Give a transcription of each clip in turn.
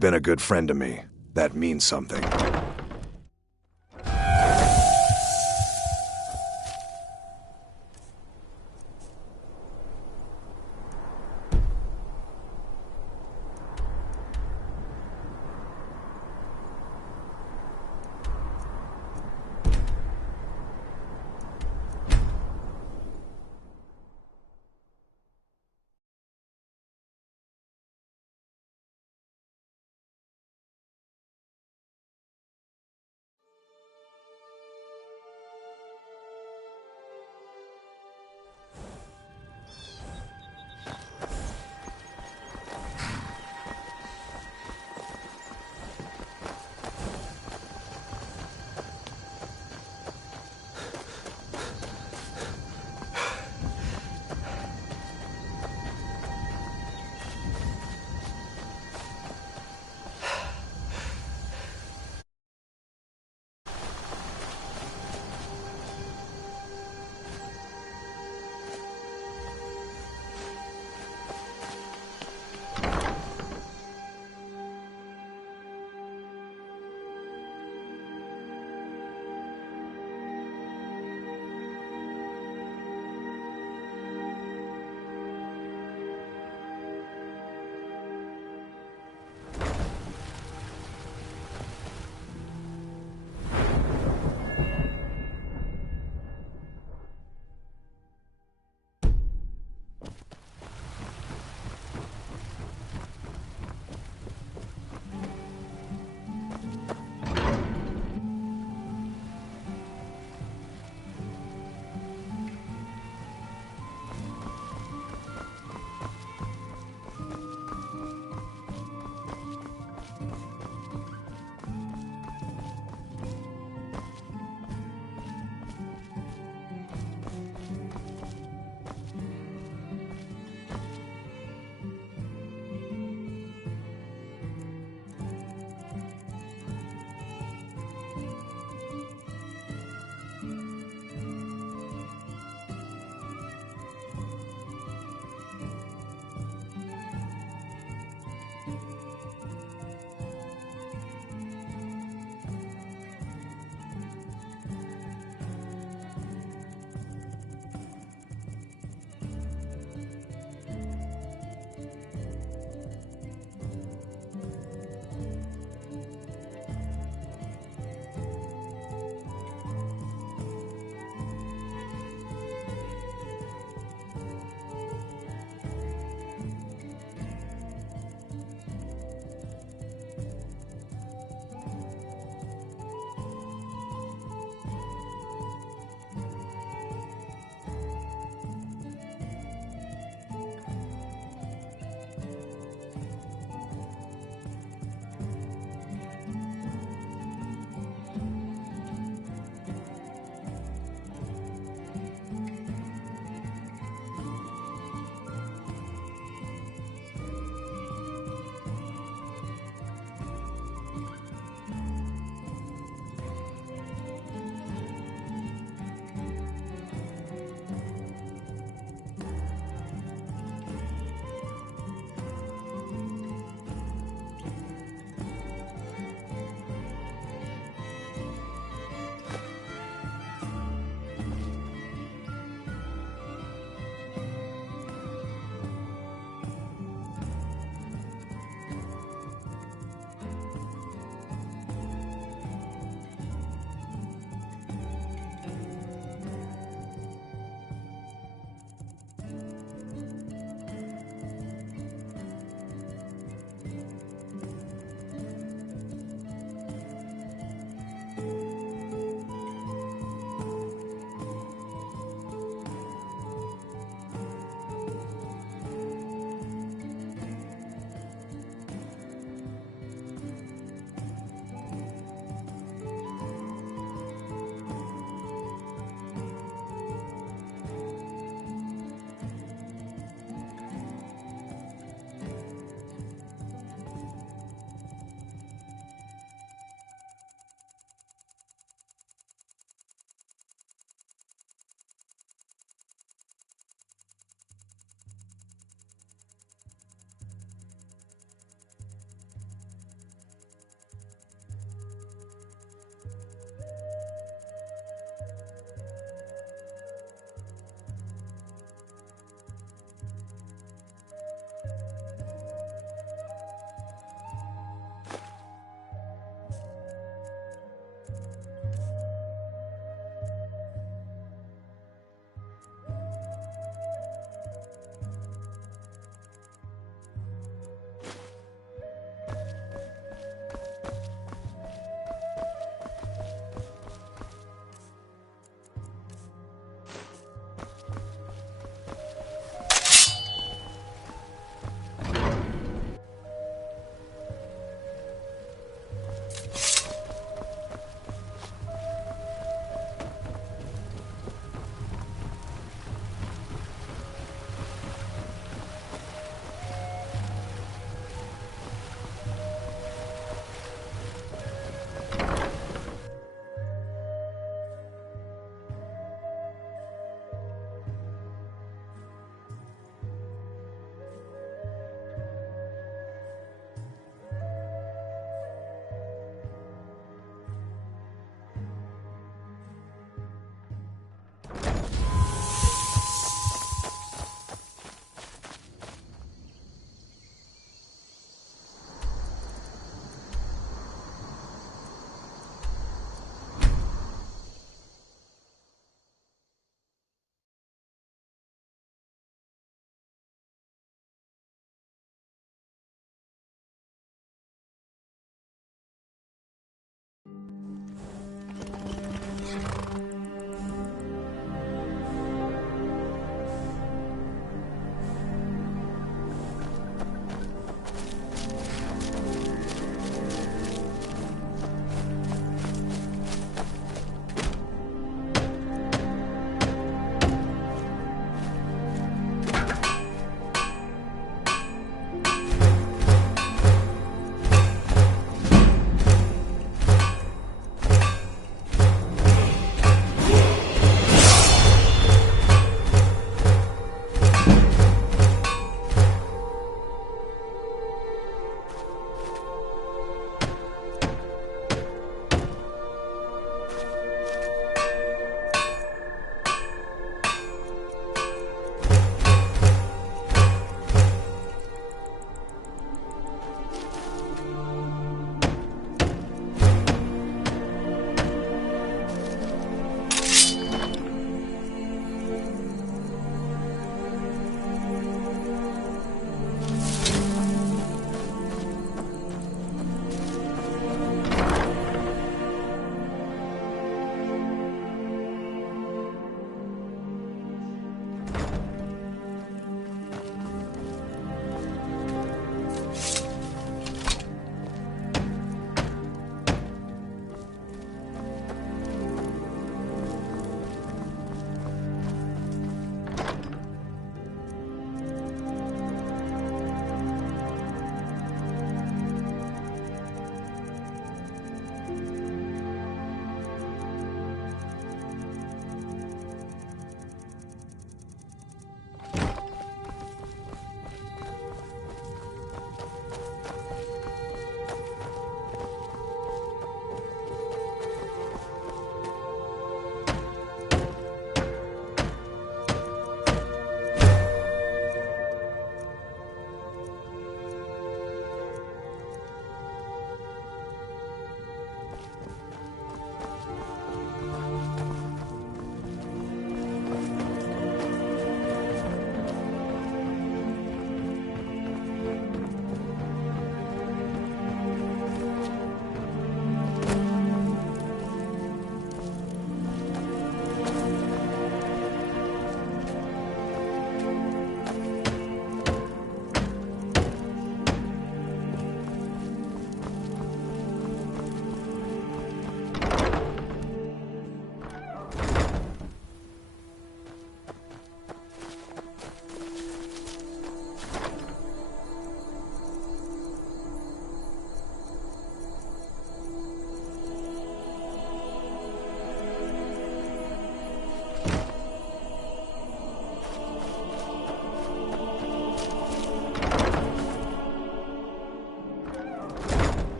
You've been a good friend to me. That means something.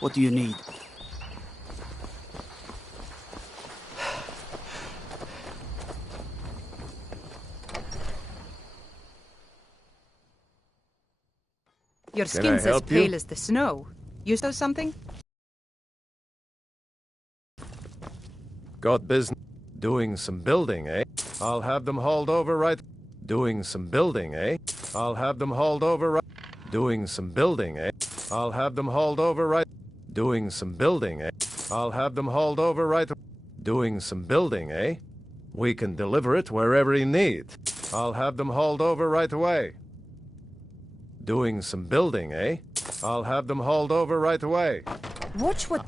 What do you need? Your Can I skin's as help you? pale as the snow. You saw something? Got business? Doing some building, eh? I'll have them hauled over right... Doing some building, eh? I'll have them hauled over right... Doing some building, eh? I'll have them hauled over right... Doing some building, eh? I'll have them hauled over right... Doing some building, eh? We can deliver it wherever you need. I'll have them hauled over right away. Doing some building, eh? I'll have them hauled over right away. Watch what...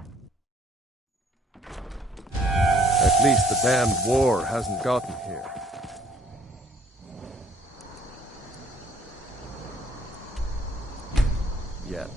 At least the damned war hasn't gotten here. Yet.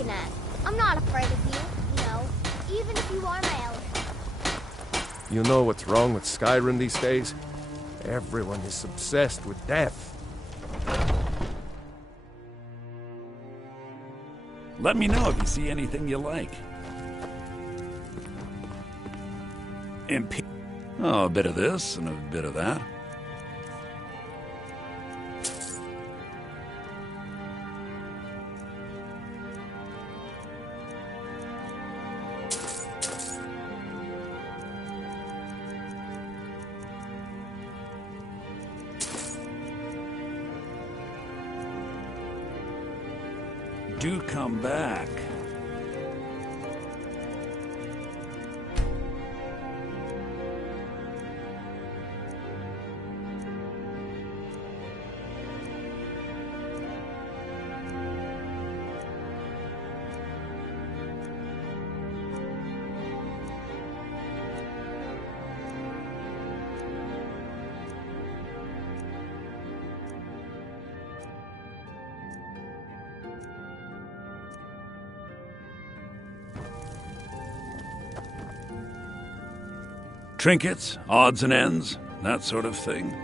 looking at? I'm not afraid of you, you know, even if you are my elephant. You know what's wrong with Skyrim these days? Everyone is obsessed with death. Let me know if you see anything you like. Oh, a bit of this and a bit of that. Do come back. Trinkets, odds and ends, that sort of thing.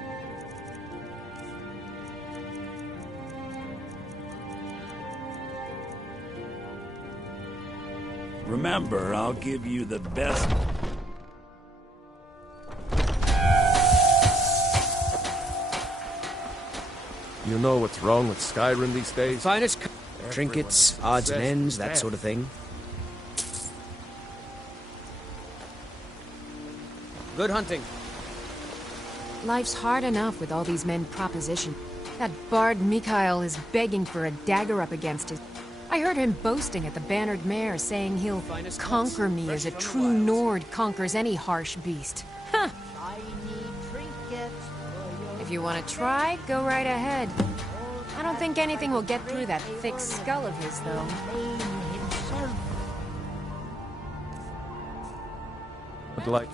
Remember, I'll give you the best. You know what's wrong with Skyrim these days? Finest trinkets, odds and ends, that sort of thing. Good hunting. Life's hard enough with all these men proposition. That bard Mikhail is begging for a dagger up against his... I heard him boasting at the Bannered Mare, saying he'll conquer me as a true Nord conquers any harsh beast. Huh. If you want to try, go right ahead. I don't think anything will get through that thick skull of his, though. But like...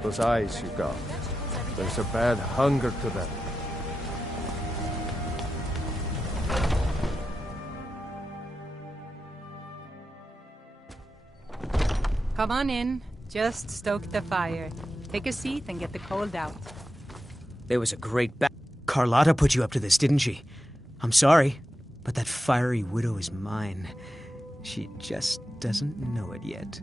those eyes you got. There's a bad hunger to them. Come on in. Just stoke the fire. Take a seat and get the cold out. There was a great Carlotta put you up to this, didn't she? I'm sorry, but that fiery widow is mine. She just doesn't know it yet.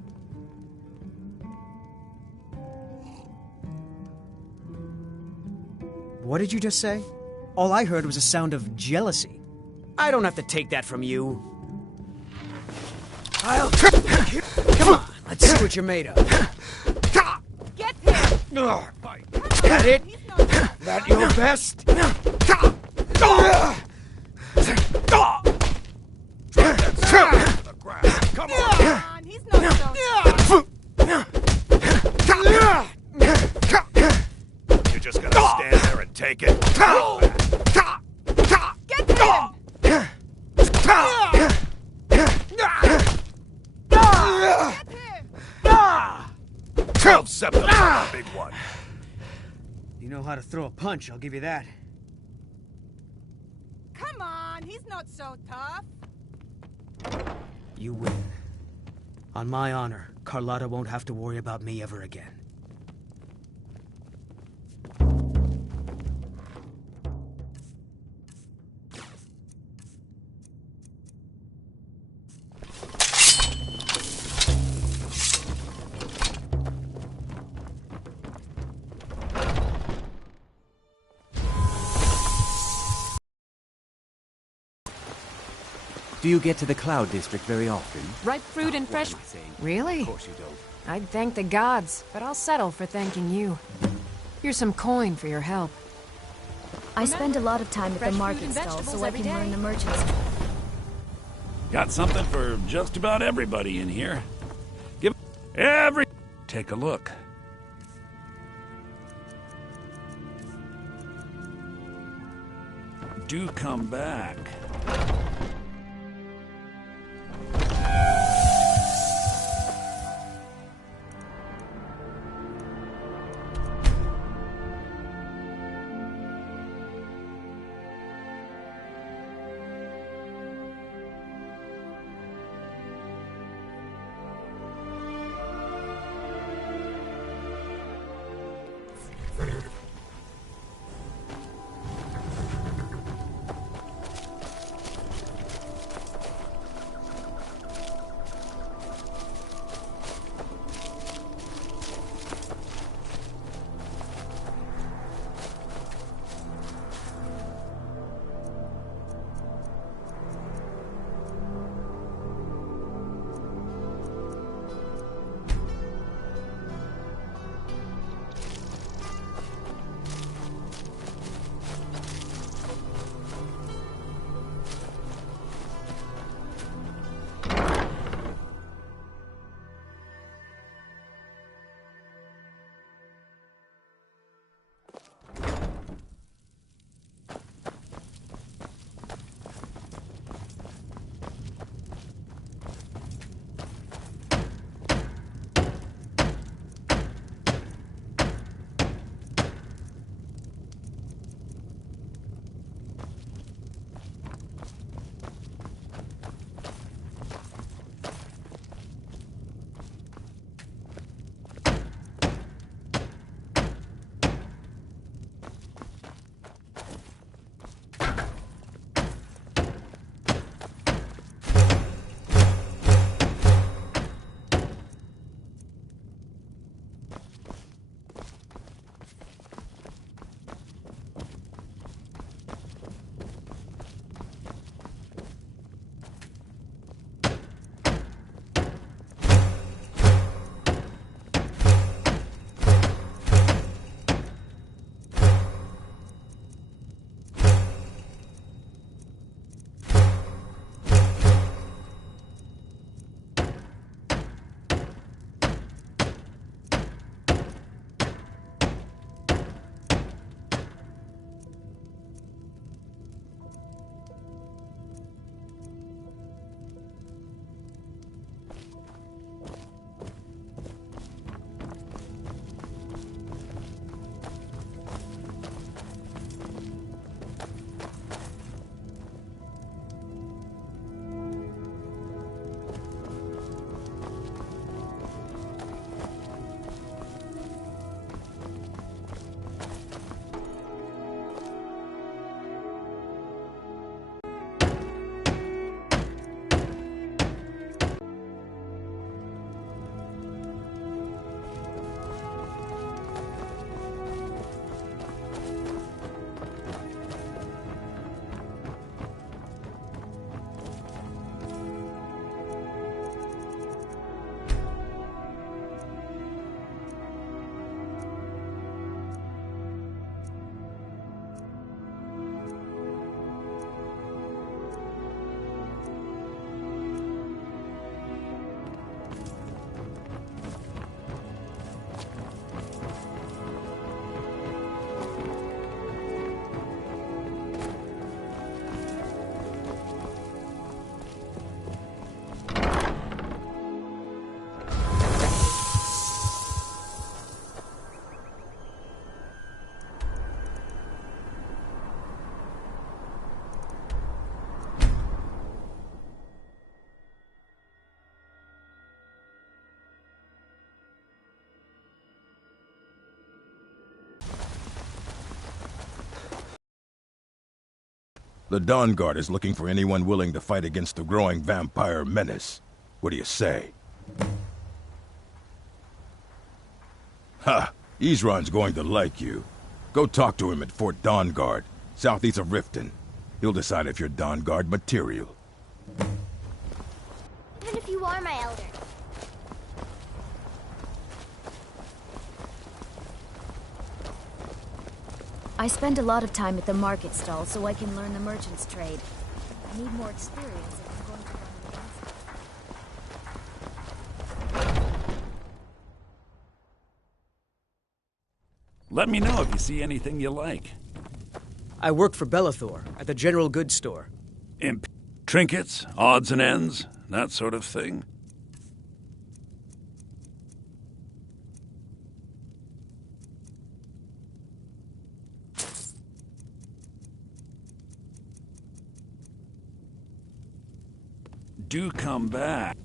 What did you just say? All I heard was a sound of jealousy. I don't have to take that from you. Come on, let's see what you're made of. Get him! That it? That your best? Come on! He's not so... You're just gonna stand there and take it. Get him! Twelve septims on a big one. You know how to throw a punch, I'll give you that. Come on, he's not so tough. You win. On my honor, Carlotta won't have to worry about me ever again. Do you get to the Cloud District very often? Ripe fruit and fresh... Really? Of course you don't. I'd thank the gods, but I'll settle for thanking you. Here's some coin for your help. I spend a lot of time at the Fresh market fruit and stall vegetables so I every can learn day. the merchants. Got something for just about everybody in here. Take a look. Do come back. The Dawn Guard is looking for anyone willing to fight against the growing vampire menace. What do you say? Ha! Ezron's going to like you. Go talk to him at Fort Dawn Guard, southeast of Riften. He'll decide if you're Dawn Guard material. Even if you are my elder. I spend a lot of time at the market stall so I can learn the merchant's trade. I need more experience if I'm going to run against it. Let me know if you see anything you like. I work for Bellathor at the general goods store. Trinkets, odds and ends, that sort of thing. Do come back.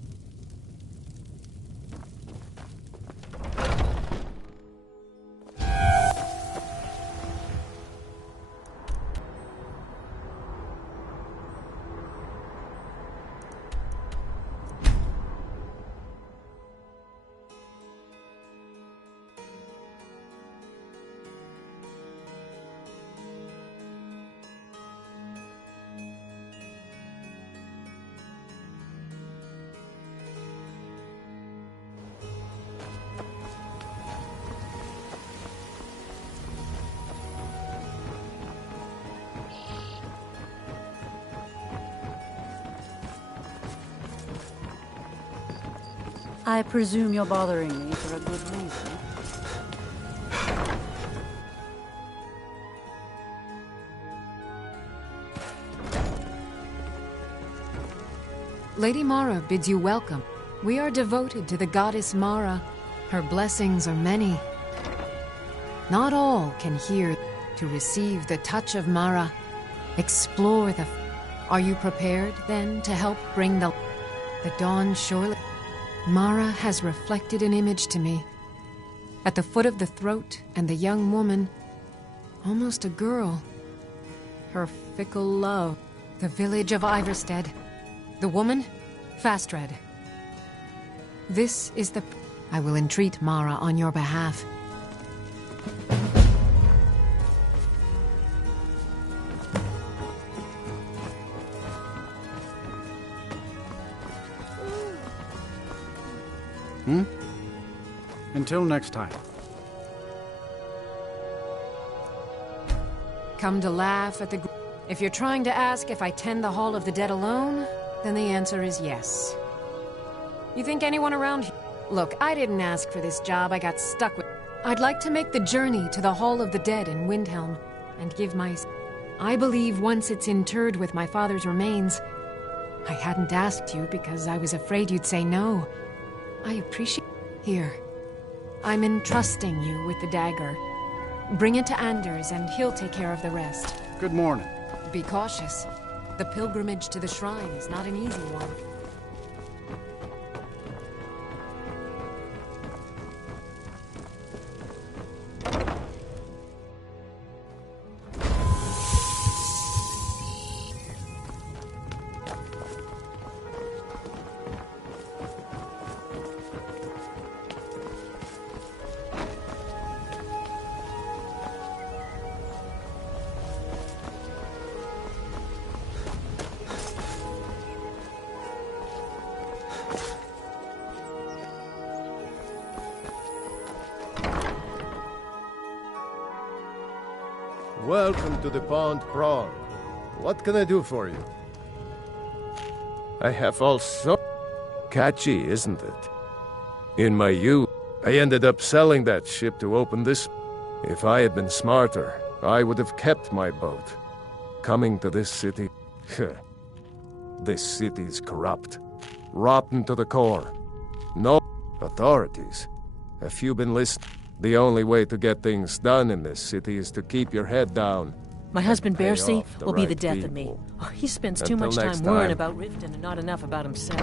I presume you're bothering me for a good reason. Lady Mara bids you welcome. We are devoted to the goddess Mara. Her blessings are many. Not all can hear to receive the touch of Mara. Explore the... Are you prepared, then, to help bring the dawn surely? Mara has reflected an image to me. At the foot of the throat, and the young woman, almost a girl. Her fickle love, the village of Iverstead. The woman, Fastred. This is the... I will entreat Mara on your behalf. Until next time. Come to laugh at the... If you're trying to ask if I tend the Hall of the Dead alone, then the answer is yes. You think anyone around here... Look, I didn't ask for this job, I got stuck with... I'd like to make the journey to the Hall of the Dead in Windhelm, and give my... I believe once it's interred with my father's remains. I hadn't asked you because I was afraid you'd say no. I appreciate... Here. I'm entrusting you with the dagger. Bring it to Anders and he'll take care of the rest. Good morning. Be cautious. The pilgrimage to the shrine is not an easy one. Welcome to the Pond Prawn. What can I do for you? I have also... Catchy, isn't it? In my youth, I ended up selling that ship to open this... If I had been smarter, I would have kept my boat. Coming to this city... This city's corrupt. Rotten to the core. No authorities. Have you been listening? The only way to get things done in this city is to keep your head down. My husband Bercy will be the right death of me. people. Oh, he spends too Until much time next worrying time. about Riften and not enough about himself.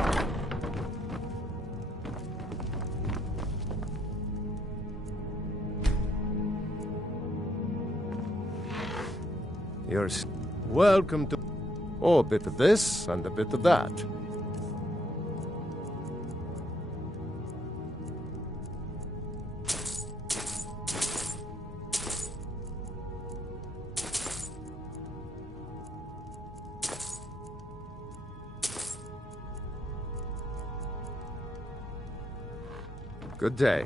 Welcome to... Oh, a bit of this and a bit of that. Good day.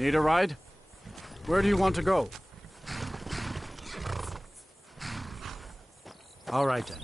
Need a ride? Where do you want to go? All right then.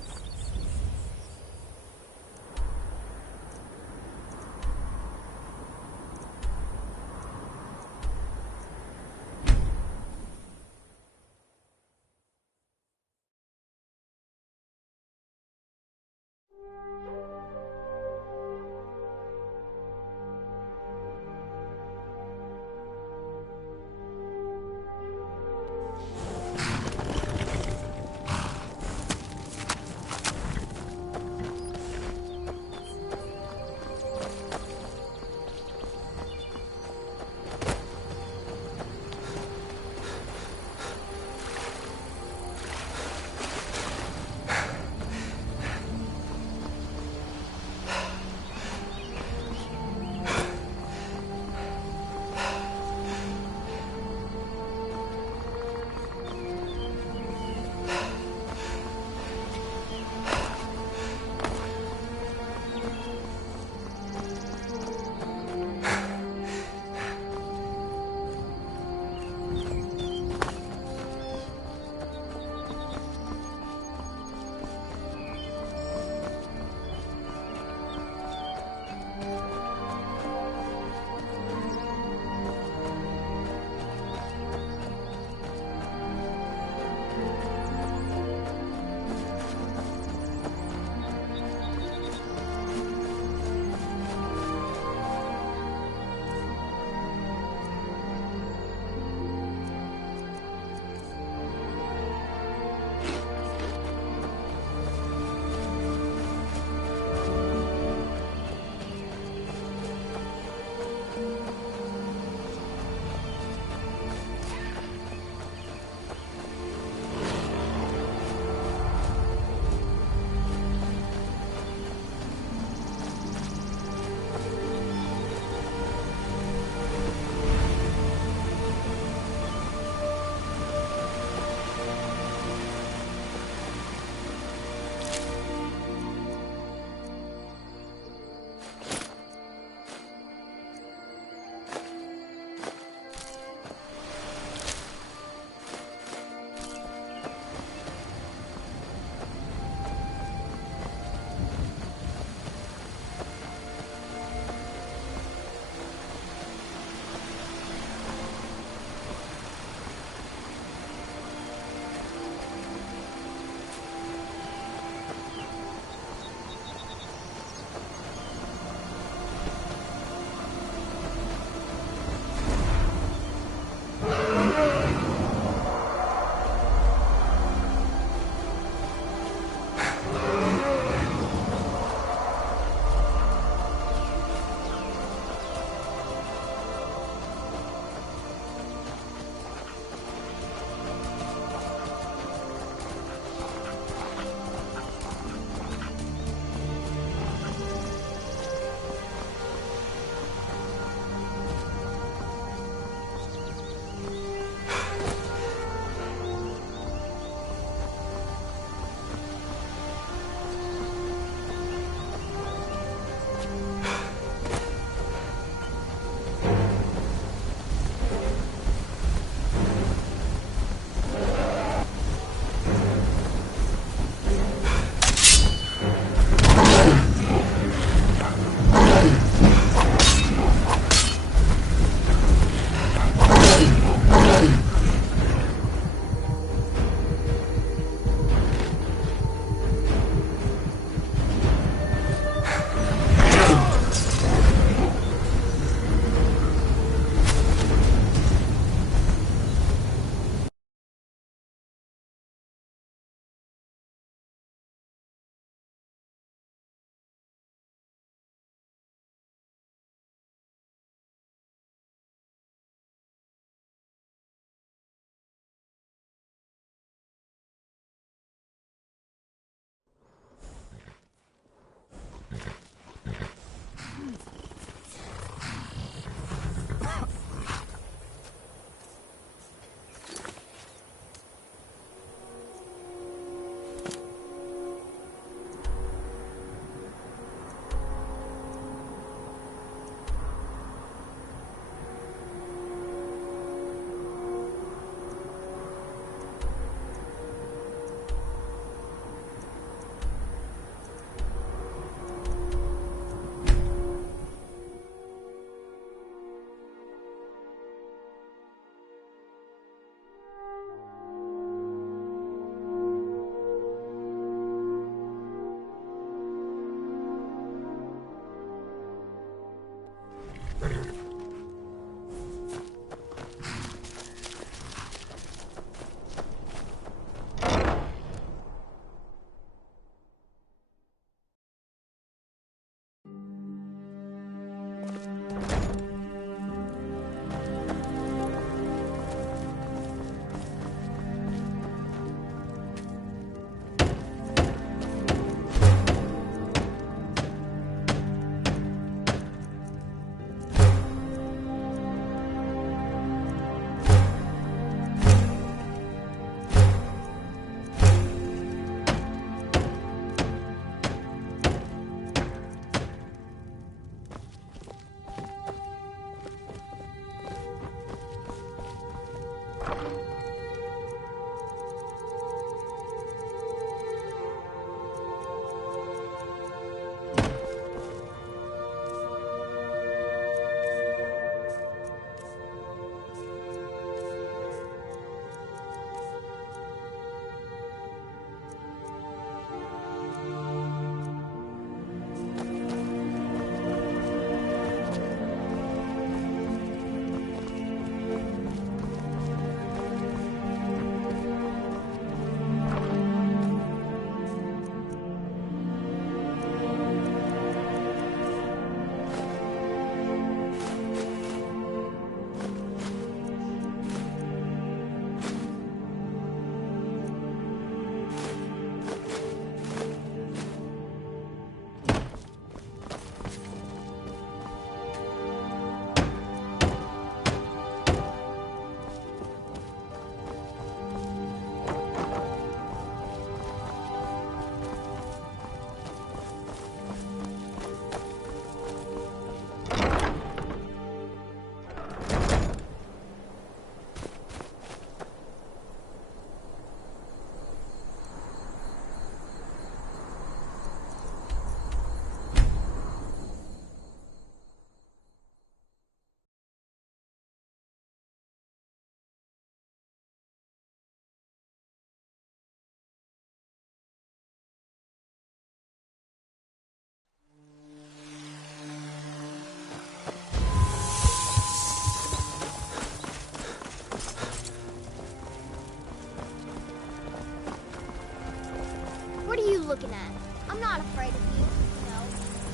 I'm not afraid of you,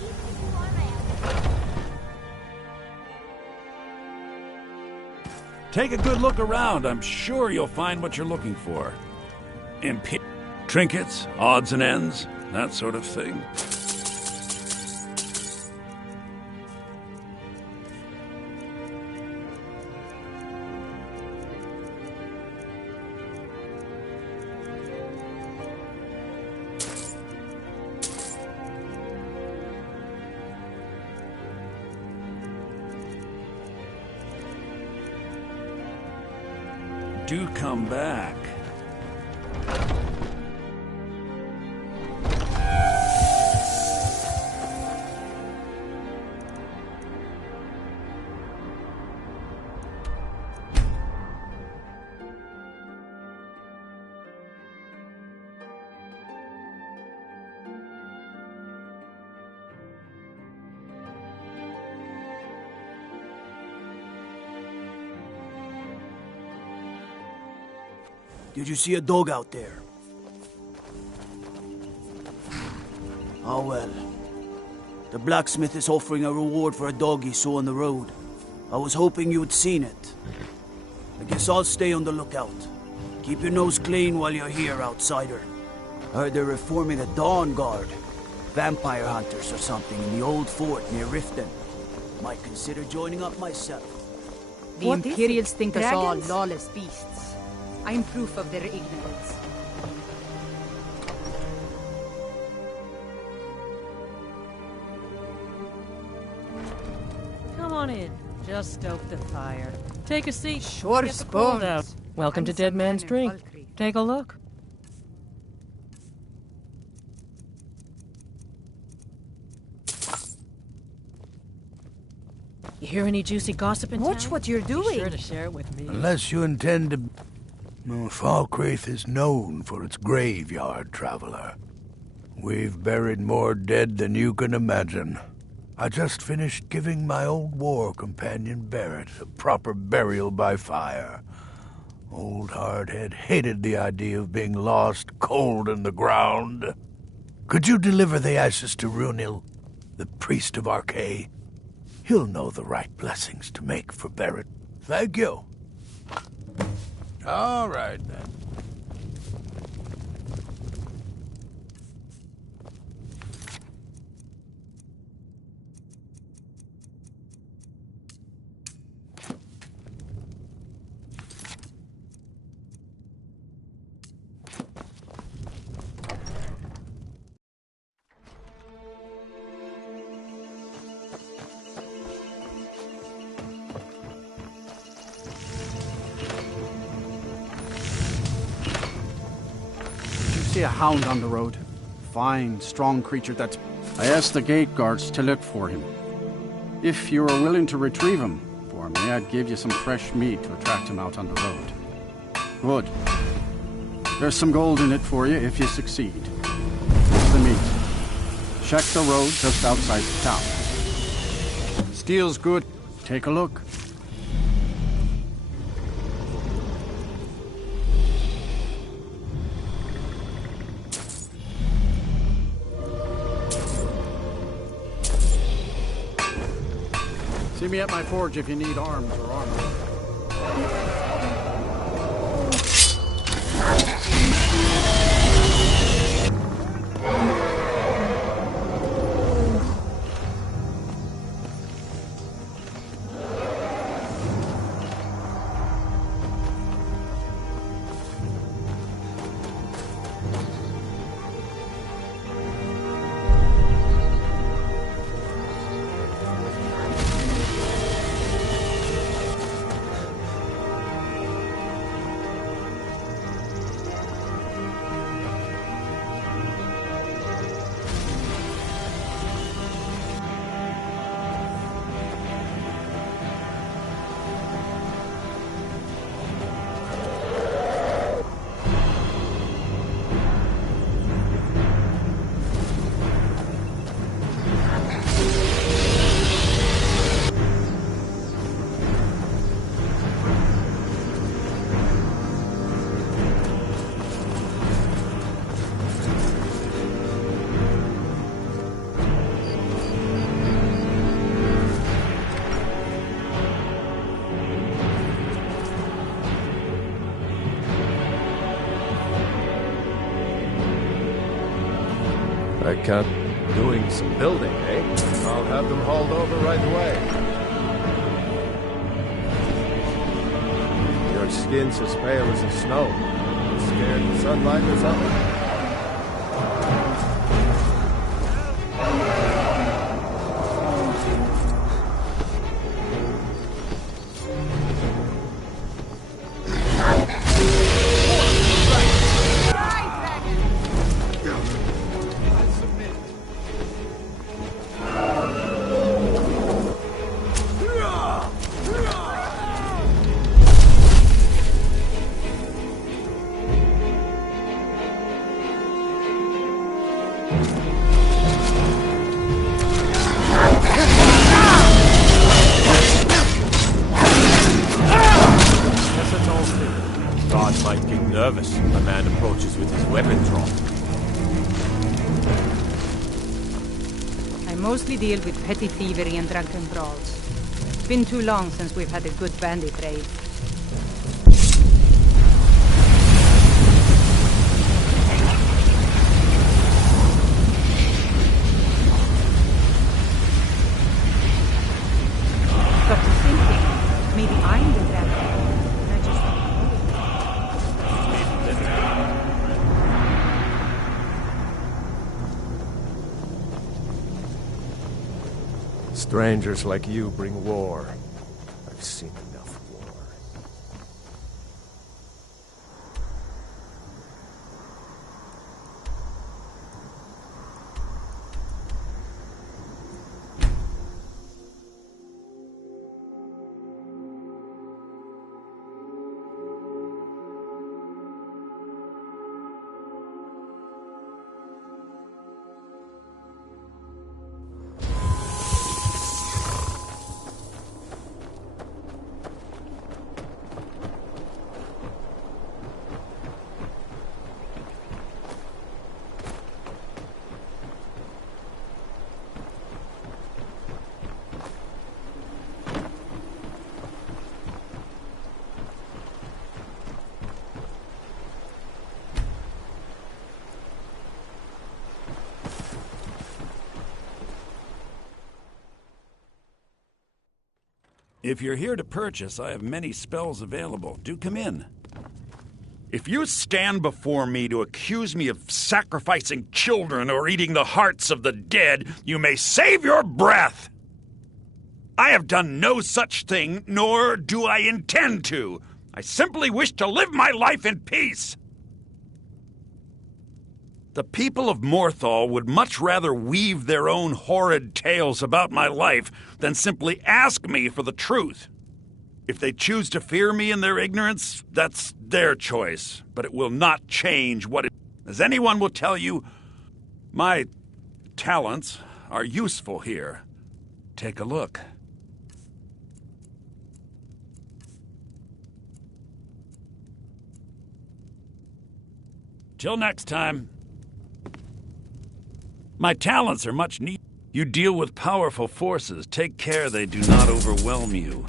even if you are my elder. Take a good look around. I'm sure you'll find what you're looking for. Trinkets, odds and ends, that sort of thing. Do come back. Did you see a dog out there? Oh well. The blacksmith is offering a reward for a dog he saw on the road. I was hoping you'd seen it. I guess I'll stay on the lookout. Keep your nose clean while you're here, outsider. Heard they're reforming the Dawn Guard. Vampire hunters or something in the old fort near Riften. Might consider joining up myself. The Imperials think us all lawless beasts. I'm proof of their ignorance. Come on in. Just stoke the fire. Take a seat. Sure, Get the cold out. spoons. Welcome to Dead Man's Drink. Take a look. You hear any juicy gossip in Watch town? what you're doing. Be sure to share it with me. Unless you intend to... Well, Falkreath is known for its graveyard, traveler. We've buried more dead than you can imagine. I just finished giving my old war companion Barrett a proper burial by fire. Old Hardhead hated the idea of being lost cold in the ground. Could you deliver the ashes to Runil, the priest of Archay? He'll know the right blessings to make for Barrett. Thank you. All right, then. See a hound on the road. Fine, strong creature that's... I asked the gate guards to look for him. If you were willing to retrieve him for me, I'd give you some fresh meat to attract him out on the road. Good. There's some gold in it for you if you succeed. Here's the meat. Check the road just outside the town. Steel's good. Take a look. See me at my forge if you need arms or armor. I can't... Doing some building, eh? I'll have them hauled over right away. Your skin's as pale as the snow. Scared the sunlight or something? Nervous. A man approaches with his weapon drawn. I mostly deal with petty thievery and drunken brawls. It's been too long since we've had a good bandit raid. Got to thinking, maybe I'm the bandit. Strangers like you bring war. I've seen enough war. If you're here to purchase, I have many spells available. Do come in. If you stand before me to accuse me of sacrificing children or eating the hearts of the dead, you may save your breath. I have done no such thing, nor do I intend to. I simply wish to live my life in peace. The people of Morthal would much rather weave their own horrid tales about my life than simply ask me for the truth. If they choose to fear me in their ignorance, that's their choice, but it will not change what it... As anyone will tell you, my talents are useful here. Take a look. Till next time. My talents are much needed. You deal with powerful forces. Take care they do not overwhelm you.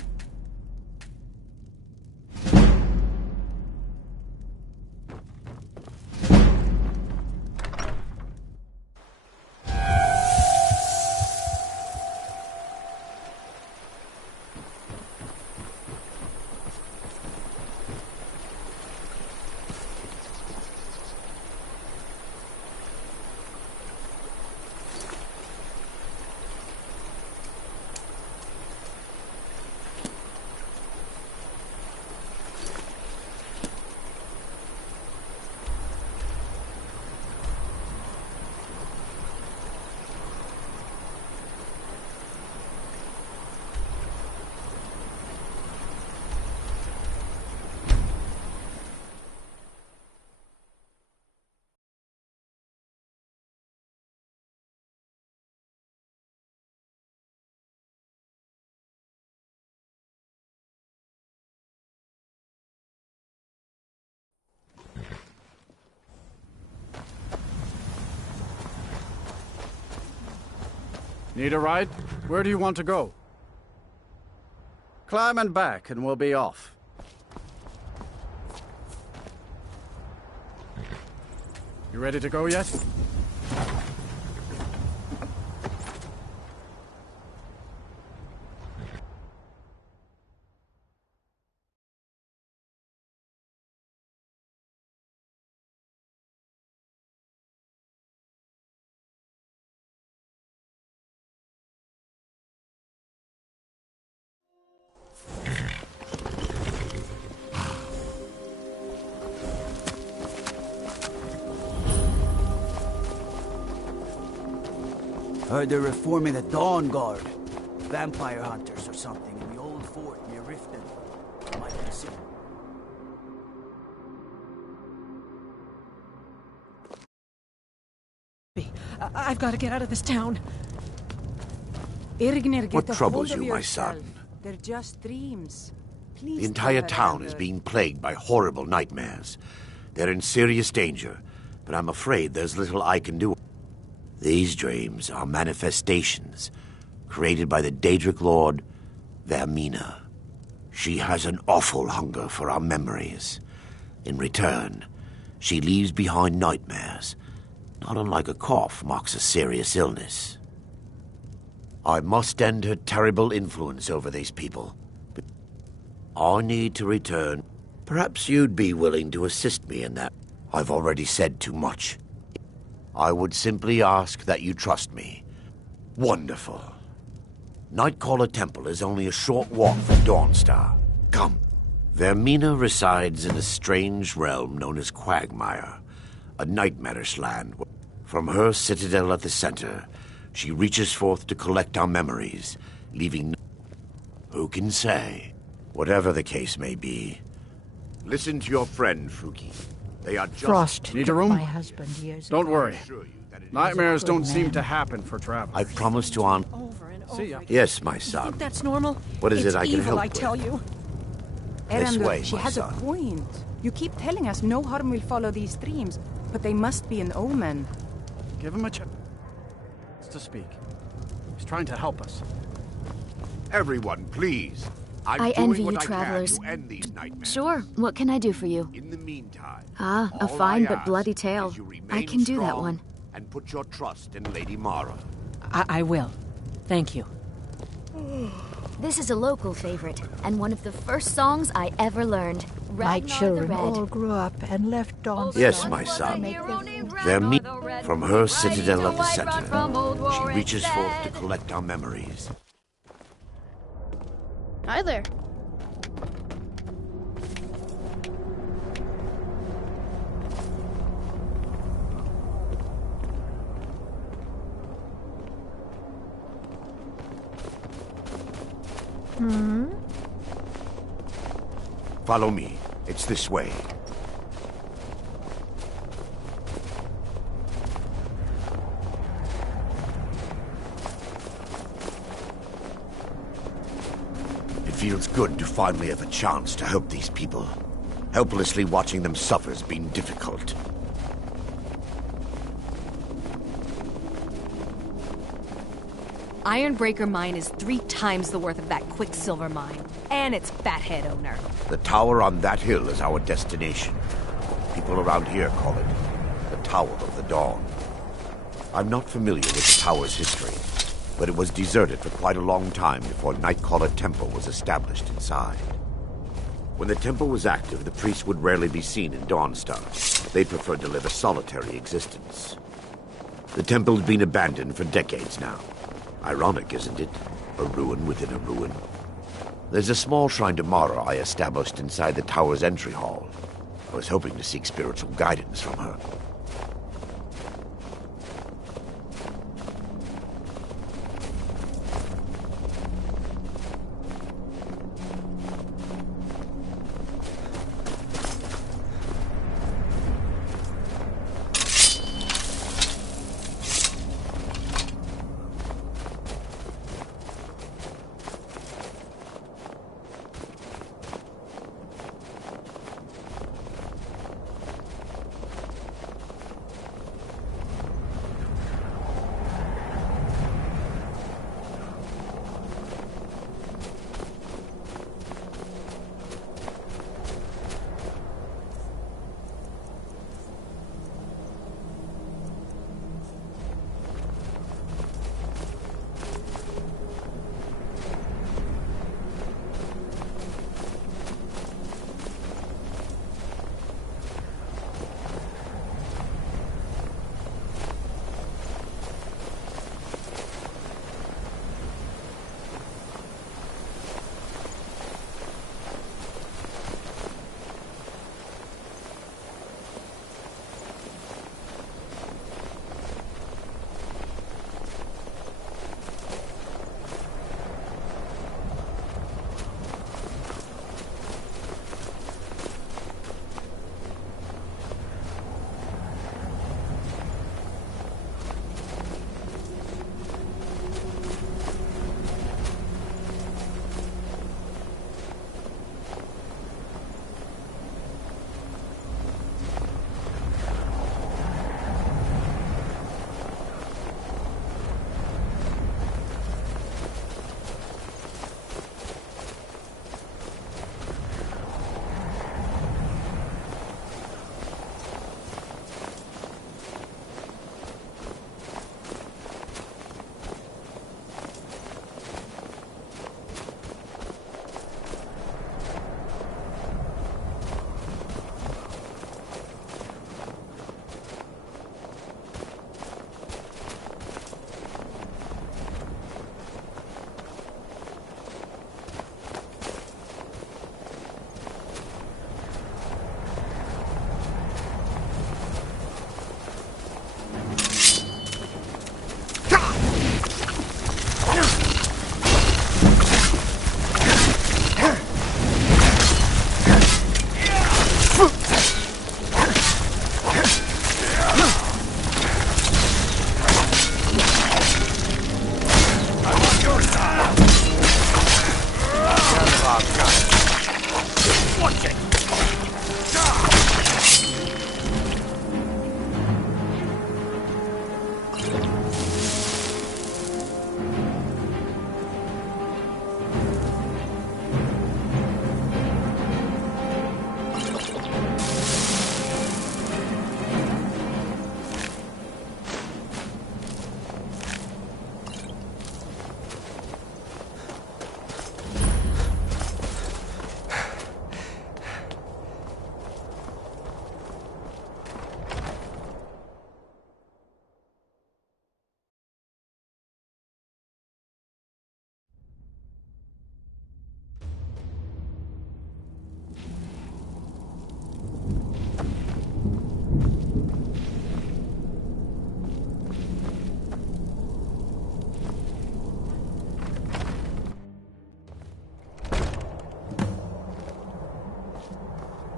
Need a ride? Where do you want to go? Climb and back, and we'll be off. You ready to go yet? Heard they're reforming the Dawn Guard. Vampire hunters or something in the old fort near Riften. Might consider. I've got to get out of this town. Irgnir, get What a troubles hold of you, my yourself. son? They're just dreams. Please The entire tell her town I'm is good. being plagued by horrible nightmares. They're in serious danger, but I'm afraid there's little I can do. These dreams are manifestations created by the Daedric Lord, Vermina. She has an awful hunger for our memories. In return, she leaves behind nightmares, not unlike a cough marks a serious illness. I must end her terrible influence over these people. But I need to return. Perhaps you'd be willing to assist me in that. I've already said too much. I would simply ask that you trust me. Wonderful. Nightcaller Temple is only a short walk from Dawnstar. Come. Vermina resides in a strange realm known as Quagmire, a nightmarish land. From her citadel at the center, she reaches forth to collect our memories, leaving... Who can say? Whatever the case may be. Listen to your friend, Fruki. They are just... Frost. Need a room? My husband years Don't ago. worry. Nightmares good don't seem man. to happen for travelers. I promise to on... See ya. Yes, my You son. think that's normal? What is It's it I can evil, help I with? tell you. This Erlendur, way, she my has son. a point. You keep telling us no harm will follow these dreams, but they must be an omen. Give him a chance to speak. He's trying to help us. Everyone, please. I'm I doing envy what you, I can travelers. to end these nightmares. Sure, what can I do for you? In the meantime, Ah, a all fine I but ask bloody tale. is you remain I can do that strong one. And put your trust in Lady Mara. I will. Thank you. This is a local favorite, and one of the first songs I ever learned. My Ragnar the children Red. all grew up and left Dawn. Yes, my son. From her citadel at the center, she reaches forth to collect our memories. Hi there. Follow me. It's this way. It feels good to finally have a chance to help these people. Helplessly watching them suffer has been difficult. Ironbreaker Mine is 3 times the worth of that Quicksilver Mine. And its fathead owner. The tower on that hill is our destination. People around here call it the Tower of the Dawn. I'm not familiar with the tower's history, but it was deserted for quite a long time before Nightcaller Temple was established inside. When the temple was active, the priests would rarely be seen in Dawnstar. They preferred to live a solitary existence. The temple's been abandoned for decades now. Ironic, isn't it? A ruin within a ruin. There's a small shrine to Mara I established inside the tower's entry hall. I was hoping to seek spiritual guidance from her.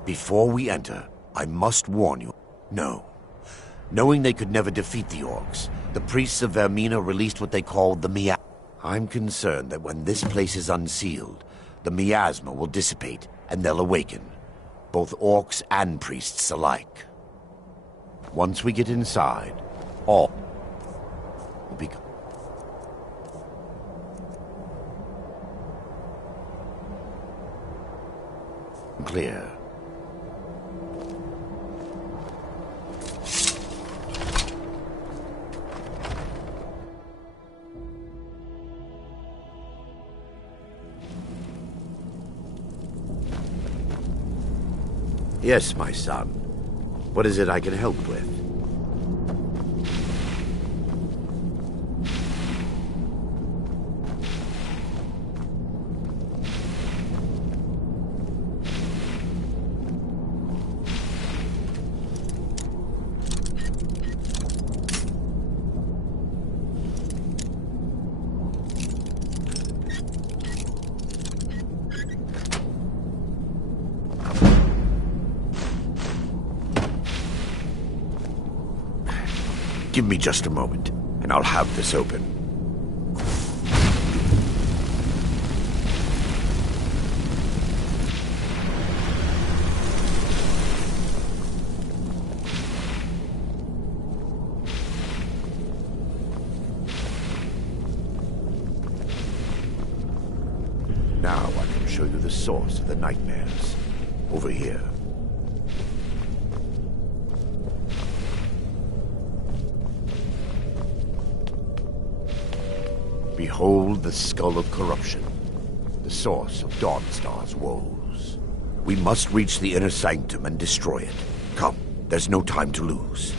Before we enter, I must warn you. No. Knowing they could never defeat the orcs, the priests of Vermina released what they called the miasma. I'm concerned that when this place is unsealed, the miasma will dissipate and they'll awaken. Both orcs and priests alike. Once we get inside, all will be... clear. Yes, my son. What is it I can help with? Give me just a moment, and I'll have this open. Now I can show you the source of the nightmares. Over here. Behold the skull of corruption, the source of Dawnstar's woes. We must reach the inner sanctum and destroy it. Come, there's no time to lose.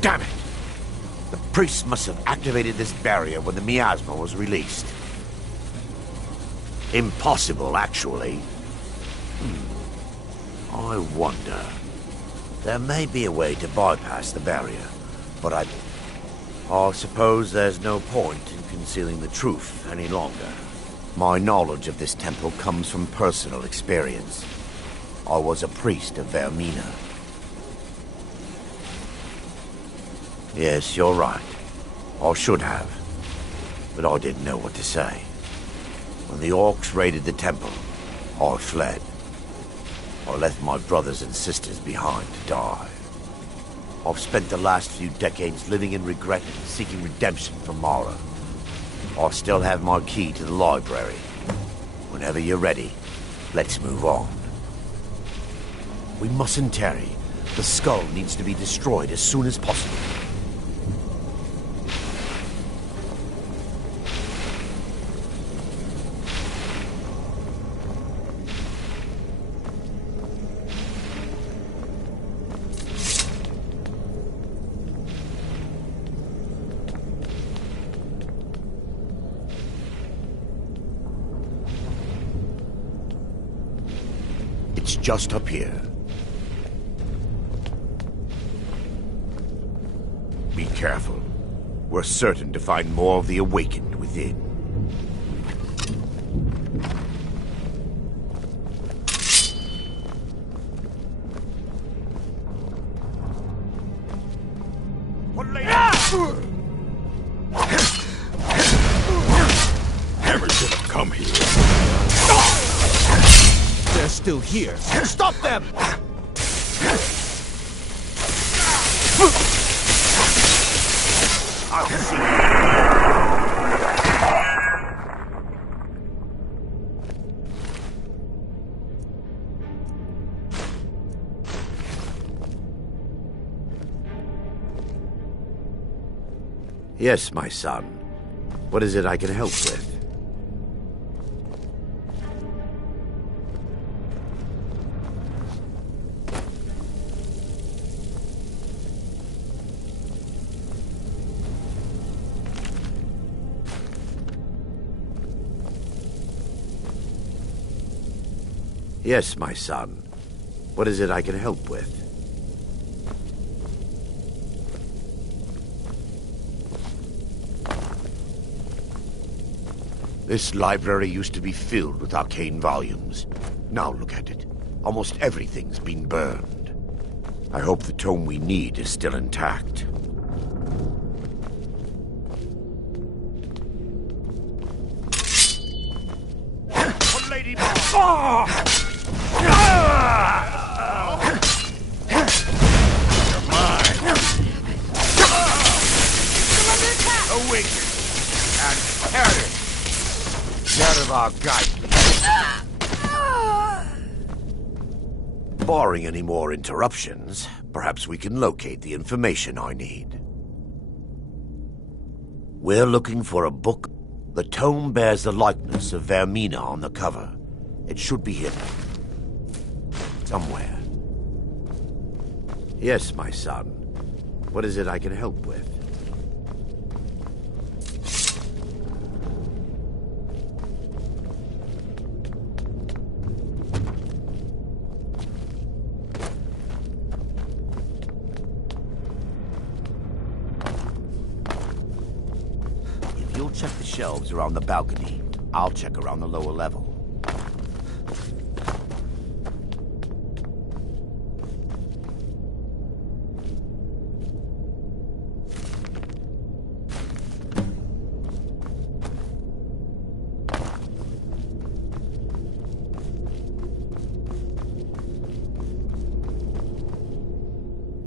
Damn it! The priests must have activated this barrier when the miasma was released. Impossible, actually. I wonder. There may be a way to bypass the barrier, but I suppose there's no point in concealing the truth any longer. My knowledge of this temple comes from personal experience. I was a priest of Vermina. Yes, you're right. I should have. But I didn't know what to say. When the orcs raided the temple, I fled. I left my brothers and sisters behind to die. I've spent the last few decades living in regret and seeking redemption from Mara. I still have my key to the library. Whenever you're ready, let's move on. We mustn't tarry. The skull needs to be destroyed as soon as possible. It's just up here. Be careful. We're certain to find more of the awakened within. Never should have come here. They're still here. Stop them! I'll see. Yes, my son. What is it I can help with? Yes, my son. What is it I can help with? This library used to be filled with arcane volumes. Now look at it. Almost everything's been burned. I hope the tome we need is still intact. Lady Awaken and perish. Out of our guide. Barring any more interruptions, perhaps we can locate the information I need. We're looking for a book. The tome bears the likeness of Vermina on the cover. It should be hidden. Somewhere. Yes, my son. What is it I can help with? You'll check the shelves around the balcony. I'll check around the lower level.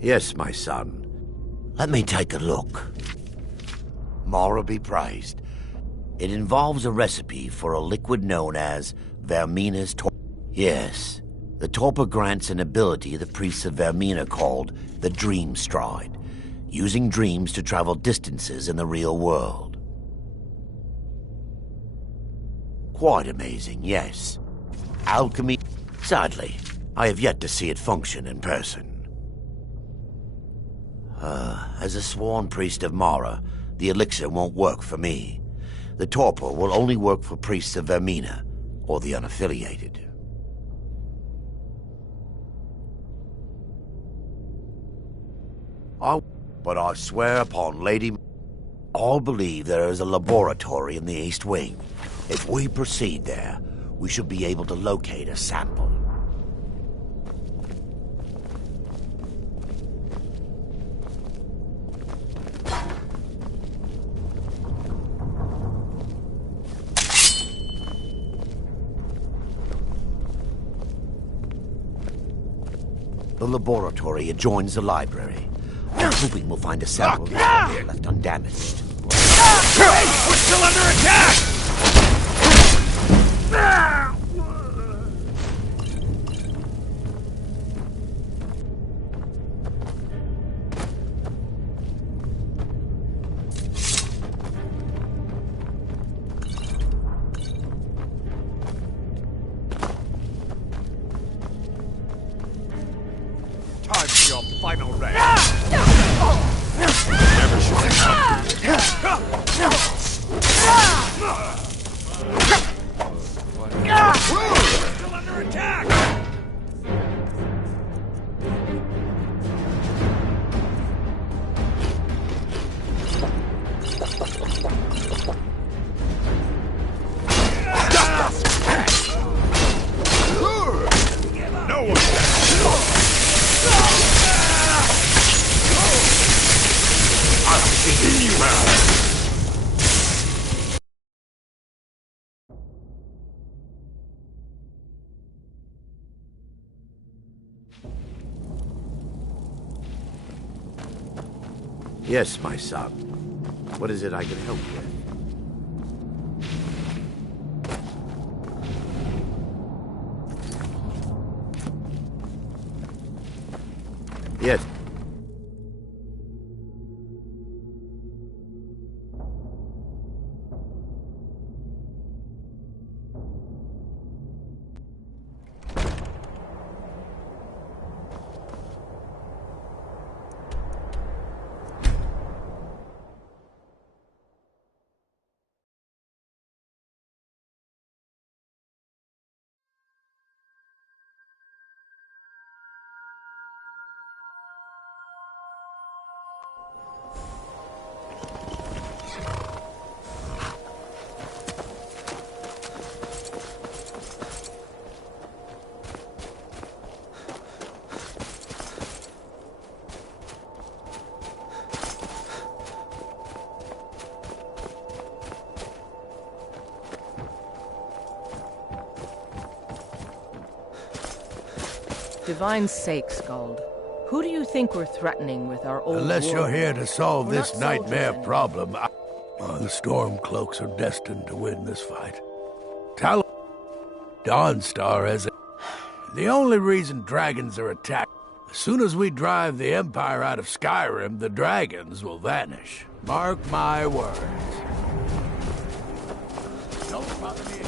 Yes, my son. Let me take a look. Mara be praised. It involves a recipe for a liquid known as Vermina's torpor. Yes, the torpor grants an ability the priests of Vermina called the Dream Stride, using dreams to travel distances in the real world. Quite amazing, yes. Alchemy. Sadly, I have yet to see it function in person. As a sworn priest of Mara, the elixir won't work for me. The torpor will only work for priests of Vermina, or the unaffiliated. But I swear upon Lady... All believe there is a laboratory in the East Wing. If we proceed there, we should be able to locate a sample. The laboratory adjoins the library. I'm hoping we'll find a sample left undamaged. We're still under attack! Time for your final raid. Never should have Still under attack! No one. I'll see you out. Yes, my son. What is it I can help with? Yes. divine's sake, Skald, who do you think we're threatening with our old Unless war? you're here to solve We're this not soldiers nightmare anymore. problem, the Stormcloaks are destined to win this fight. Dawnstar has the only reason dragons are attacked. As soon as we drive the Empire out of Skyrim, the dragons will vanish. Mark my words. Don't bother me again.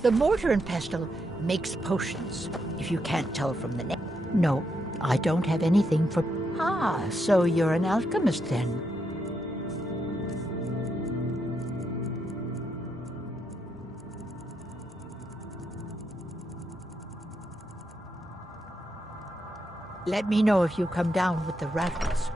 The mortar and pestle makes potions, if you can't tell from the name. No, I don't have anything for... Ah, so you're an alchemist then. Let me know if you come down with the rattles.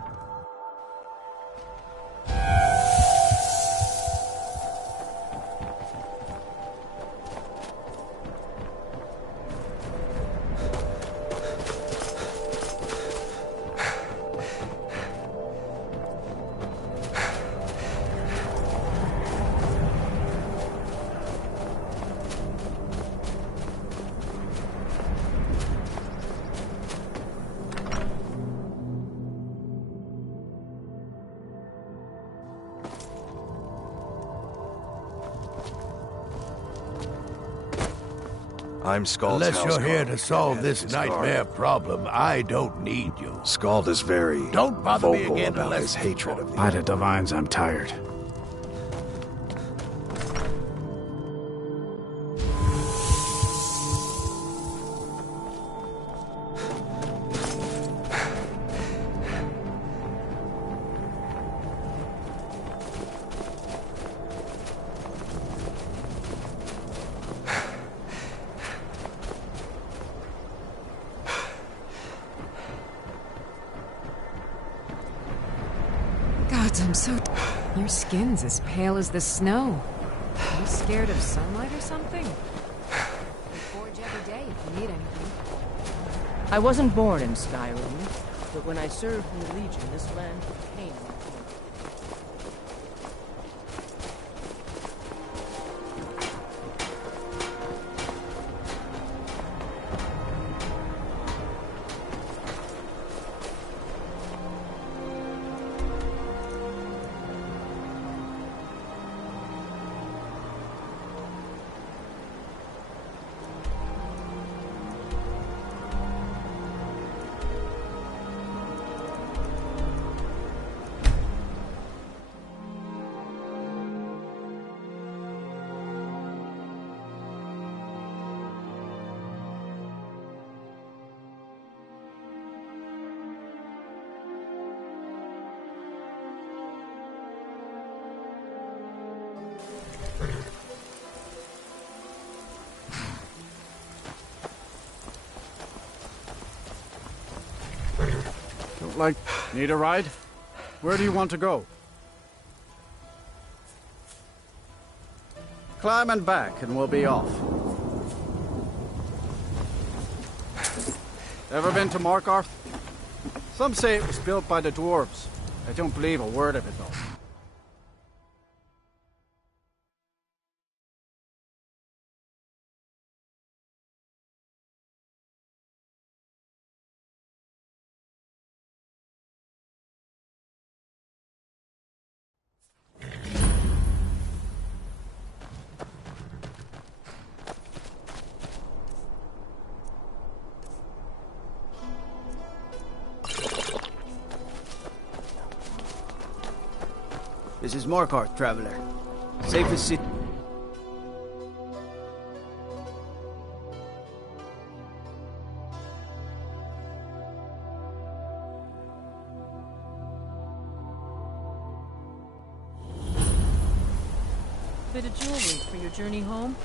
I'm Skald's Unless you're housecarl. here to solve this His nightmare guard. problem, I don't need you. Skald is very Don't bother me vocal again about unless his hatred of By the divines, I'm tired. God, I'm so... Your skin's as pale as the snow. Are you scared of sunlight or something? We forge every day if you need anything. I wasn't born in Skyrim, but when I served in the Legion, this land became my home. Need a ride? Where do you want to go? Climb and back, and we'll be off. Ever been to Markarth? Some say it was built by the dwarves. I don't believe a word of it, though. This is Markarth, traveler. Safest city. Bit of jewelry for your journey home?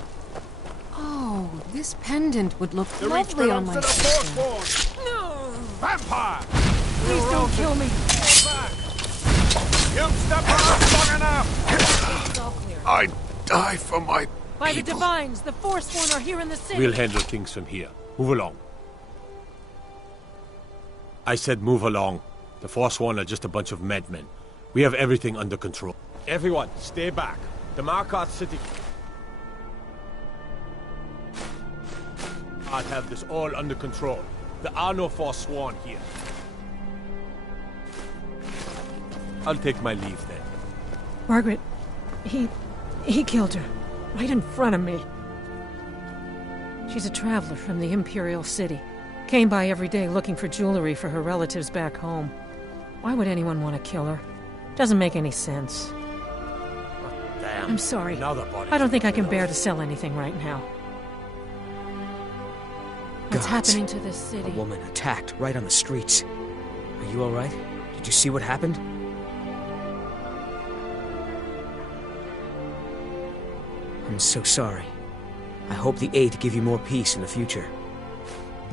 Oh, this pendant would look lovely on my sister. No! Vampire! Please don't kill me. You've stepped on long enough! It's all clear. I die for my By the Divines, the Forsworn are here in the city. We'll handle things from here. Move along. I said move along. The Forsworn are just a bunch of madmen. We have everything under control. Everyone, stay back. The Markarth city... I'll have this all under control. There are no Forsworn here. I'll take my leave then. Margaret, he killed her. Right in front of me. She's a traveler from the Imperial City. Came by every day looking for jewelry for her relatives back home. Why would anyone want to kill her? Doesn't make any sense. Damn. I'm sorry. Now the body's I don't think I can bear to sell anything right now. Gods. What's happening to this A city? woman attacked right on the streets. Are you all right? Did you see what happened? I'm so sorry. I hope the Eight give you more peace in the future.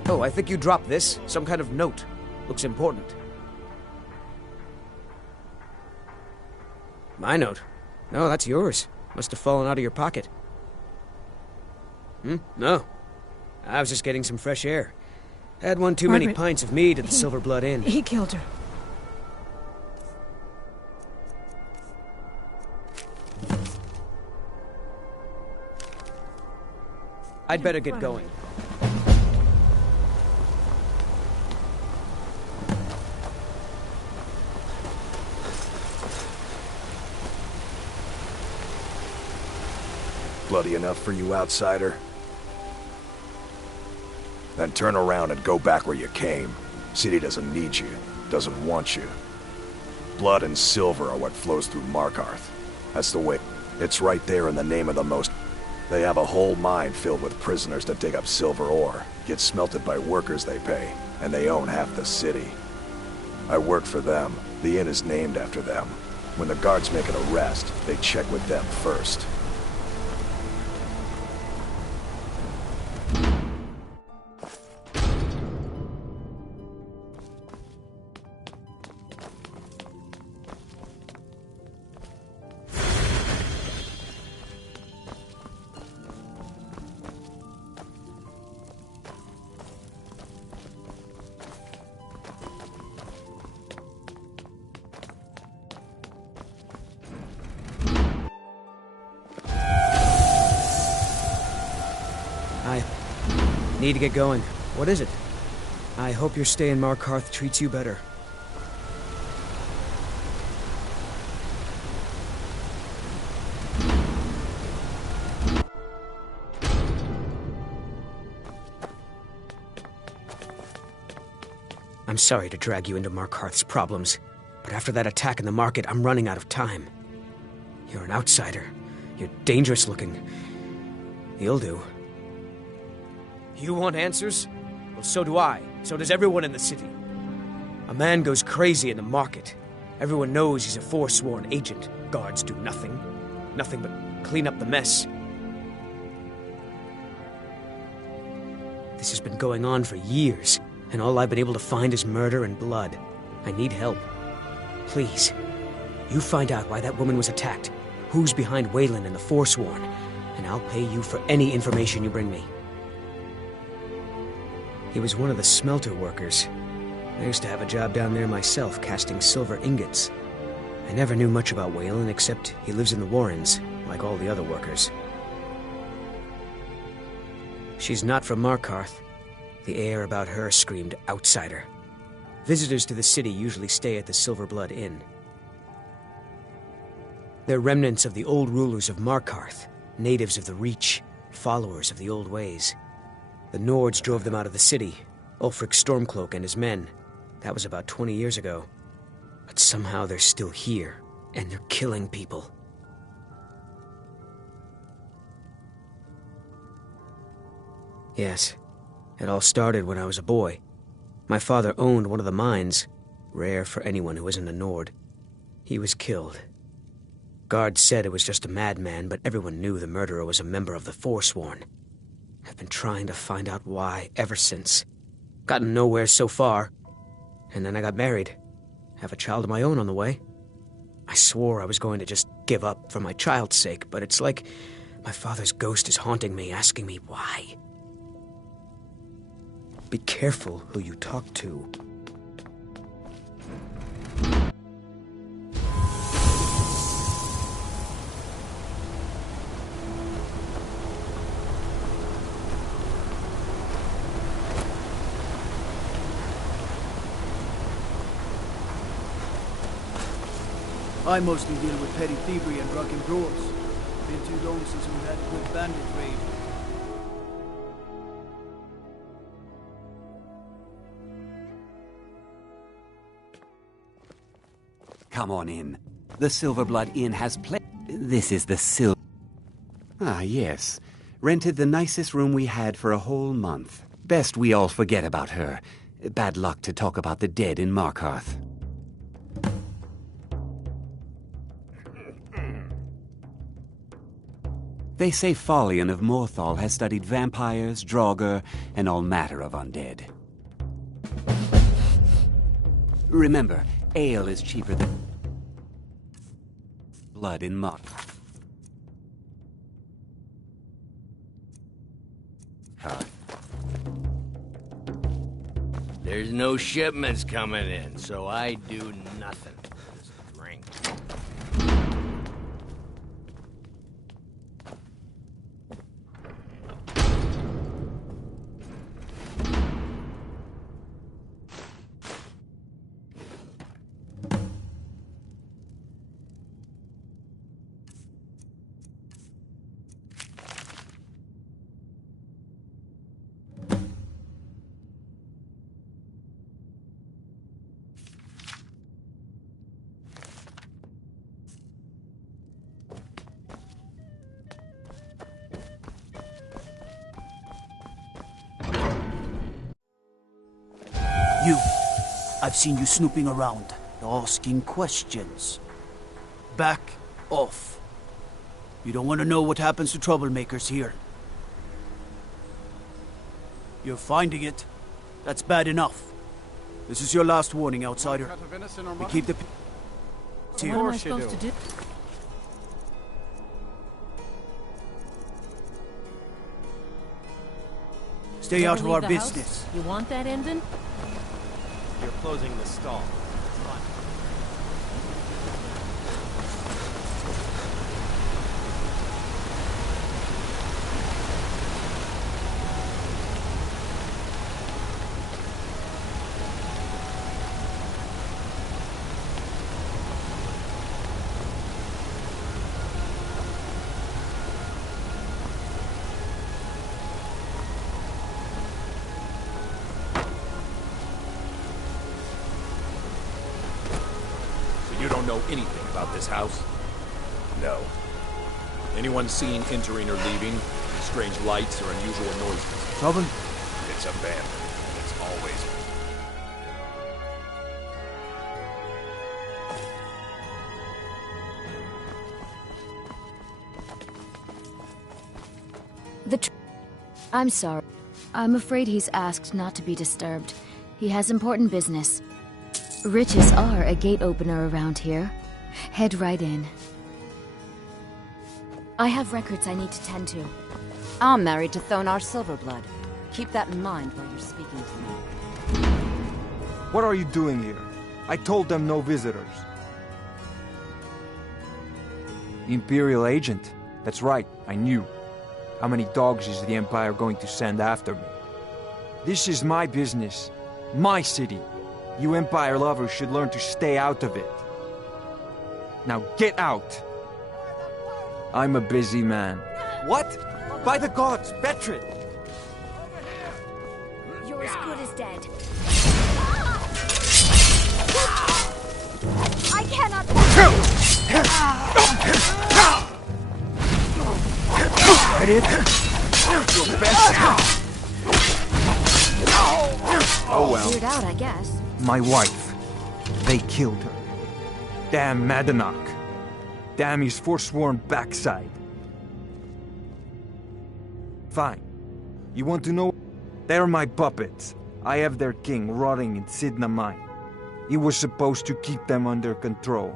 Oh, I think you dropped this. Some kind of note. Looks important. My note? No, that's yours. Must have fallen out of your pocket. No. I was just getting some fresh air. Had one too many Margaret, pints of mead at the Silver Blood Inn. He killed her. I'd better get going. Bloody enough for you, outsider? Then turn around and go back where you came. City doesn't need you, doesn't want you. Blood and silver are what flows through Markarth. That's the way. It's right there in the name of the most. They have a whole mine filled with prisoners that dig up silver ore, get smelted by workers they pay, and they own half the city. I work for them. The inn is named after them. When the guards make an arrest, they check with them first. Need to get going. What is it? I hope your stay in Markarth treats you better. I'm sorry to drag you into Markarth's problems, but after that attack in the market, I'm running out of time. You're an outsider. You're dangerous looking. You'll do. You want answers? Well, so do I. So does everyone in the city. A man goes crazy in the market. Everyone knows he's a forsworn agent. Guards do nothing. Nothing but clean up the mess. This has been going on for years, and all I've been able to find is murder and blood. I need help. Please, you find out why that woman was attacked, who's behind Waylon and the Forsworn, and I'll pay you for any information you bring me. He was one of the smelter workers. I used to have a job down there myself, casting silver ingots. I never knew much about Waylon, except he lives in the Warrens, like all the other workers. She's not from Markarth. The air about her screamed outsider. Visitors to the city usually stay at the Silver Blood Inn. They're remnants of the old rulers of Markarth, natives of the Reach, followers of the old ways. The Nords drove them out of the city, Ulfric Stormcloak and his men. That was about 20 years ago. But somehow they're still here, and they're killing people. Yes, it all started when I was a boy. My father owned one of the mines, rare for anyone who isn't a Nord. He was killed. Guards said it was just a madman, but everyone knew the murderer was a member of the Forsworn. I've been trying to find out why ever since. Gotten nowhere so far. And then I got married. Have a child of my own on the way. I swore I was going to just give up for my child's sake, but it's like my father's ghost is haunting me, asking me why. Be careful who you talk to. I mostly deal with petty thievery and drunken brawls. Been too long since we've had a good bandit raid. Come on in. The Silverblood Inn has This is the Ah, yes. Rented the nicest room we had for a whole month. Best we all forget about her. Bad luck to talk about the dead in Markarth. They say Folion of Morthal has studied vampires, Draugr, and all matter of undead. Remember, ale is cheaper than blood in Mark. There's no shipments coming in, so I do nothing. Just drink. You. I've seen you snooping around, asking questions. Back off. You don't want to know what happens to troublemakers here. You're finding it. That's bad enough. This is your last warning, outsider. We keep the... What am I supposed to do? Stay out of our Leave the business. house? You want that ending? You're closing the stall. You don't know anything about this house? No. Anyone seen entering or leaving? Any strange lights or unusual noises? Trouble? It's abandoned. It's always... I'm sorry. I'm afraid he's asked not to be disturbed. He has important business. Riches are a gate opener around here. Head right in. I have records I need to tend to. I'm married to Thonar Silverblood. Keep that in mind while you're speaking to me. What are you doing here? I told them no visitors. Imperial agent. That's right, I knew. How many dogs is the Empire going to send after me? This is my business. My city. You Empire lovers should learn to stay out of it. Now get out! I'm a busy man. What? By the gods, Betrid! You're as good as dead. I cannot. Get it? Your best. Oh well. Cleared out, I guess. My wife. They killed her. Damn Madanach. Damn his forsworn backside. Fine. You want to know? They're my puppets. I have their king rotting in Sidna Mine. He was supposed to keep them under control.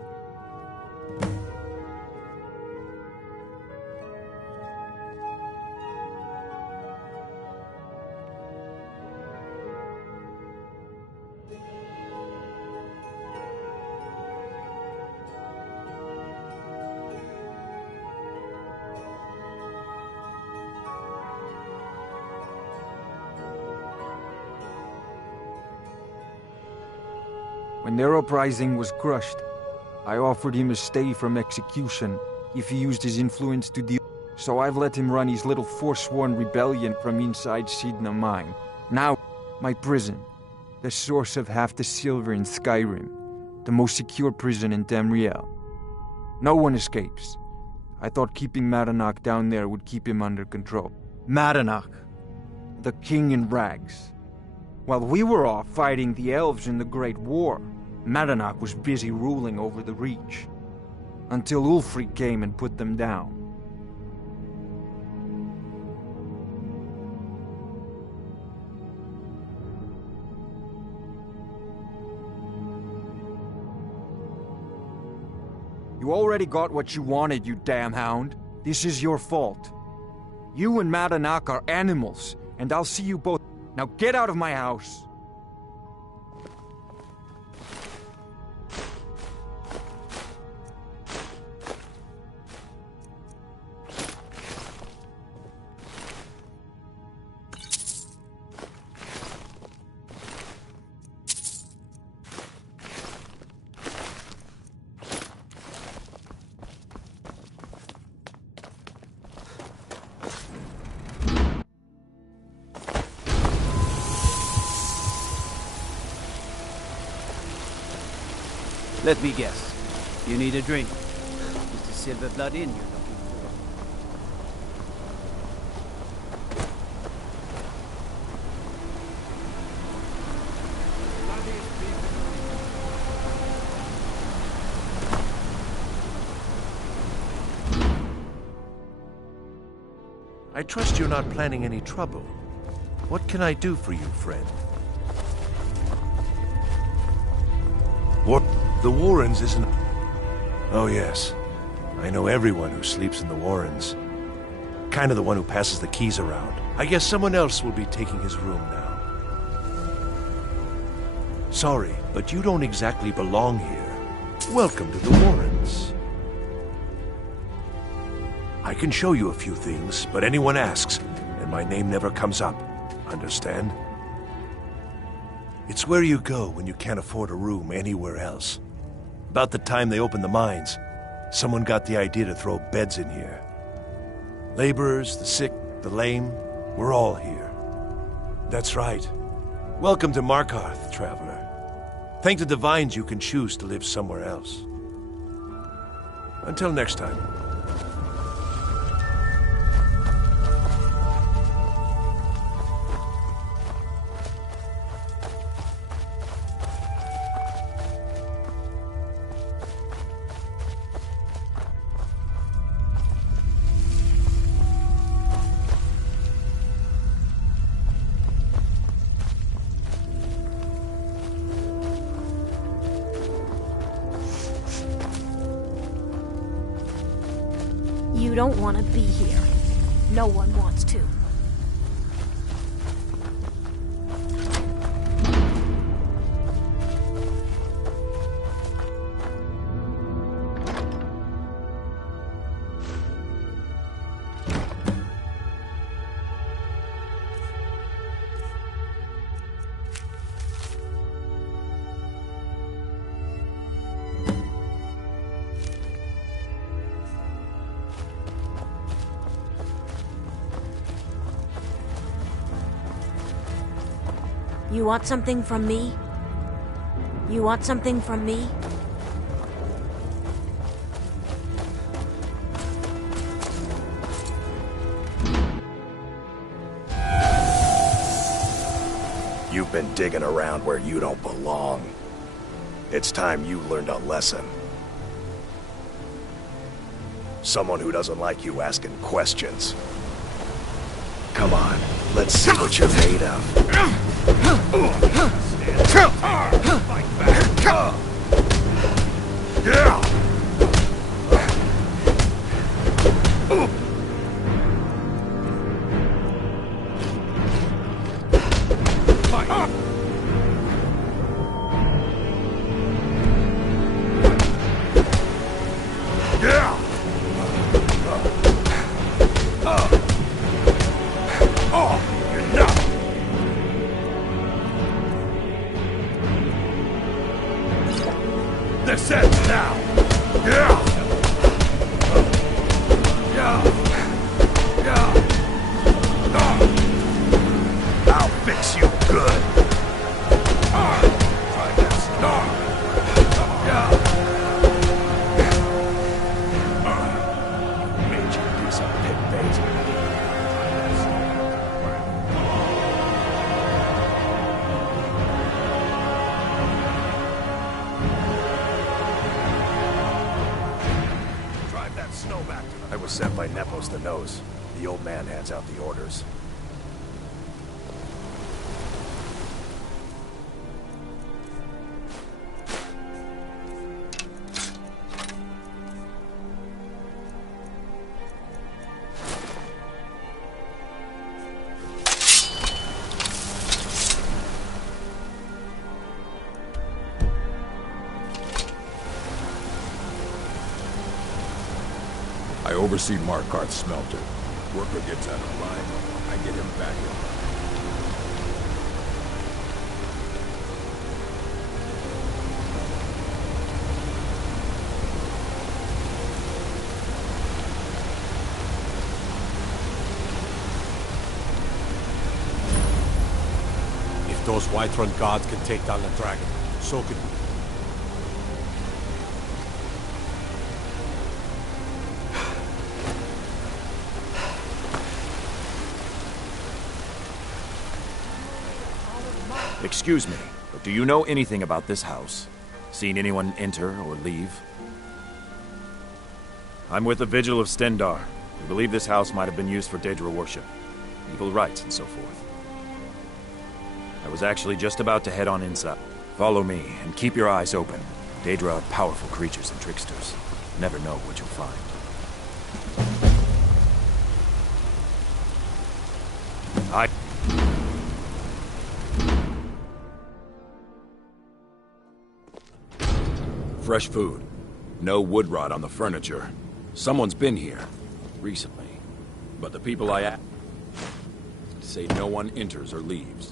When their uprising was crushed, I offered him a stay from execution if he used his influence to deal. So I've let him run his little forsworn rebellion from inside Sidna Mine. Now, my prison, the source of half the silver in Skyrim, the most secure prison in Tamriel. No one escapes. I thought keeping Madanach down there would keep him under control. Madanach, the king in rags. While we were off fighting the elves in the Great War, Madanach was busy ruling over the Reach. Until Ulfric came and put them down. You already got what you wanted, you damn hound. This is your fault. You and Madanach are animals, and I'll see you both. Now get out of my house! Let me guess. You need a drink. It's the Silverblood Inn you're looking for. I trust you're not planning any trouble. What can I do for you, friend? What? The Warrens isn't... Oh, yes. I know everyone who sleeps in the Warrens. Kind of the one who passes the keys around. I guess someone else will be taking his room now. Sorry, but you don't exactly belong here. Welcome to the Warrens. I can show you a few things, but anyone asks, and my name never comes up. Understand? It's where you go when you can't afford a room anywhere else. About the time they opened the mines, someone got the idea to throw beds in here. Laborers, the sick, the lame, we're all here. That's right. Welcome to Markarth, traveler. Thank the divines you can choose to live somewhere else. Until next time. You don't want to be here. No one wants to. You want something from me? You want something from me? You've been digging around where you don't belong. It's time you learned a lesson. Someone who doesn't like you asking questions. Come on, let's see what you're made of. Yeah! This ends now! Yeah! I'll fix you good! Try this! Made you do some pit bait. I was sent by Nepos the Nose. The old man hands out the orders. I oversee Markarth's smelter. Worker gets out of line, I get him back in line. If those Whiterun gods can take down the dragon, so can we. Excuse me, but do you know anything about this house? Seen anyone enter or leave? I'm with the Vigil of Stendar. We believe this house might have been used for Daedra worship, evil rites and so forth. I was actually just about to head on inside. Follow me, and keep your eyes open. Daedra are powerful creatures and tricksters. Never know what you'll find. Fresh food. No wood rot on the furniture. Someone's been here. Recently. But the people I asked say no one enters or leaves.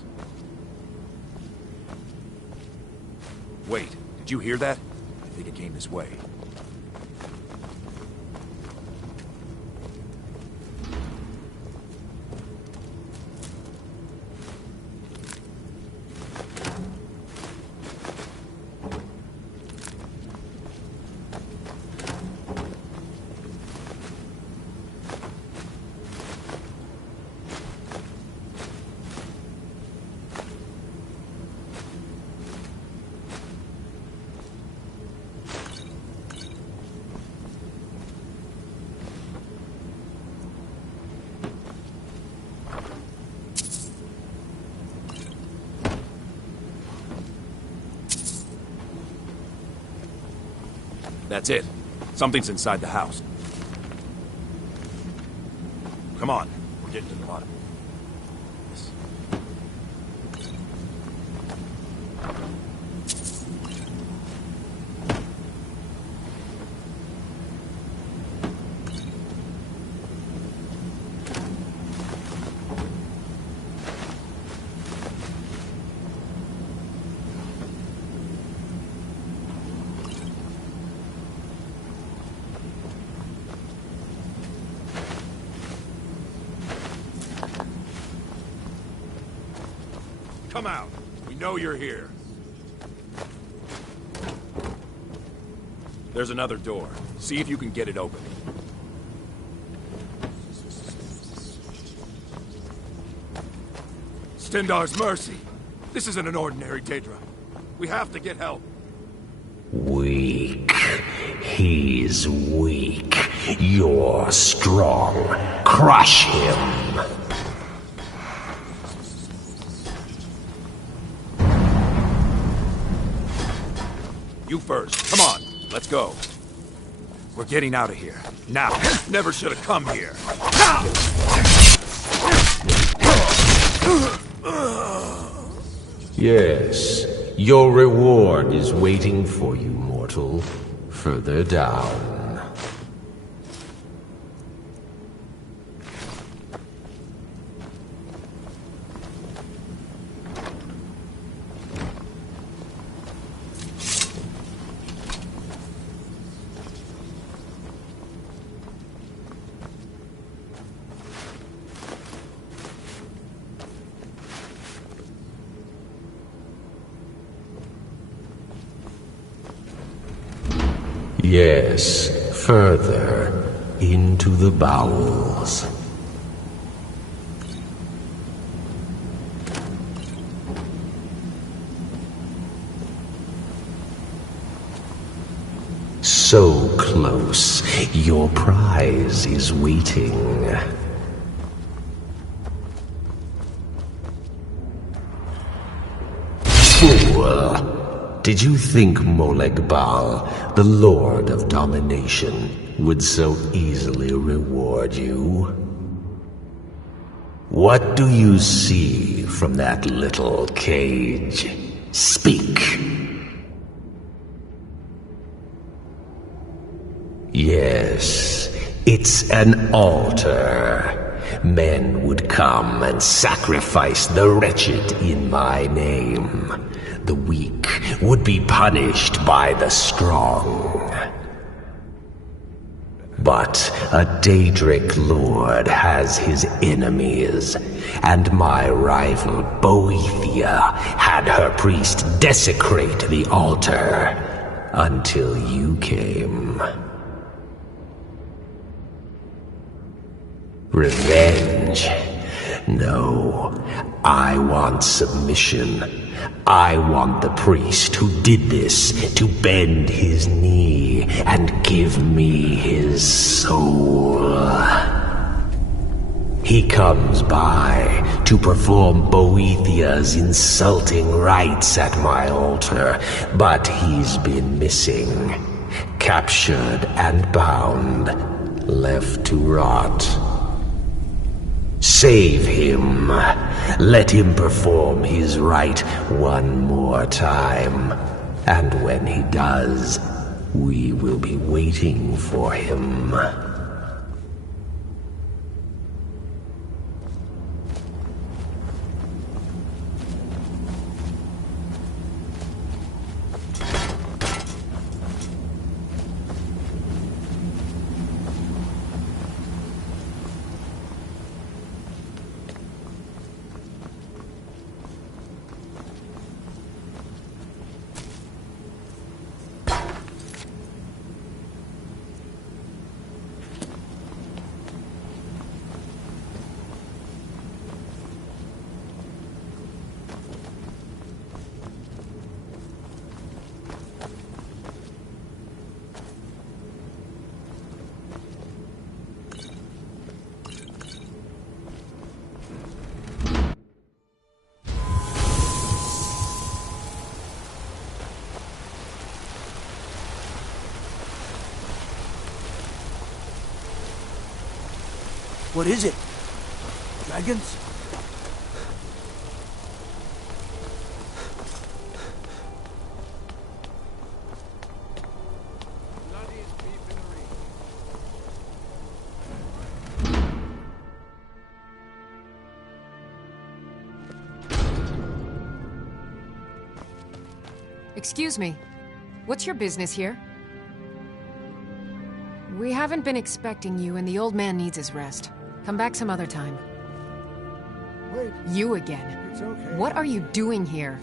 Wait, did you hear that? I think it came this way. That's it. Something's inside the house. Come on, we're getting to the bottom. Come out. We know you're here. There's another door. See if you can get it open. Stendar's mercy. This isn't an ordinary Daedra. We have to get help. Weak. He's weak. You're strong. Crush him. You first. Come on. Let's go. We're getting out of here. Now. Never should have come here. Yes, your reward is waiting for you, mortal. Further down. Yes, further into the bowels. So close, your prize is waiting. Fool! Did you think Moleg Bal, the Lord of Domination, would so easily reward you? What do you see from that little cage? Speak! Yes, it's an altar. Men would come and sacrifice the wretched in my name. The weak would be punished by the strong. But a Daedric lord has his enemies, and my rival Boethia had her priest desecrate the altar until you came. Revenge? No, I want submission. I want the priest who did this to bend his knee and give me his soul. He comes by to perform Boethia's insulting rites at my altar, but he's been missing, captured and bound, left to rot. Save him. Let him perform his rite one more time. And when he does, we will be waiting for him. What is it? dragons? Excuse me. What's your business here? We haven't been expecting you, and the old man needs his rest. Come back some other time. Wait. You again. It's okay. What are you doing here?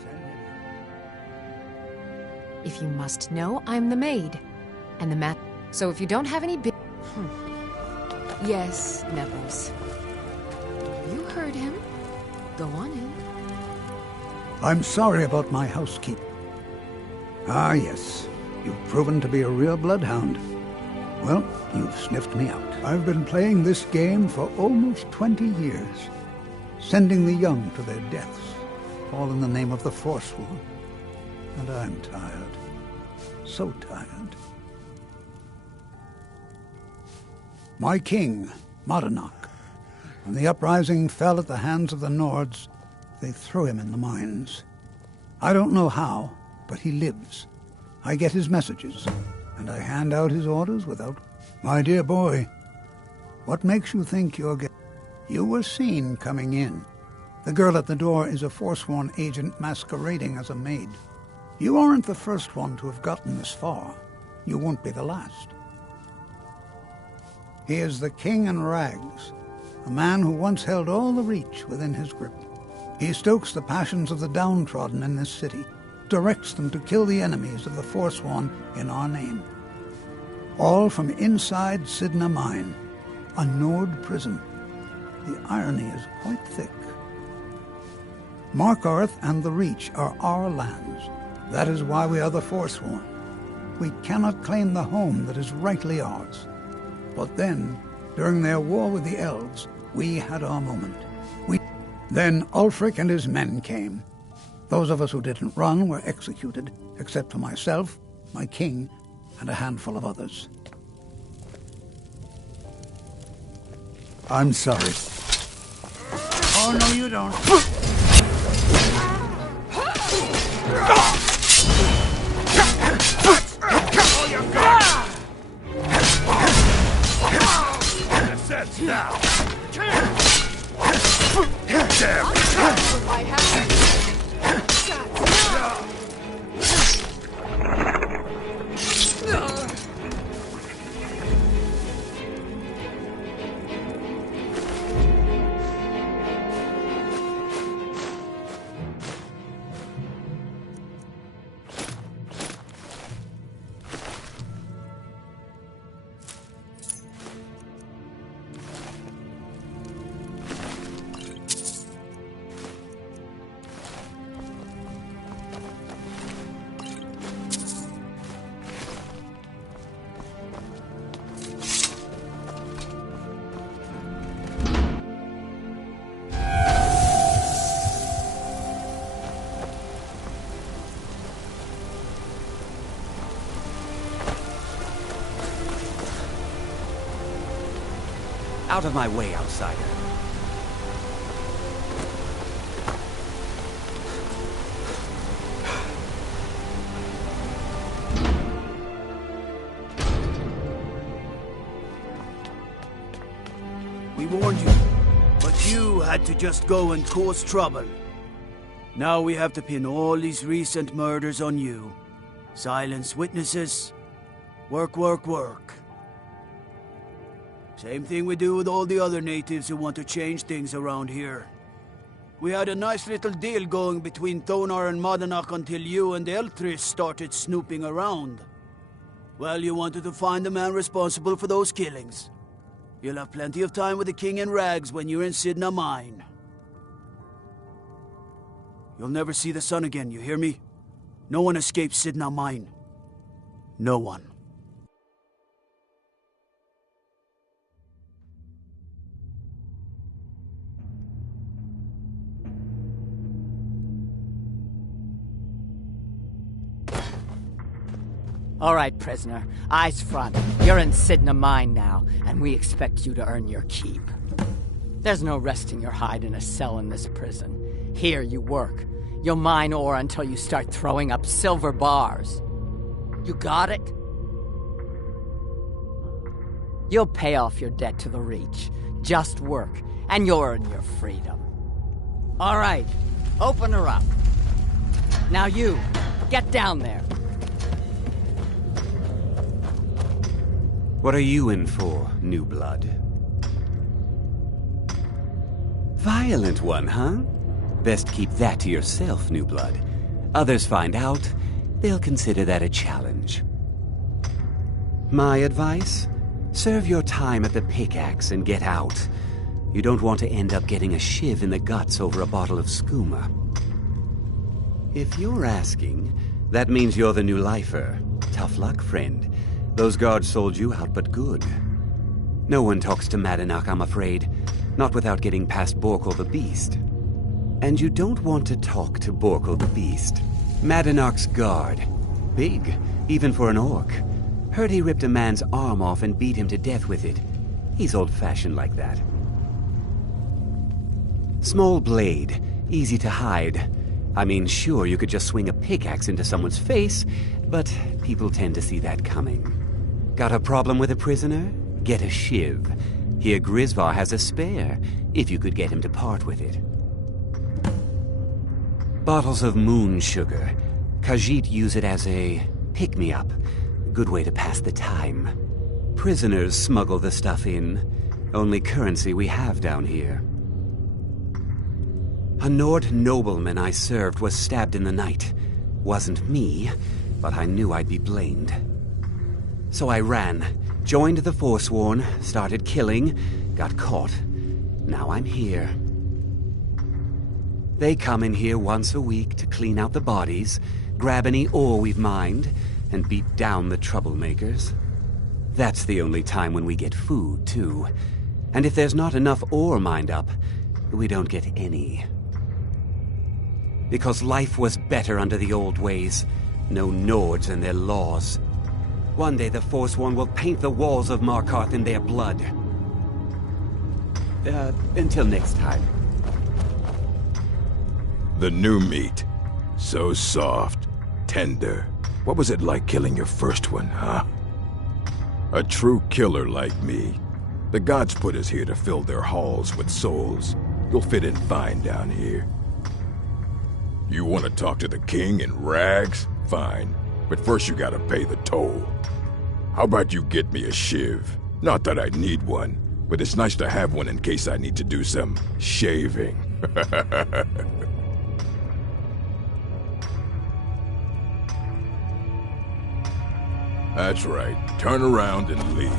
If you must know, I'm the maid. And the mat. So if you don't have any Yes, Nevos. You heard him. Go on in. I'm sorry about my housekeeping. Ah, yes. You've proven to be a real bloodhound. Well, you've sniffed me out. I've been playing this game for almost 20 years, sending the young to their deaths, all in the name of the Forsworn. And I'm tired. So tired. My king, Modernach, when the uprising fell at the hands of the Nords, they threw him in the mines. I don't know how, but he lives. I get his messages, and I hand out his orders without... My dear boy, what makes you think you're getting... You were seen coming in. The girl at the door is a Forsworn agent masquerading as a maid. You aren't the first one to have gotten this far. You won't be the last. He is the King in Rags, a man who once held all the Reach within his grip. He stokes the passions of the downtrodden in this city, directs them to kill the enemies of the Forsworn in our name. All from inside Sidna Mine, a Nord prison. The irony is quite thick. Markarth and the Reach are our lands. That is why we are the Forsworn. We cannot claim the home that is rightly ours. But then, during their war with the elves, we had our moment. Then Ulfric and his men came. Those of us who didn't run were executed, except for myself, my king, and a handful of others. I'm sorry. Oh, no, you don't. That's now. Damn. I have... Out of my way, outsider. We warned you, but you had to just go and cause trouble. Now we have to pin all these recent murders on you. Silence witnesses. Work, work, work. Same thing we do with all the other natives who want to change things around here. We had a nice little deal going between Thonar and Modernach until you and Elthris started snooping around. Well, you wanted to find the man responsible for those killings. You'll have plenty of time with the King in Rags when you're in Sidna Mine. You'll never see the sun again, you hear me? No one escapes Sidna Mine. No one. All right, prisoner. Eyes front. You're in Sidna Mine now, and we expect you to earn your keep. There's no resting your hide in a cell in this prison. Here you work. You'll mine ore until you start throwing up silver bars. You got it? You'll pay off your debt to the Reach. Just work, and you'll earn your freedom. All right, open her up. Now you, get down there. What are you in for, new blood? Violent one, huh? Best keep that to yourself, new blood. Others find out, they'll consider that a challenge. My advice? Serve your time at the pickaxe and get out. You don't want to end up getting a shiv in the guts over a bottle of skooma. If you're asking, that means you're the new lifer. Tough luck, friend. Those guards sold you out, but good. No one talks to Madanak, I'm afraid. Not without getting past Borkul the Beast. And you don't want to talk to Borkul the Beast. Madanak's guard. Big, even for an orc. Heard he ripped a man's arm off and beat him to death with it. He's old-fashioned like that. Small blade, easy to hide. I mean, sure, you could just swing a pickaxe into someone's face, but people tend to see that coming. Got a problem with a prisoner? Get a shiv. Here Grisvar has a spare, if you could get him to part with it. Bottles of moon sugar. Khajiit use it as a pick-me-up. Good way to pass the time. Prisoners smuggle the stuff in. Only currency we have down here. A Nord nobleman I served was stabbed in the night. Wasn't me, but I knew I'd be blamed. So I ran, joined the Forsworn, started killing, got caught. Now I'm here. They come in here once a week to clean out the bodies, grab any ore we've mined, and beat down the troublemakers. That's the only time when we get food, too. And if there's not enough ore mined up, we don't get any. Because life was better under the old ways. No Nords and their laws. One day the Forsworn will paint the walls of Markarth in their blood. Until next time. The new meat. So soft, tender. What was it like killing your first one, huh? A true killer like me. The gods put us here to fill their halls with souls. You'll fit in fine down here. You want to talk to the king in rags? Fine. But first you gotta pay the toll. How about you get me a shiv? Not that I need one, but it's nice to have one in case I need to do some shaving. That's right. Turn around and leave.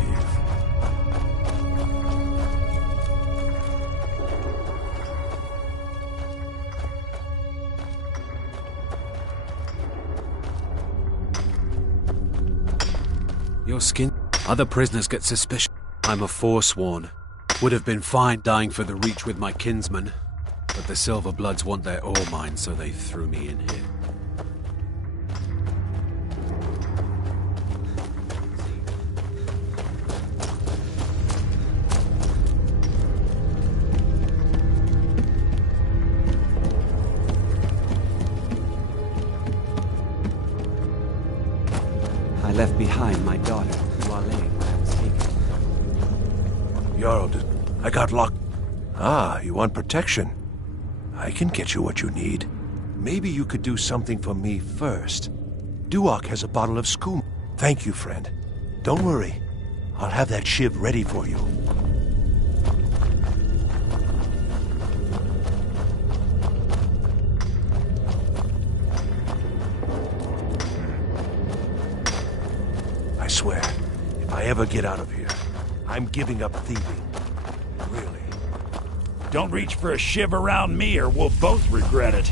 Your skin. Other prisoners get suspicious. I'm a Forsworn. Would have been fine dying for the Reach with my kinsmen, but the Silver Bloods want their ore mine, so they threw me in here. I left behind my daughter, Wale, when I was taken. Jarl, I got locked. Ah, you want protection? I can get you what you need. Maybe you could do something for me first. Duak has a bottle of skooma. Thank you, friend. Don't worry. I'll have that shiv ready for you. I swear, if I ever get out of here, I'm giving up thieving. Really. Don't reach for a shiv around me or we'll both regret it.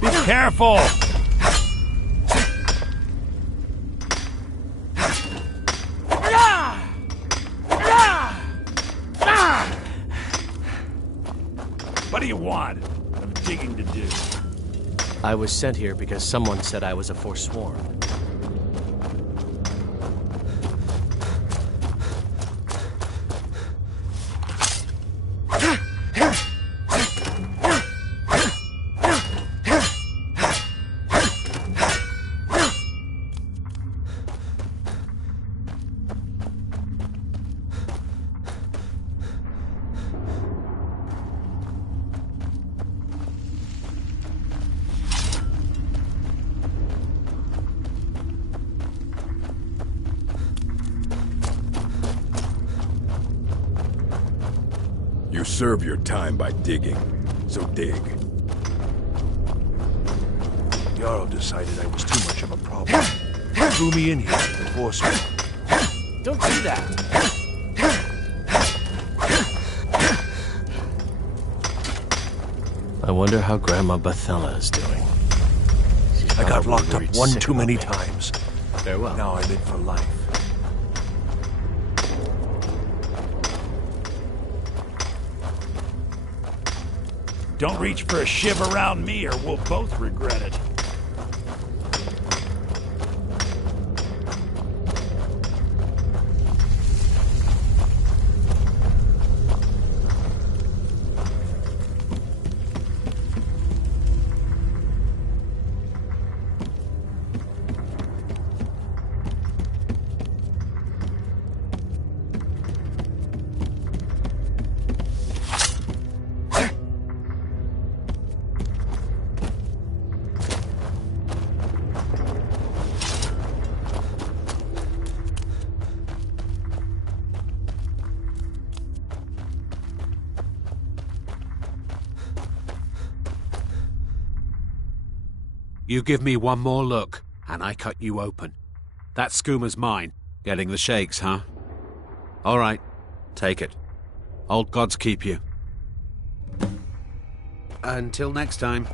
Be careful! What do you want? I have digging to do. I was sent here because someone said I was a Forsworn. You serve your time by digging, so dig. Jarl decided I was too much of a problem. Threw me in here with the Forsworn. Don't do that! I wonder how Grandma Bethella is doing. I got locked up worried one sick too many about me. times. Farewell. Now I live for life. Don't reach for a shiv around me or we'll both regret it. You give me one more look, and I cut you open. That schooner's mine. Getting the shakes, huh? All right, take it. Old gods keep you. Until next time.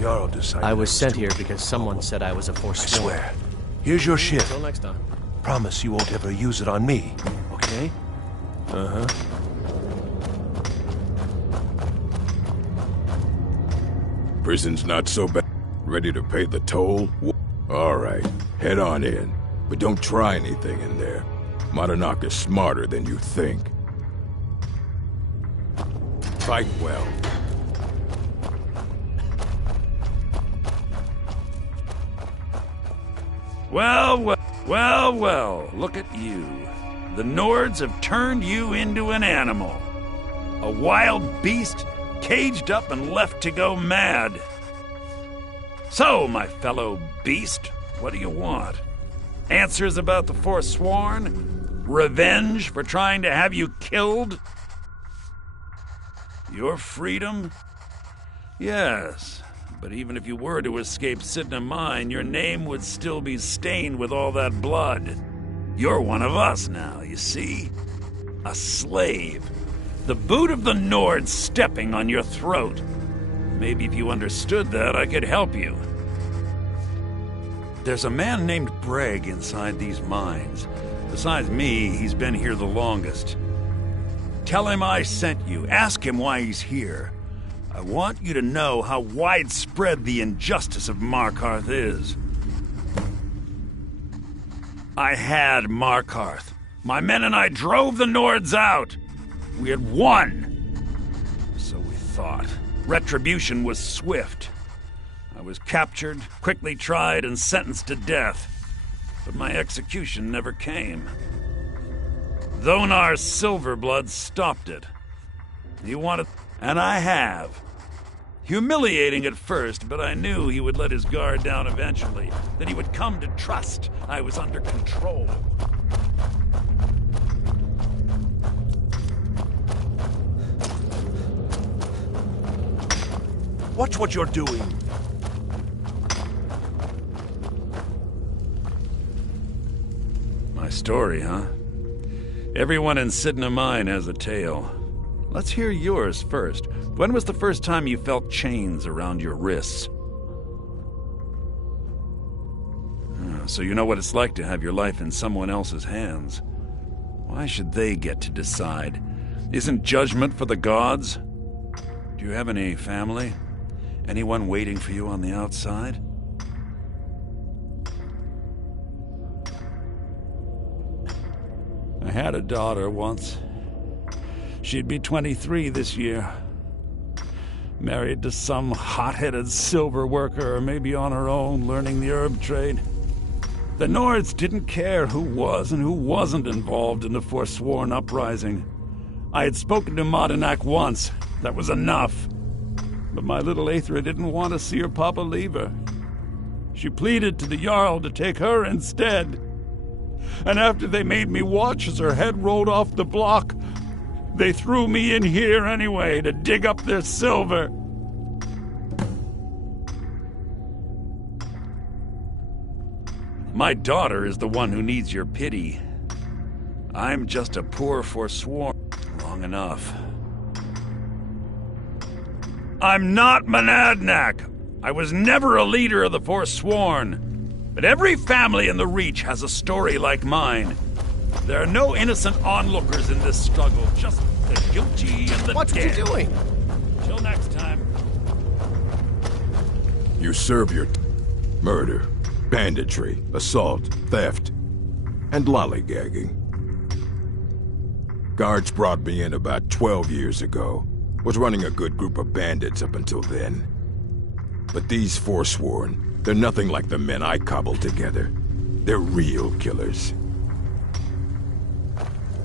Jarl decided I was sent here because someone said I was a I Forsworn. swear. Here's your ship. Until next time. Promise you won't ever use it on me, okay? Uh-huh. Prison's not so bad. Ready to pay the toll? All right, head on in. But don't try anything in there. Madanak is smarter than you think. Fight well. Well, look at you. The Nords have turned you into an animal. A wild beast, caged up and left to go mad. So, my fellow beast, what do you want? Answers about the Forsworn? Revenge for trying to have you killed? Your freedom? Yes. But even if you were to escape Sidna Mine, your name would still be stained with all that blood. You're one of us now, you see? A slave. The boot of the Nord stepping on your throat. Maybe if you understood that, I could help you. There's a man named Breg inside these mines. Besides me, he's been here the longest. Tell him I sent you. Ask him why he's here. I want you to know how widespread the injustice of Markarth is. I had Markarth. My men and I drove the Nords out. We had won. So we thought. Retribution was swift. I was captured, quickly tried, and sentenced to death. But my execution never came. Dhonar's Silverblood stopped it. He wanted... And I have. Humiliating at first, but I knew he would let his guard down eventually. That he would come to trust I was under control. Watch what you're doing. My story, huh? Everyone in Sidna Mine has a tale. Let's hear yours first. When was the first time you felt chains around your wrists? So you know what it's like to have your life in someone else's hands. Why should they get to decide? Isn't judgment for the gods? Do you have any family? Anyone waiting for you on the outside? I had a daughter once. She'd be 23 this year. Married to some hot-headed silver worker, or maybe on her own, learning the herb trade. The Nords didn't care who was and who wasn't involved in the Forsworn uprising. I had spoken to Madanak once. That was enough. But my little Aethra didn't want to see her papa leave her. She pleaded to the Jarl to take her instead. And after they made me watch as her head rolled off the block, they threw me in here anyway to dig up their silver. My daughter is the one who needs your pity. I'm just a poor Forsworn. Long enough. I'm not Monadnock. I was never a leader of the Forsworn. But every family in the Reach has a story like mine. There are no innocent onlookers in this struggle, just the guilty and the What's dead. he doing? Till next time. You serve your murder, banditry, assault, theft, and lollygagging. Guards brought me in about 12 years ago. Was running a good group of bandits up until then. But these Forsworn, they're nothing like the men I cobbled together. They're real killers.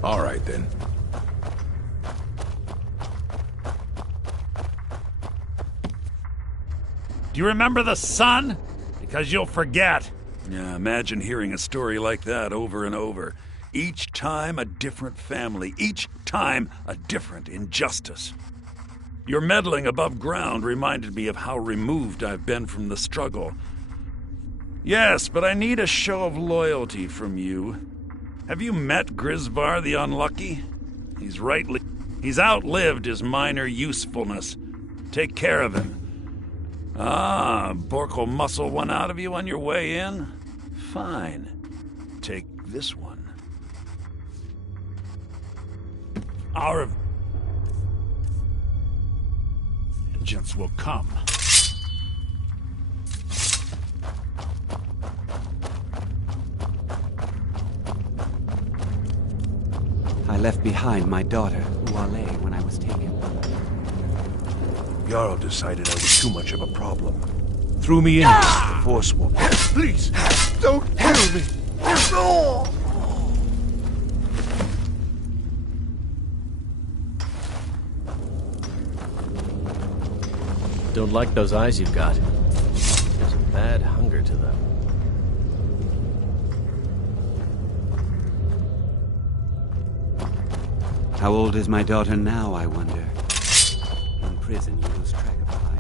All right, then. Do you remember the sun? Because you'll forget. Yeah, imagine hearing a story like that over and over. Each time a different family. Each time a different injustice. Your meddling above ground reminded me of how removed I've been from the struggle. Yes, but I need a show of loyalty from you. Have you met Grisvar the Unlucky? He's outlived his minor usefulness. Take care of him. Ah, Bork will muscle one out of you on your way in? Fine. Take this one. Our vengeance will come. I left behind my daughter, Uale, when I was taken. Jarl decided I was too much of a problem. Threw me in the Forsworn. Please, don't kill me. No! Don't like those eyes you've got. There's a bad hunger to them. How old is my daughter now, I wonder? In prison, you lose track of time.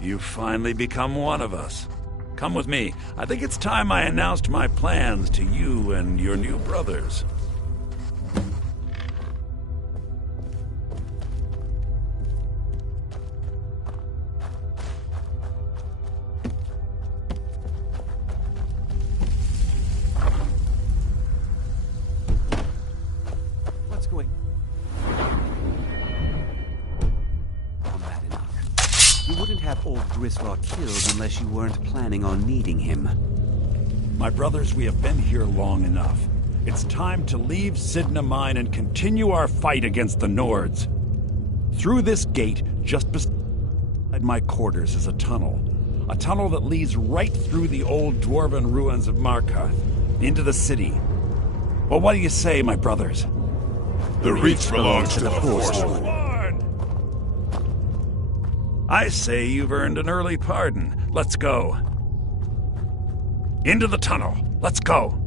You've finally become one of us. Come with me. I think it's time I announced my plans to you and your new brothers. Grisvar killed unless you weren't planning on needing him. My brothers, we have been here long enough. It's time to leave Sidna Mine and continue our fight against the Nords. Through this gate, just beside my quarters, is a tunnel. A tunnel that leads right through the old dwarven ruins of Markarth, into the city. Well, what do you say, my brothers? The Reach belongs to the Forsworn. I say you've earned an early pardon. Let's go. Into the tunnel. Let's go.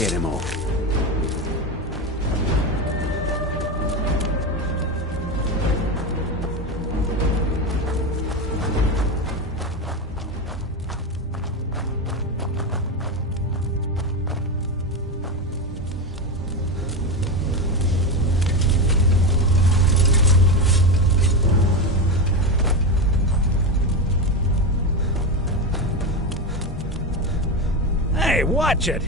scare him off. Hey, watch it!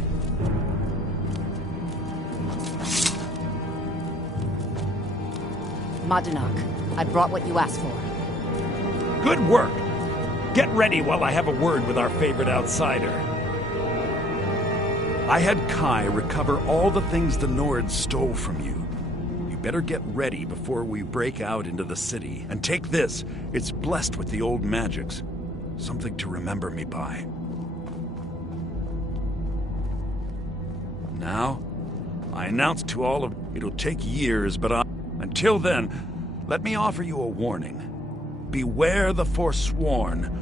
Madanak, I brought what you asked for. Good work! Get ready while I have a word with our favorite outsider. I had Kai recover all the things the Nords stole from you. You better get ready before we break out into the city. And take this, it's blessed with the old magics. Something to remember me by. Now, I announce to all of it'll take years, but until then, let me offer you a warning. Beware the Forsworn.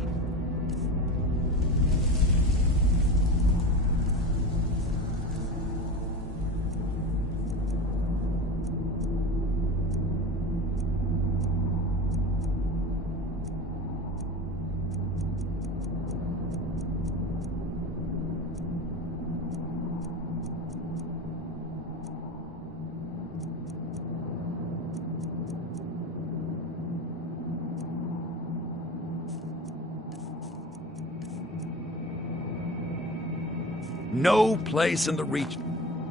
No place in the Reach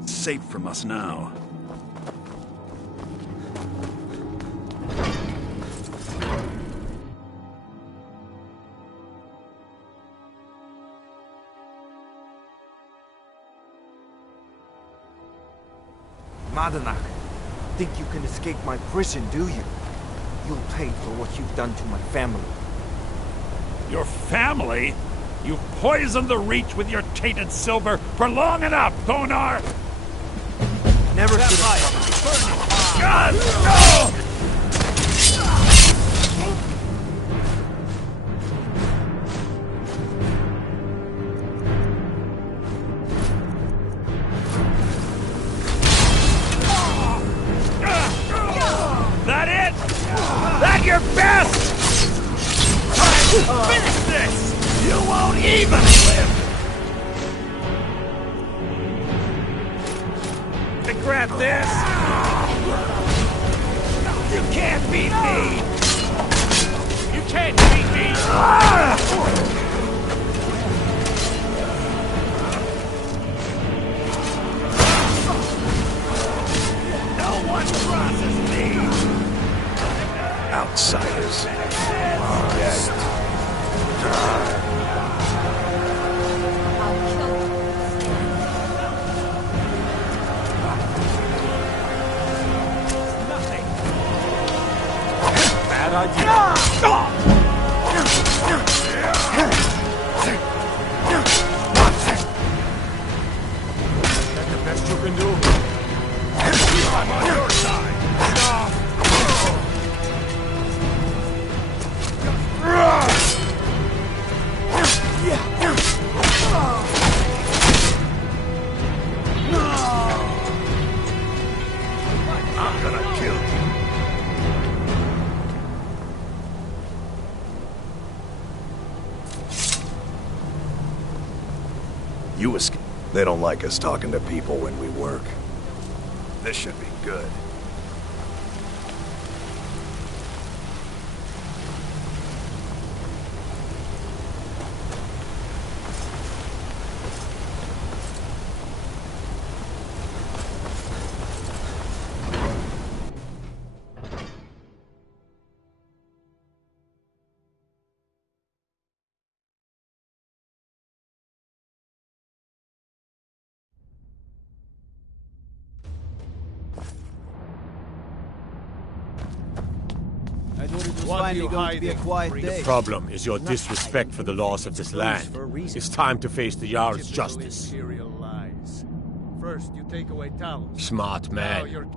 safe from us now. Madanak, think you can escape my prison, do you? You'll pay for what you've done to my family. Your family? You've poisoned the Reach with your tainted silver for long enough, Thonar! Never should have God! No! That it? That your best? Finish this! You won't even live! To grab this! You can't beat me! You can't beat me! No one crosses me! Outsiders. Bad idea. That's the best you can do. I'm on your side. I'm gonna kill you. You escape. They don't like us talking to people when we work. This should be good. The problem is your disrespect for the laws of this land. It's time to face the Jarl's justice. First, you take away Talos. Smart man. Now you're...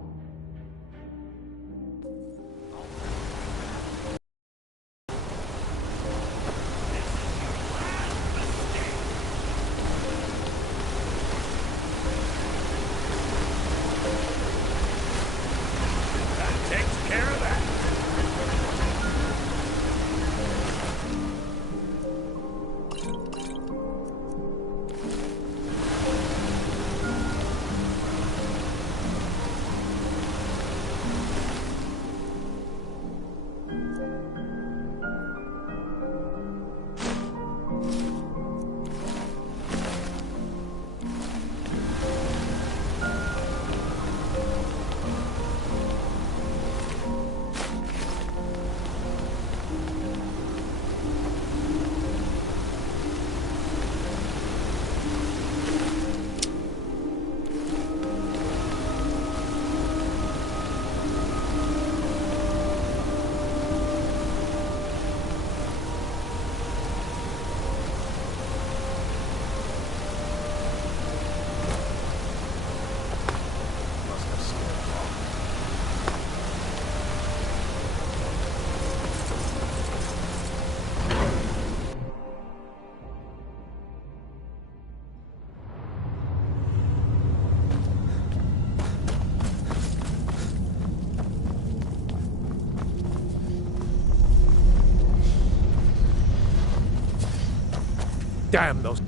Damn those...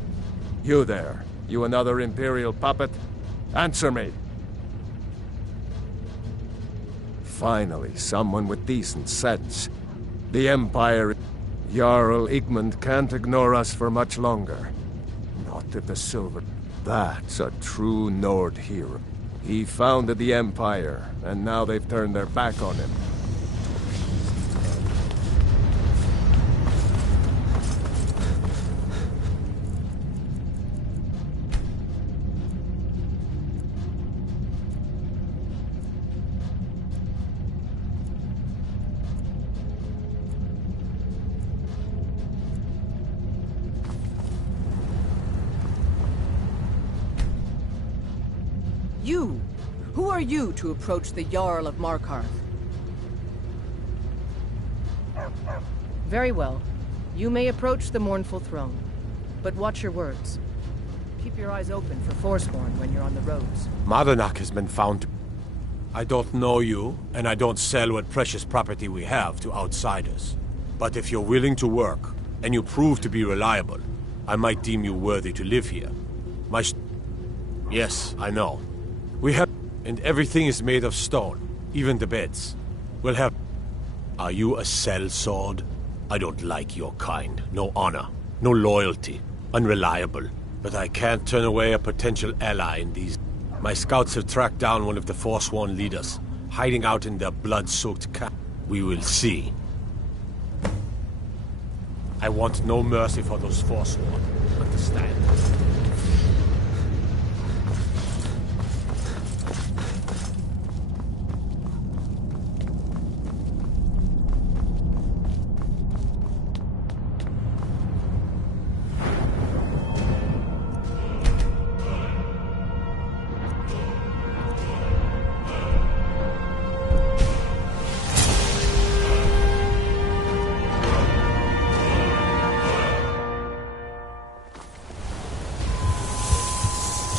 You there. You another Imperial puppet? Answer me. Finally, someone with decent sense. The Empire... Jarl Igmund can't ignore us for much longer. Not if the Silver... That's a true Nord hero. He founded the Empire, and now they've turned their back on him. You! Who are you to approach the Jarl of Markarth? Very well. You may approach the mournful throne. But watch your words. Keep your eyes open for Forsworn when you're on the roads. Madanak has been found. I don't know you, and I don't sell what precious property we have to outsiders. But if you're willing to work, and you prove to be reliable, I might deem you worthy to live here. Yes, I know. We have... and everything is made of stone, even the beds. We'll have... Are you a sellsword? I don't like your kind. No honor, no loyalty, unreliable. But I can't turn away a potential ally in these... My scouts have tracked down one of the Forsworn leaders, hiding out in their blood-soaked camp. We will see. I want no mercy for those Forsworn. Understand?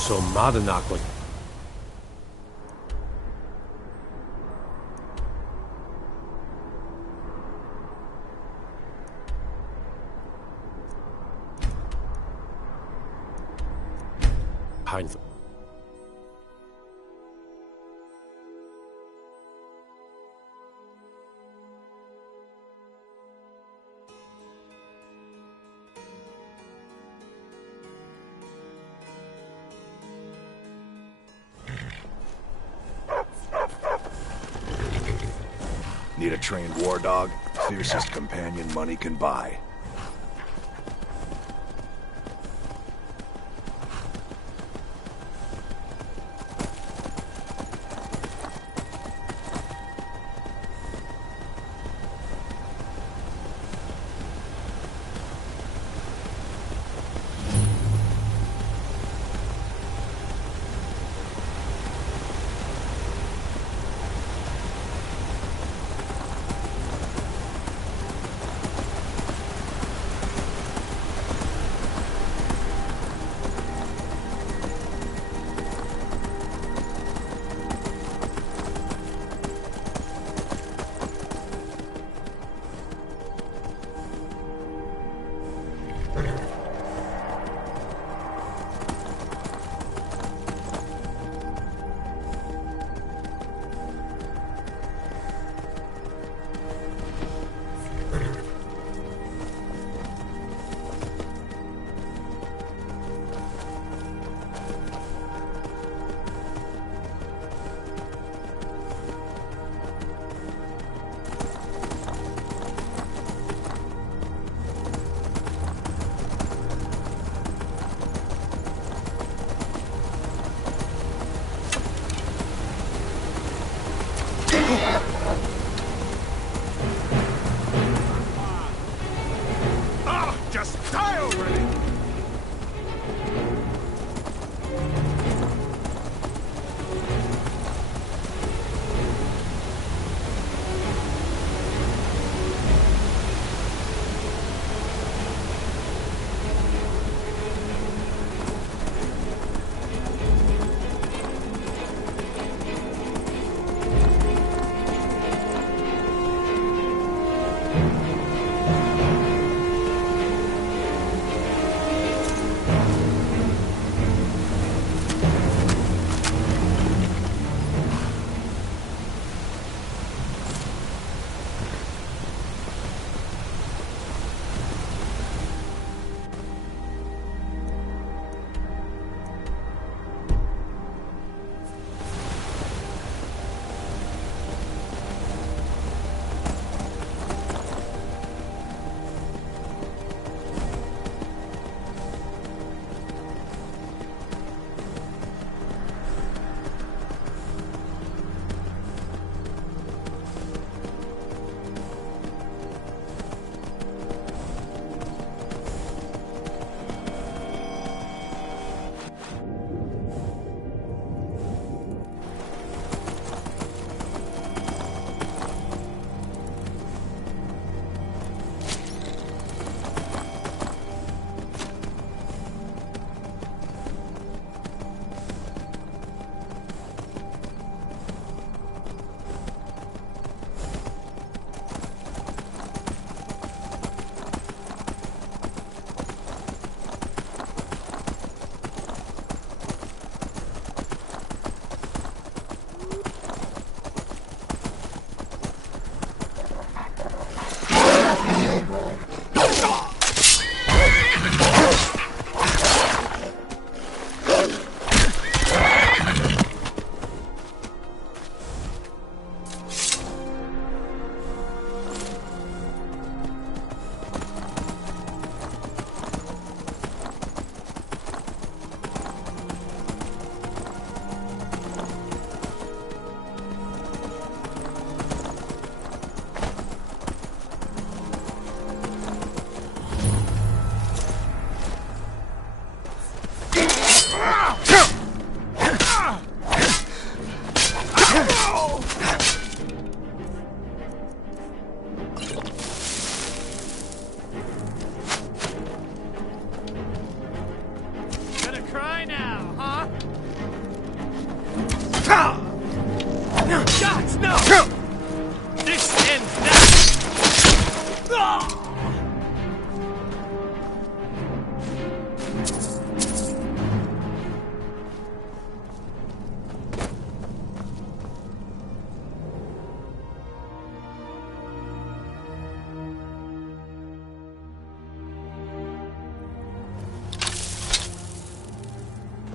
So Madanak was... Heinz. Need a trained war dog? Fiercest companion money can buy.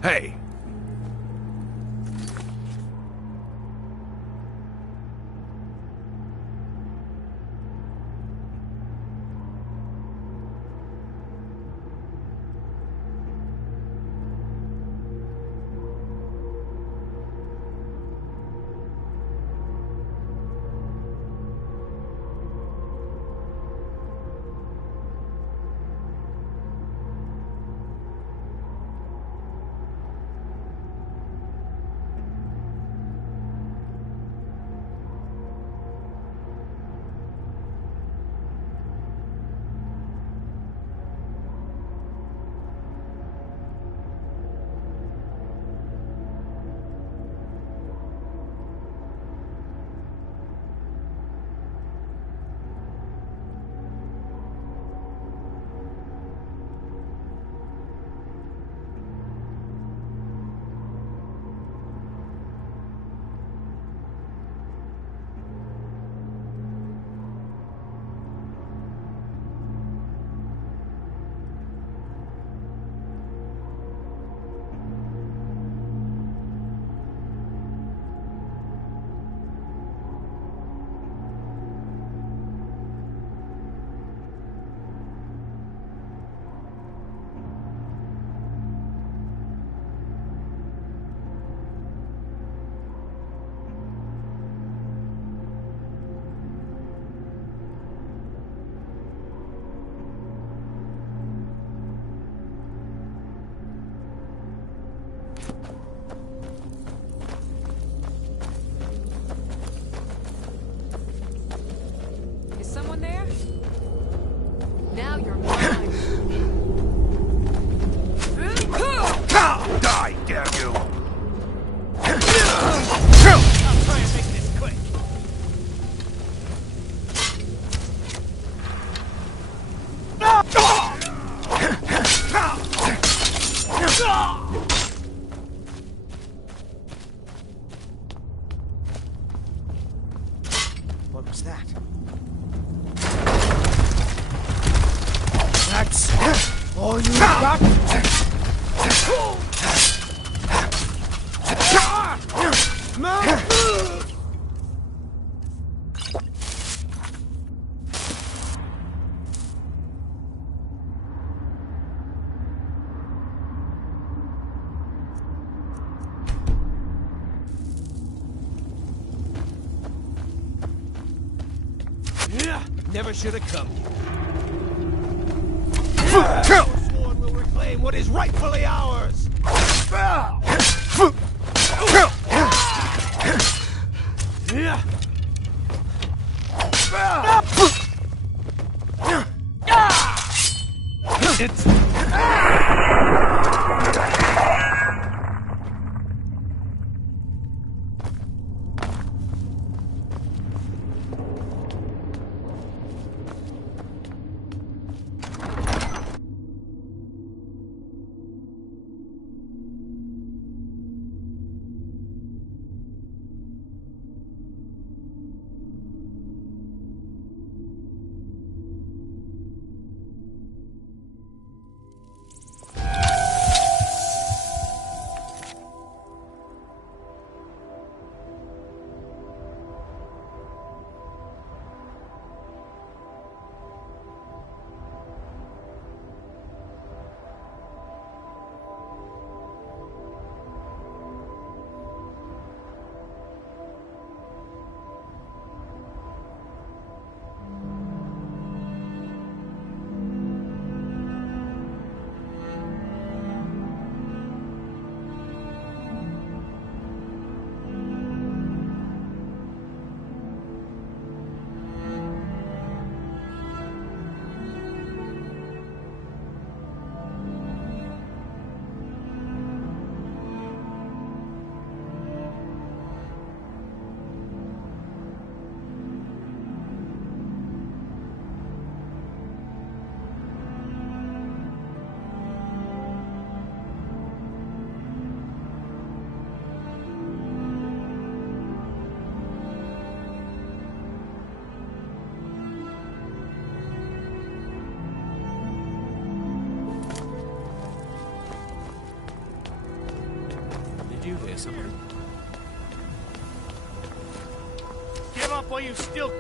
Hey! Is someone there? Now you're mine. Die, damn you! I'll try and make this quick. What was that? That's all you got? Never should have come. Forsworn will reclaim what is rightfully ours. clear something. Give up while you still...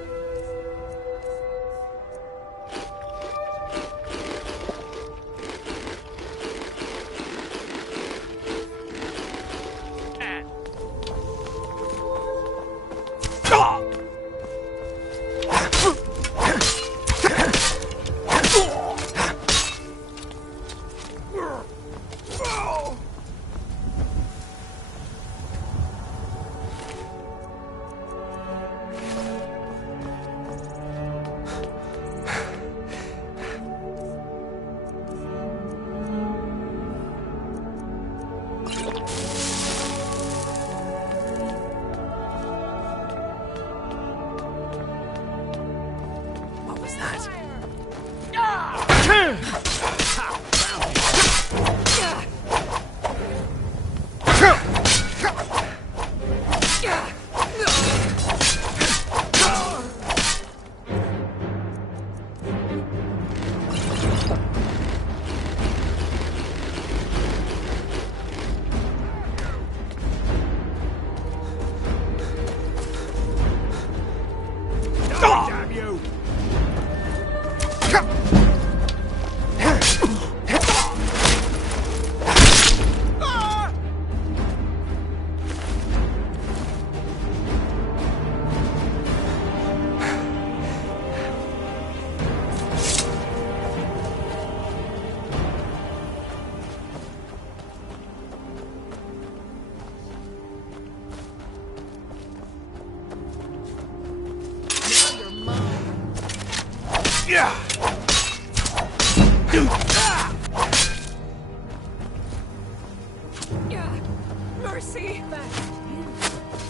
Mercy!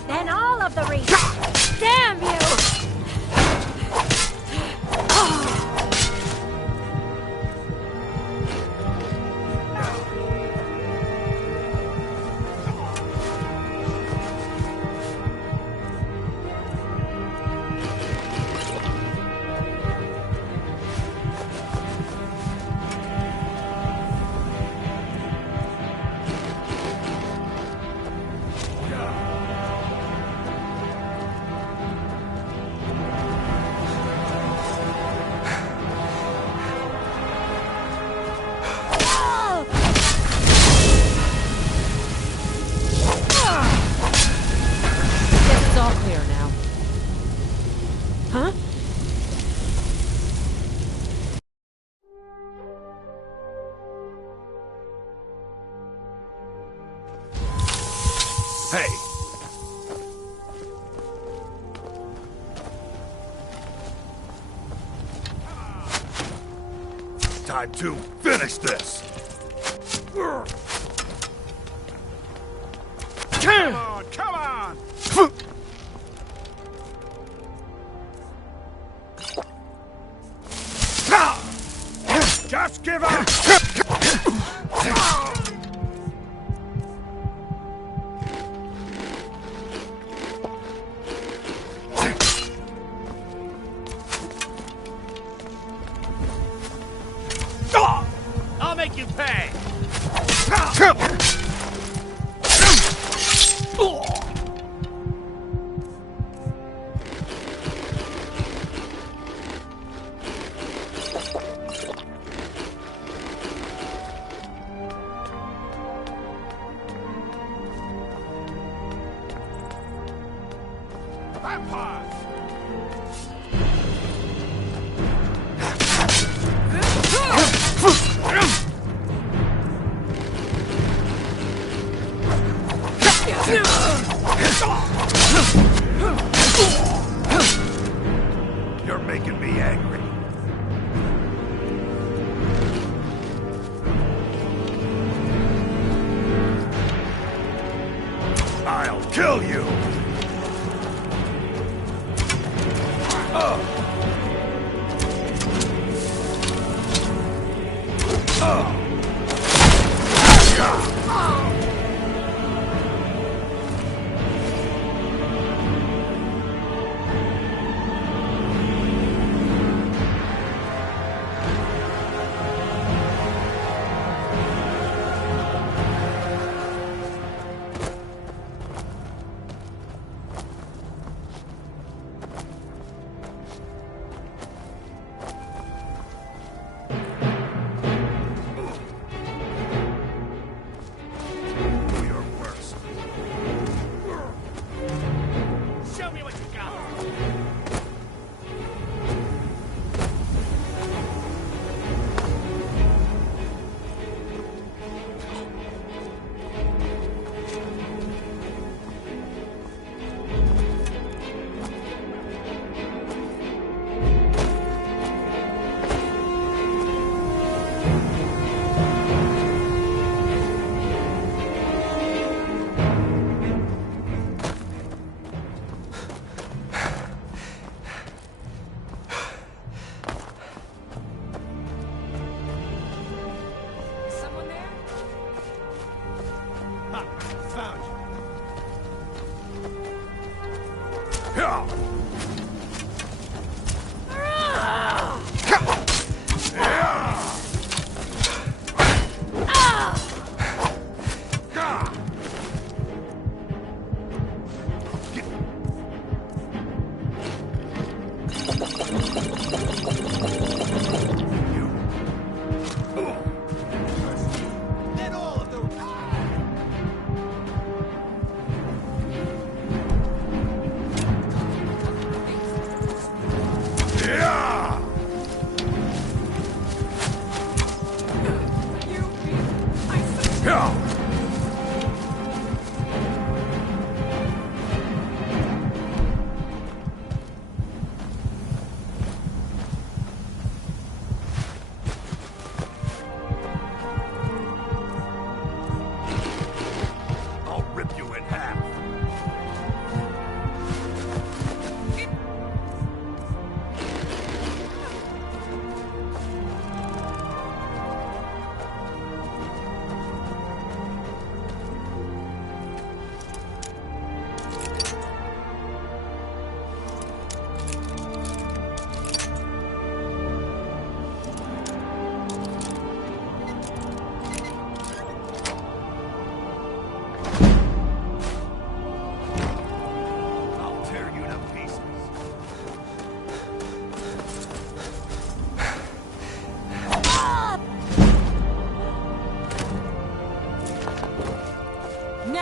Then all of the reach! Damn you! Hey! Time to finish this! Come on, come on! Just give up! I'll make you pay! Vampires! You're making me angry. I'll kill you!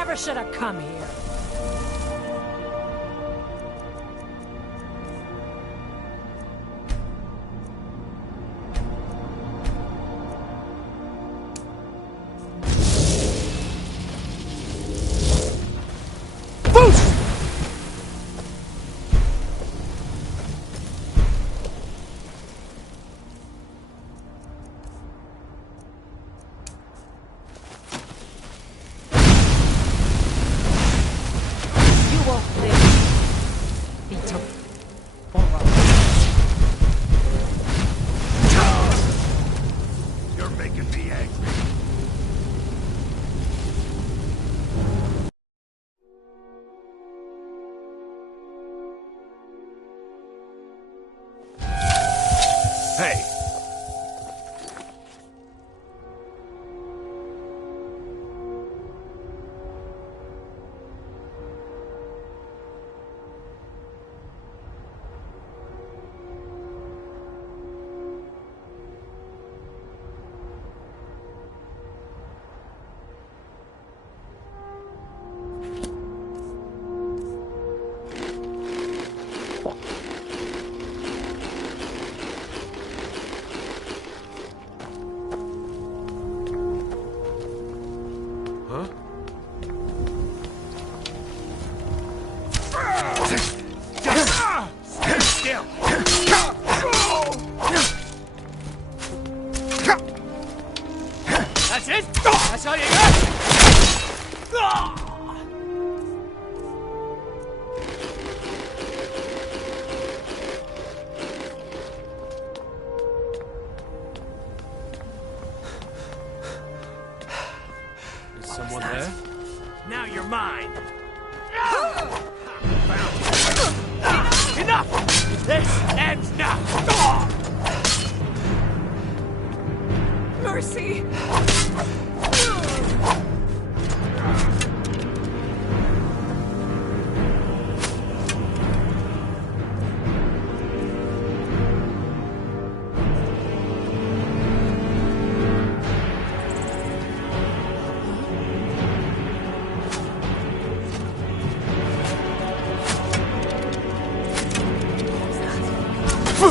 never should have come here. You're making me angry. Hey! That's it? That's all you got? Is someone there? Now you're mine. Enough! This ends now! Mercy!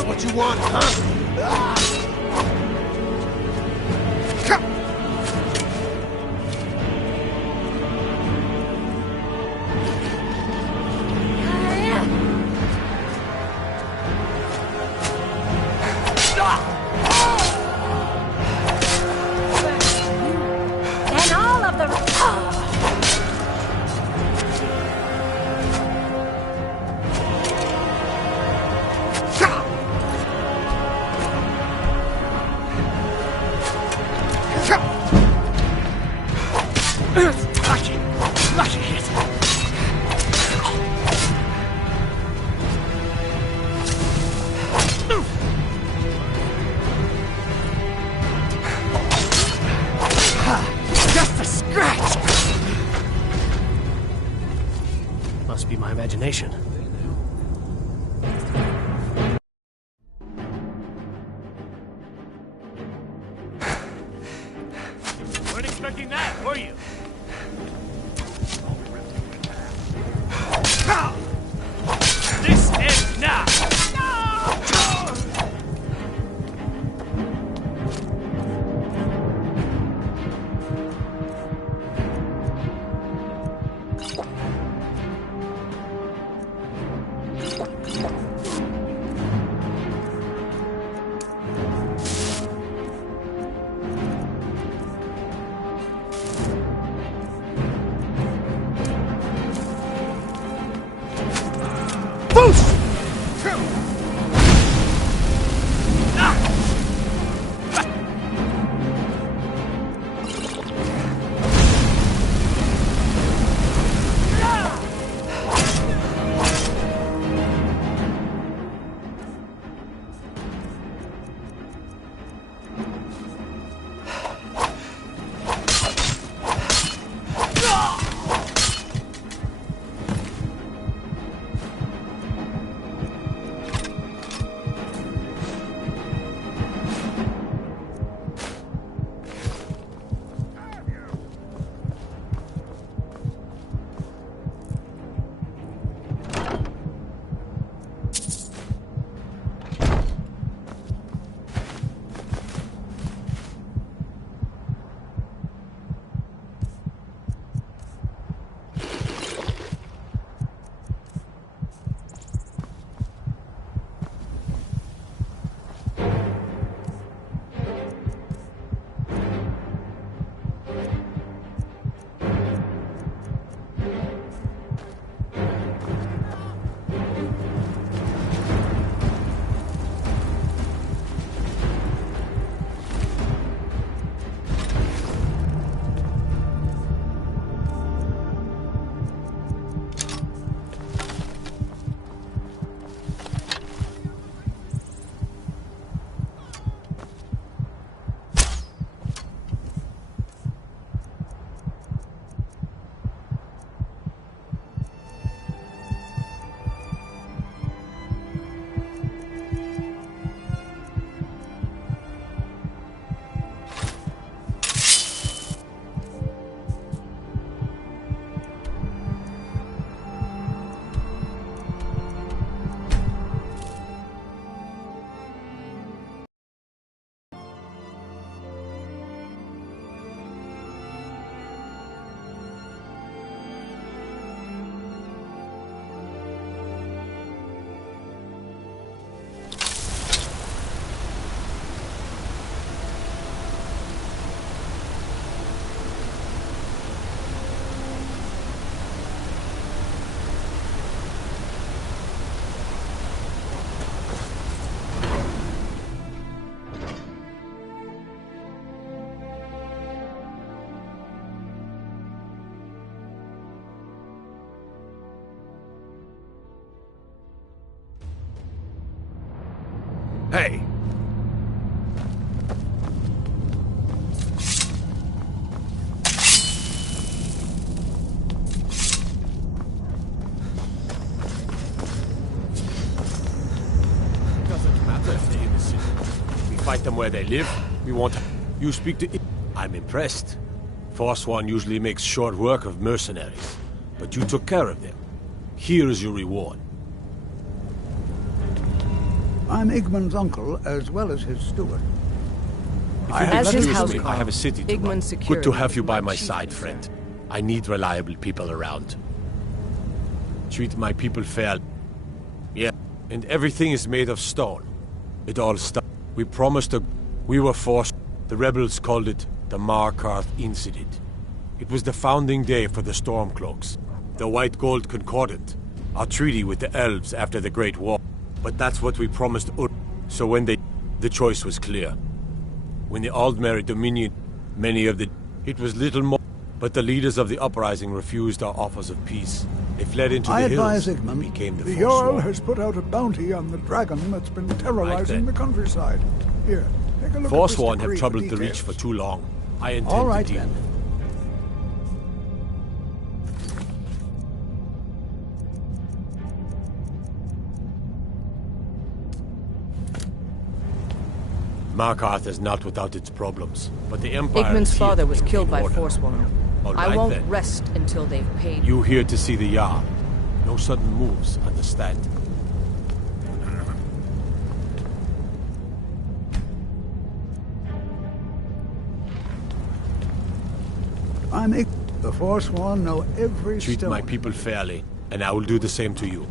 What you want, huh? And all of them. Lucky hit. Just a scratch! Must be my imagination. Weren't expecting that, were you? This ends now! pay. Doesn't matter if they're innocent. We fight them where they live. We want... You speak to... I'm impressed. Forsworn usually makes short work of mercenaries, but you took care of them. Here is your reward. I'm Igmund's uncle, as well as his steward. As his house I have a city to run. Good to have you by my side, friend. I need reliable people around. Treat my people fairly. Yeah, and everything is made of stone. It all started. We promised a... We were forced. The rebels called it the Markarth Incident. It was the founding day for the Stormcloaks. The White Gold Concordant. Our treaty with the elves after the Great War. But that's what we promised. So when they... The choice was clear. When the Aldmeri Dominion... Many of the... It was little more... But the leaders of the uprising refused our offers of peace. They fled into the hills and became the Jarl Forsworn. has put out a bounty on the dragon that's been terrorizing the countryside. Here, take a look Forsworn at have this troubled decree the for Reach for details. too long. I intend All right, to deal. then. Markarth is not without its problems, but the Empire Igmund's is here father to was maintain killed by order. Forsworn. All I right, won't then. rest until they've paid. You here to see the Jarl. No sudden moves, understand? I'm the Forsworn know every Treat stone. my people fairly, and I will do the same to you.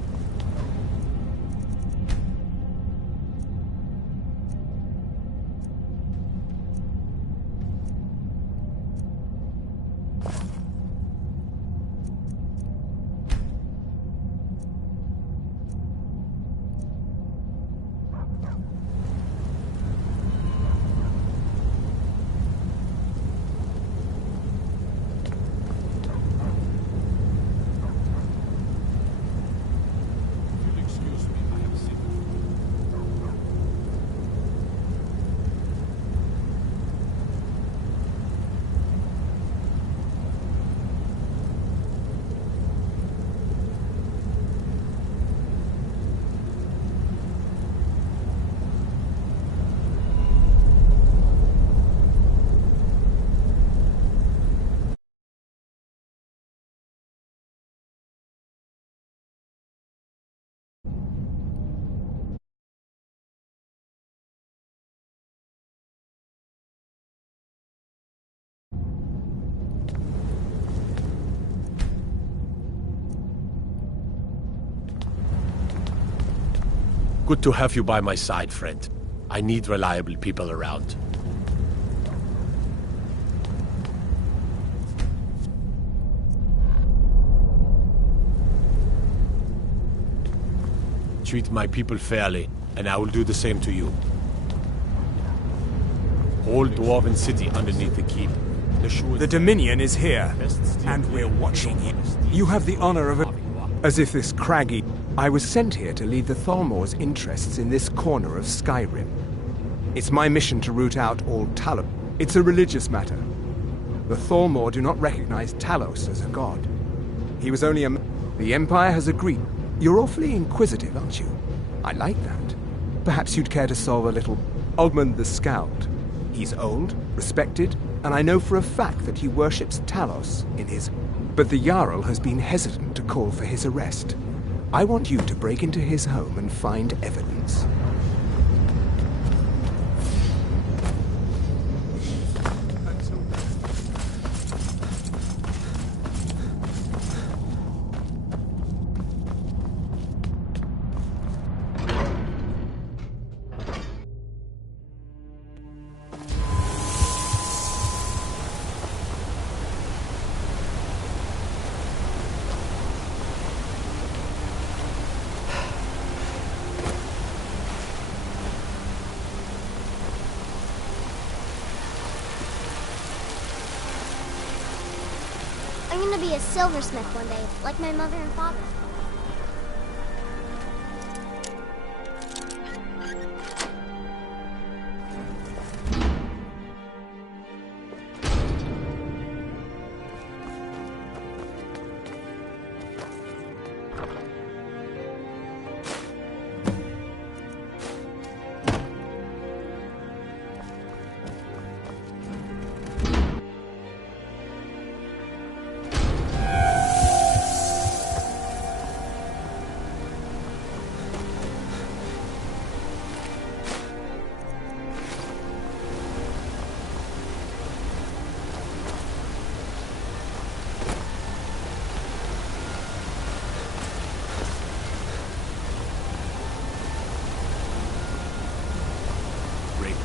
Good to have you by my side, friend. I need reliable people around. Treat my people fairly, and I will do the same to you. Whole Dwarven city underneath the keep. The Dominion is here, and we're watching you. You have the honor of As if this craggy... I was sent here to lead the Thalmor's interests in this corner of Skyrim. It's my mission to root out all Talos. It's a religious matter. The Thalmor do not recognize Talos as a god. He was only a... The Empire has agreed. You're awfully inquisitive, aren't you? I like that. Perhaps you'd care to solve a little... Ogmund the Scowled. He's old, respected, and I know for a fact that he worships Talos in his... But the Jarl has been hesitant to call for his arrest. I want you to break into his home and find evidence. I'm gonna be a silversmith one day, like my mother and father.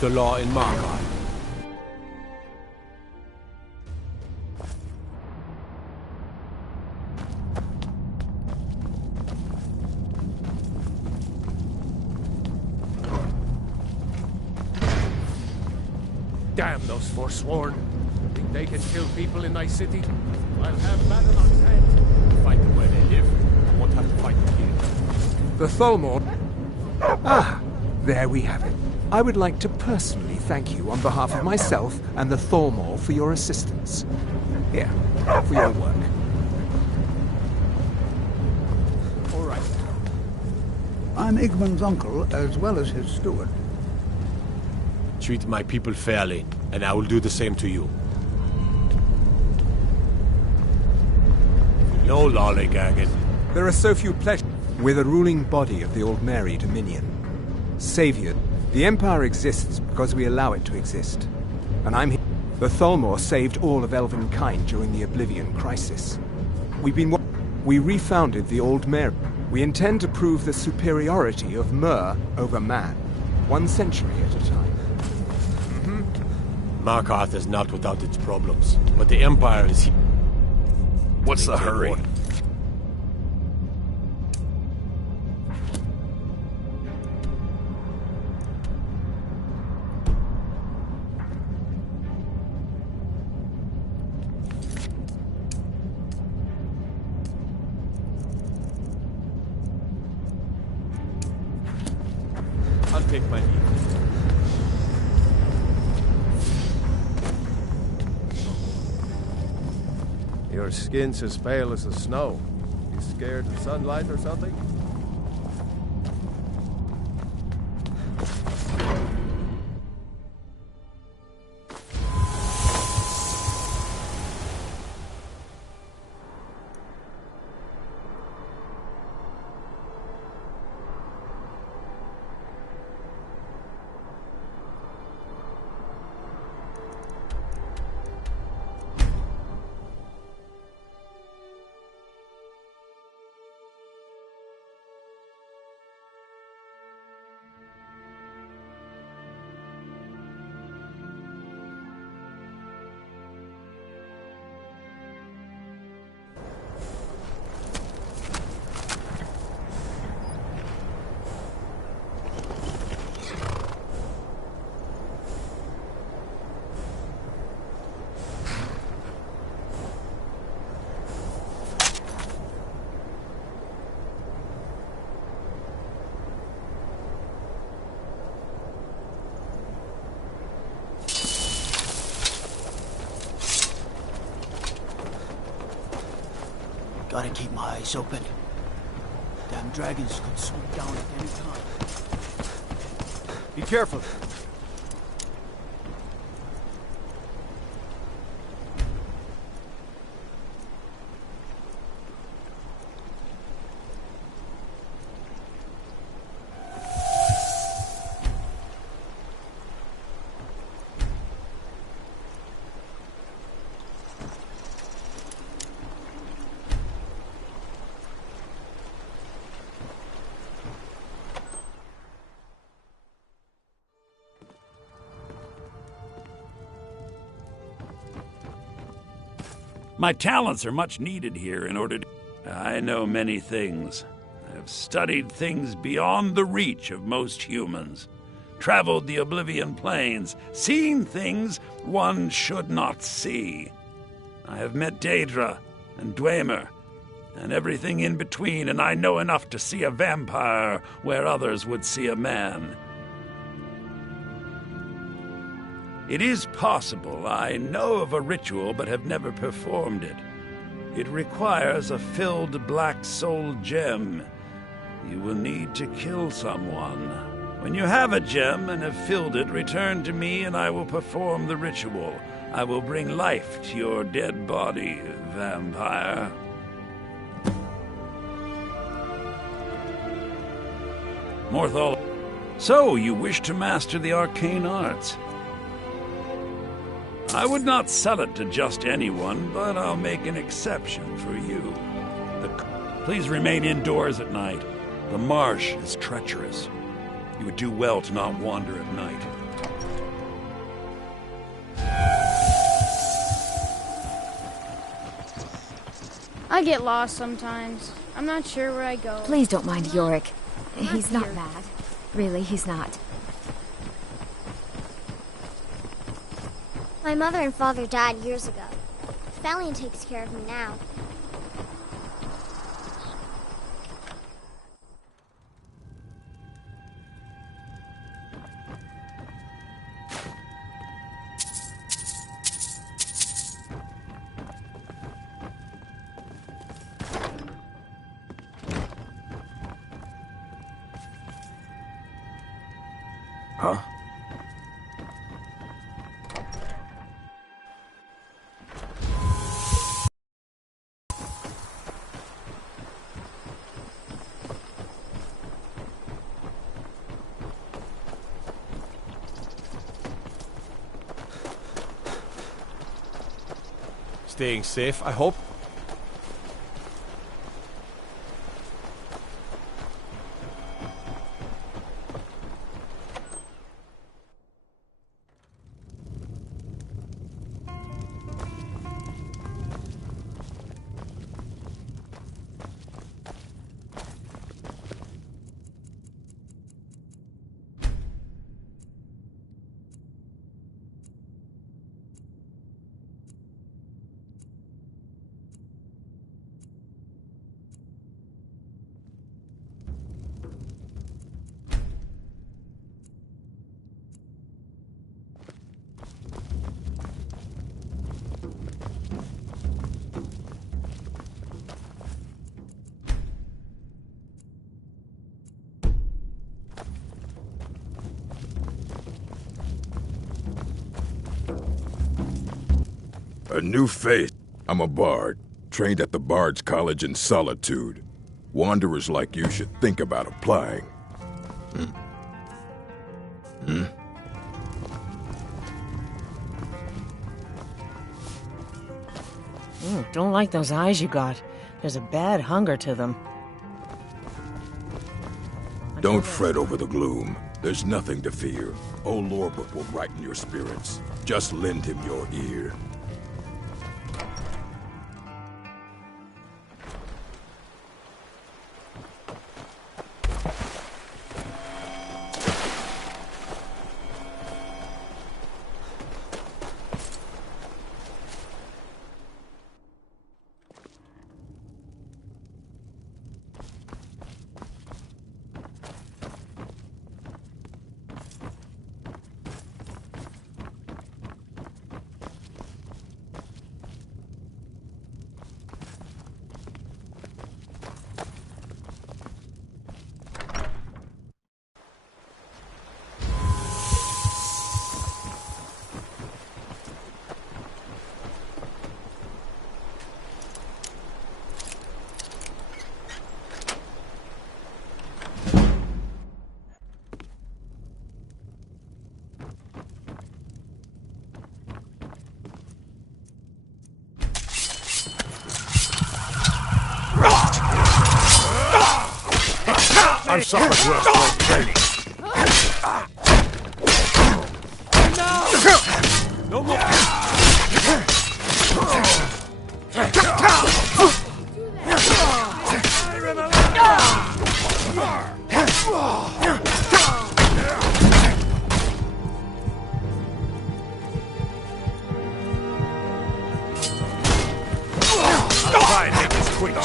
the law in Markarth. Damn those Forsworn. Think they can kill people in thy city? I'll have battle on head. Fight them where they live. I won't have to fight them here. The Tholmor. Ah, there we have it. I would like to personally thank you on behalf of myself and the Tholmor for your assistance. Here, for your work. All right. I'm Igmund's uncle, as well as his steward. Treat my people fairly, and I will do the same to you. No lollygagging. There are so few pleasures. We're the ruling body of the Old Mary Dominion. Savior. The Empire exists because we allow it to exist. And I'm here. The Tholmor saved all of Elvenkind during the Oblivion Crisis. We refounded the Old Mary. We intend to prove the superiority of Mer over man, 1 century at a time. Markarth is not without its problems, but the Empire is here. What's the hurry? I'll take my leave. Your skin's as pale as the snow. You scared of sunlight or something? Gotta keep my eyes open. Damn dragons could swoop down at any time. Be careful. My talents are much needed here in order to... I know many things. I have studied things beyond the reach of most humans. Traveled the Oblivion Plains, seen things one should not see. I have met Daedra and Dwemer, and everything in between, and I know enough to see a vampire where others would see a man. It is possible I know of a ritual but have never performed it. It requires a filled black soul gem. You will need to kill someone. When you have a gem and have filled it, return to me and I will perform the ritual. I will bring life to your dead body, vampire. Morthal. So, you wish to master the arcane arts? I would not sell it to just anyone, but I'll make an exception for you. Please remain indoors at night. The marsh is treacherous. You would do well to not wander at night. I get lost sometimes. I'm not sure where I go. Please don't mind Yorick. He's not mad. Really, he's not. My mother and father died years ago. Valiant takes care of me now. Huh? Staying safe, I hope. A new face. I'm a bard, trained at the Bard's College in Solitude. Wanderers like you should think about applying. Don't like those eyes you got. There's a bad hunger to them. Don't fret over the gloom. There's nothing to fear. Old Lorbook will brighten your spirits. Just lend him your ear. I'm sorry to have training. No more. I'll try and make this quick.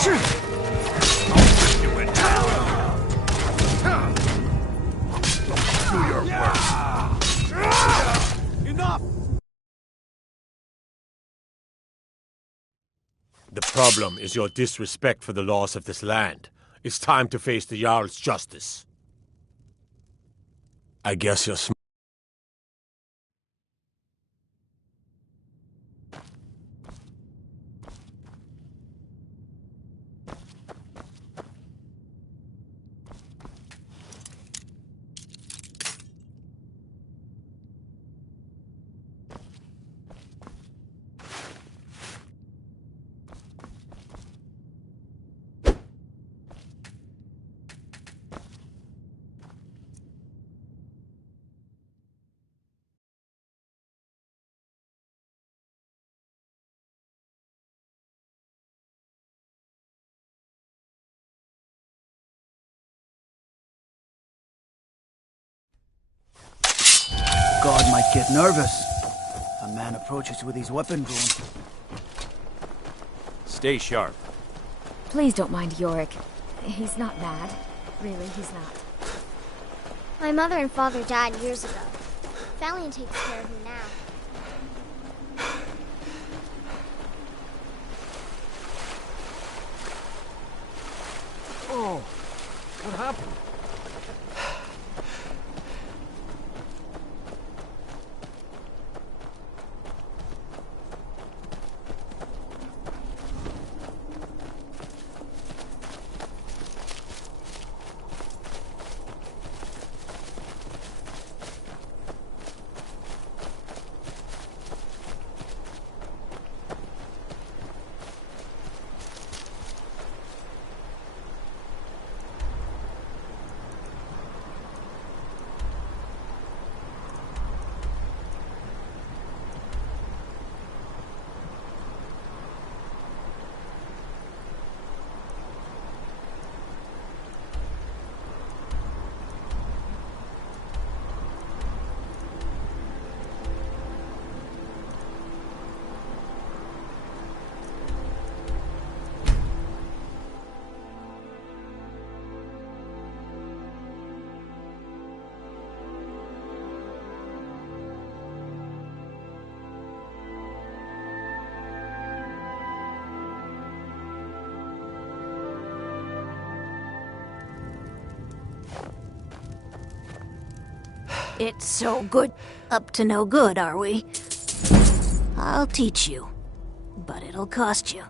Do your work. Enough! The problem is your disrespect for the laws of this land. It's time to face the Jarl's justice. I guess you're smart. guard might get nervous. A man approaches with his weapon drawn. Stay sharp. Please don't mind Yorick. He's not bad. Really, he's not. My mother and father died years ago. Valiant takes care of me now. Oh, what happened? It's so good. Up to no good, are we? I'll teach you. But it'll cost you.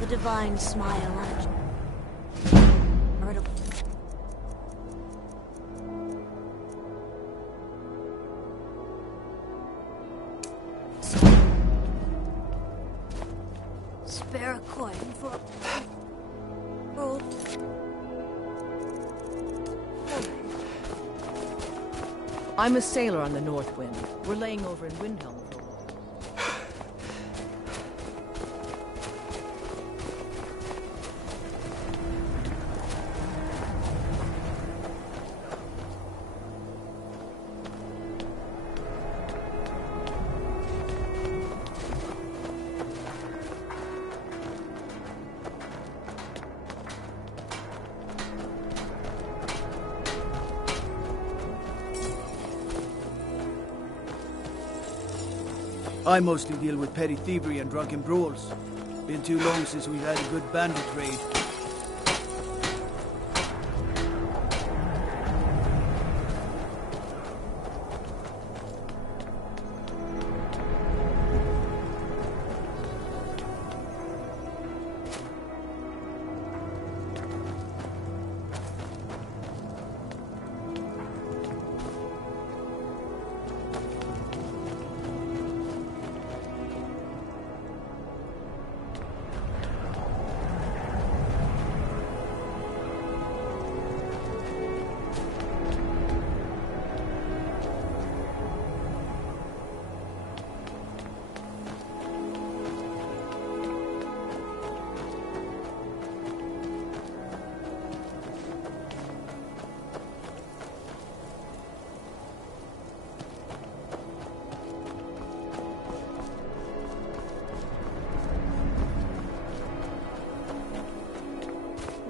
The divine smile on it. Spare a coin for... Oh. I'm a sailor on the North Wind. We're laying over in Windhelm for a while. I mostly deal with petty thievery and drunken brawls. Been too long since we've had a good bandit raid.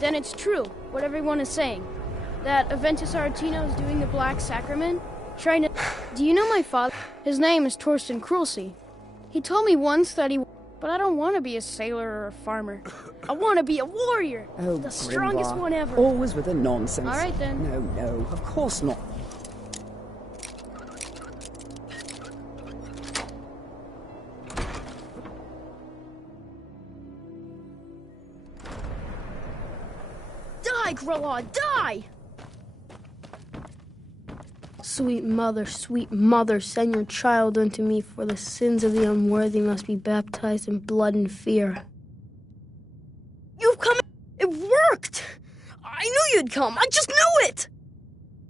Then it's true, what everyone is saying. That Aventus Aretino is doing the Black Sacrament, trying to... Do you know my father? His name is Torsten Krulsey. He told me once that he... But I don't want to be a sailor or a farmer. I want to be a warrior! Oh, the strongest Grimbar. one ever! Always with the nonsense. All right, then. No, of course not. Die, Grilla, die! Sweet mother, send your child unto me, for the sins of the unworthy must be baptized in blood and fear. You've come! It worked! I knew you'd come! I just knew it!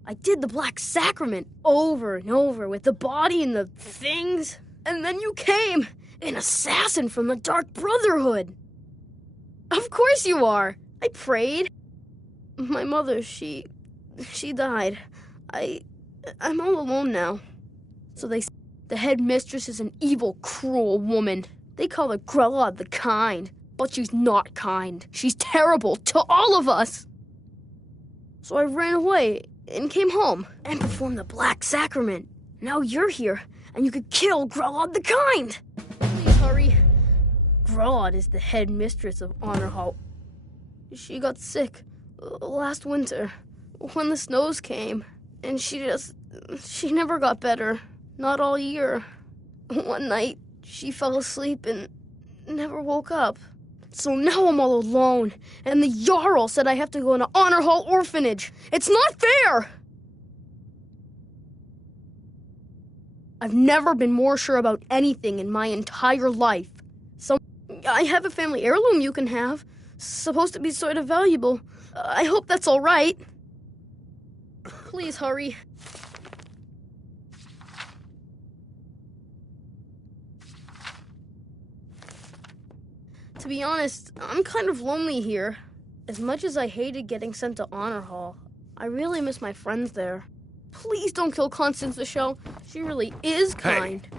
I did the Black Sacrament over and over with the body and the things, and then you came, an assassin from the Dark Brotherhood. Of course you are! I prayed. My mother, she died. I'm all alone now. So they say the headmistress is an evil, cruel woman. They call her Grella the Kind, but she's not kind. She's terrible to all of us. So I ran away and came home and performed the Black Sacrament. Now you're here, and you could kill Grella the Kind. Please hurry. Grella is the headmistress of Honor Hall. She got sick last winter when the snows came, and she never got better. Not all year. One night, she fell asleep and never woke up. So now I'm all alone, and the Jarl said I have to go into Honor Hall Orphanage. It's not fair! I've never been more sure about anything in my entire life. So I have a family heirloom you can have. Supposed to be sort of valuable. I hope that's all right. Please hurry. To be honest, I'm kind of lonely here. As much as I hated getting sent to Honor Hall, I really miss my friends there. Please don't kill Constance the Shell. She really is kind. Hey.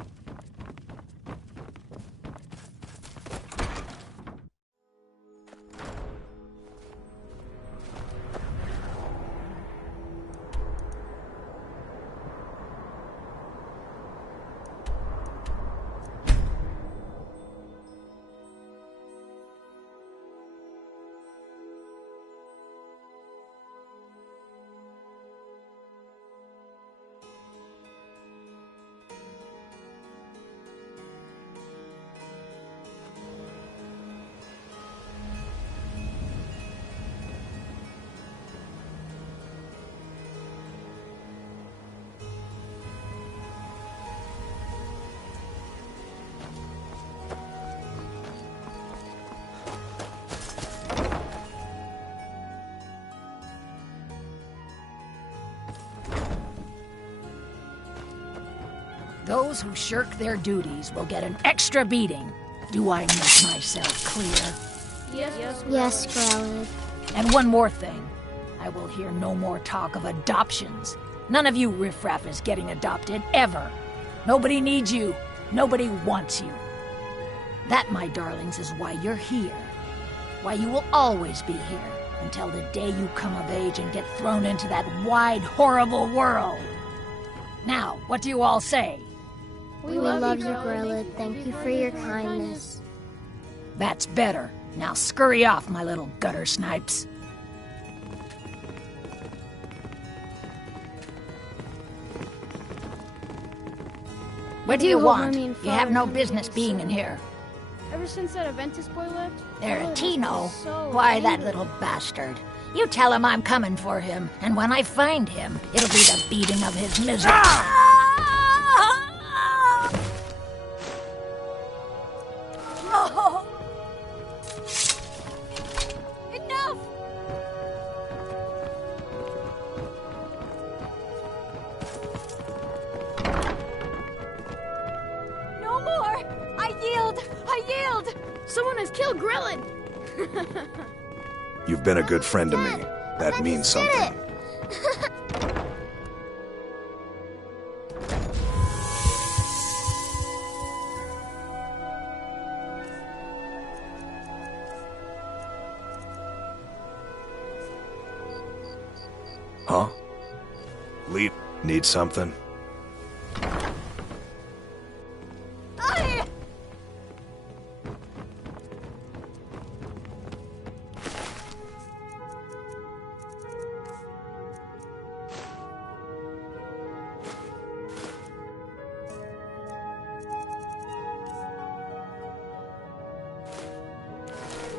Those who shirk their duties will get an extra beating. Do I make myself clear? Yes, Grella. And one more thing. I will hear no more talk of adoptions. None of you riffraff is getting adopted, ever. Nobody needs you. Nobody wants you. That, my darlings, is why you're here. Why you will always be here, until the day you come of age and get thrown into that wide, horrible world. Now, what do you all say? We love you, Grella. Thank you for your kindness. That's better. Now scurry off, my little gutter snipes. What do you want? You have no business being in here. Ever since that Aventus boy left? Tino? Why, that little bastard. You tell him I'm coming for him, and when I find him, it'll be the beating of his misery. No! Enough! No more! I yield! I yield! Someone has killed Grellin! You've been a good friend to me. That means something. Huh? Lead. Need something?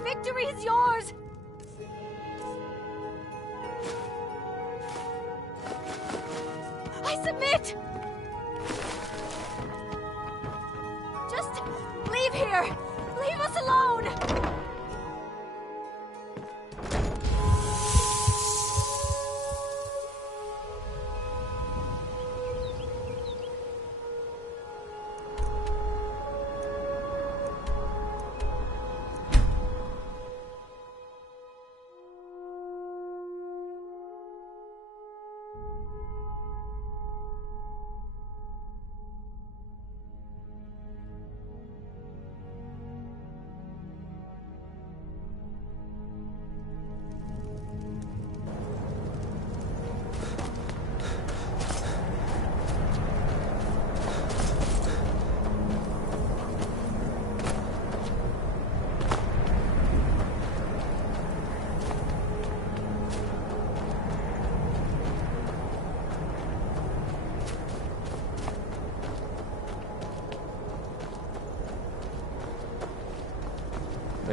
Victory is yours! I submit! Just leave here! Leave us alone!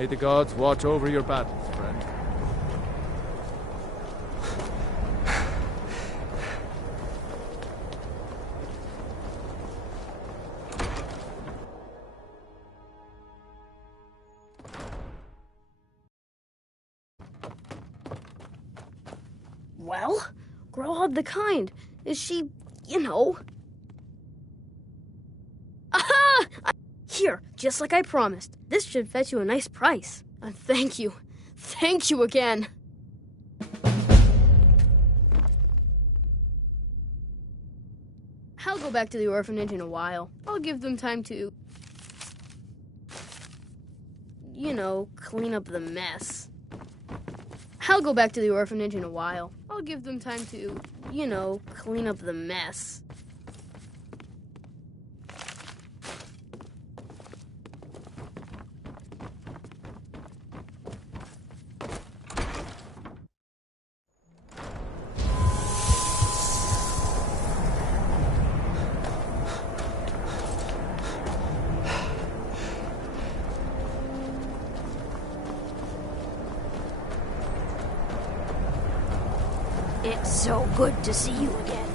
May the gods watch over your battles, friend. Well, Growhub the Kind. Is she, you know... Aha! Here, just like I promised. This should fetch you a nice price. And thank you. Thank you again. I'll go back to the orphanage in a while. I'll give them time to... you know, clean up the mess. I'll go back to the orphanage in a while. I'll give them time to, you know, clean up the mess. It's so good to see you again.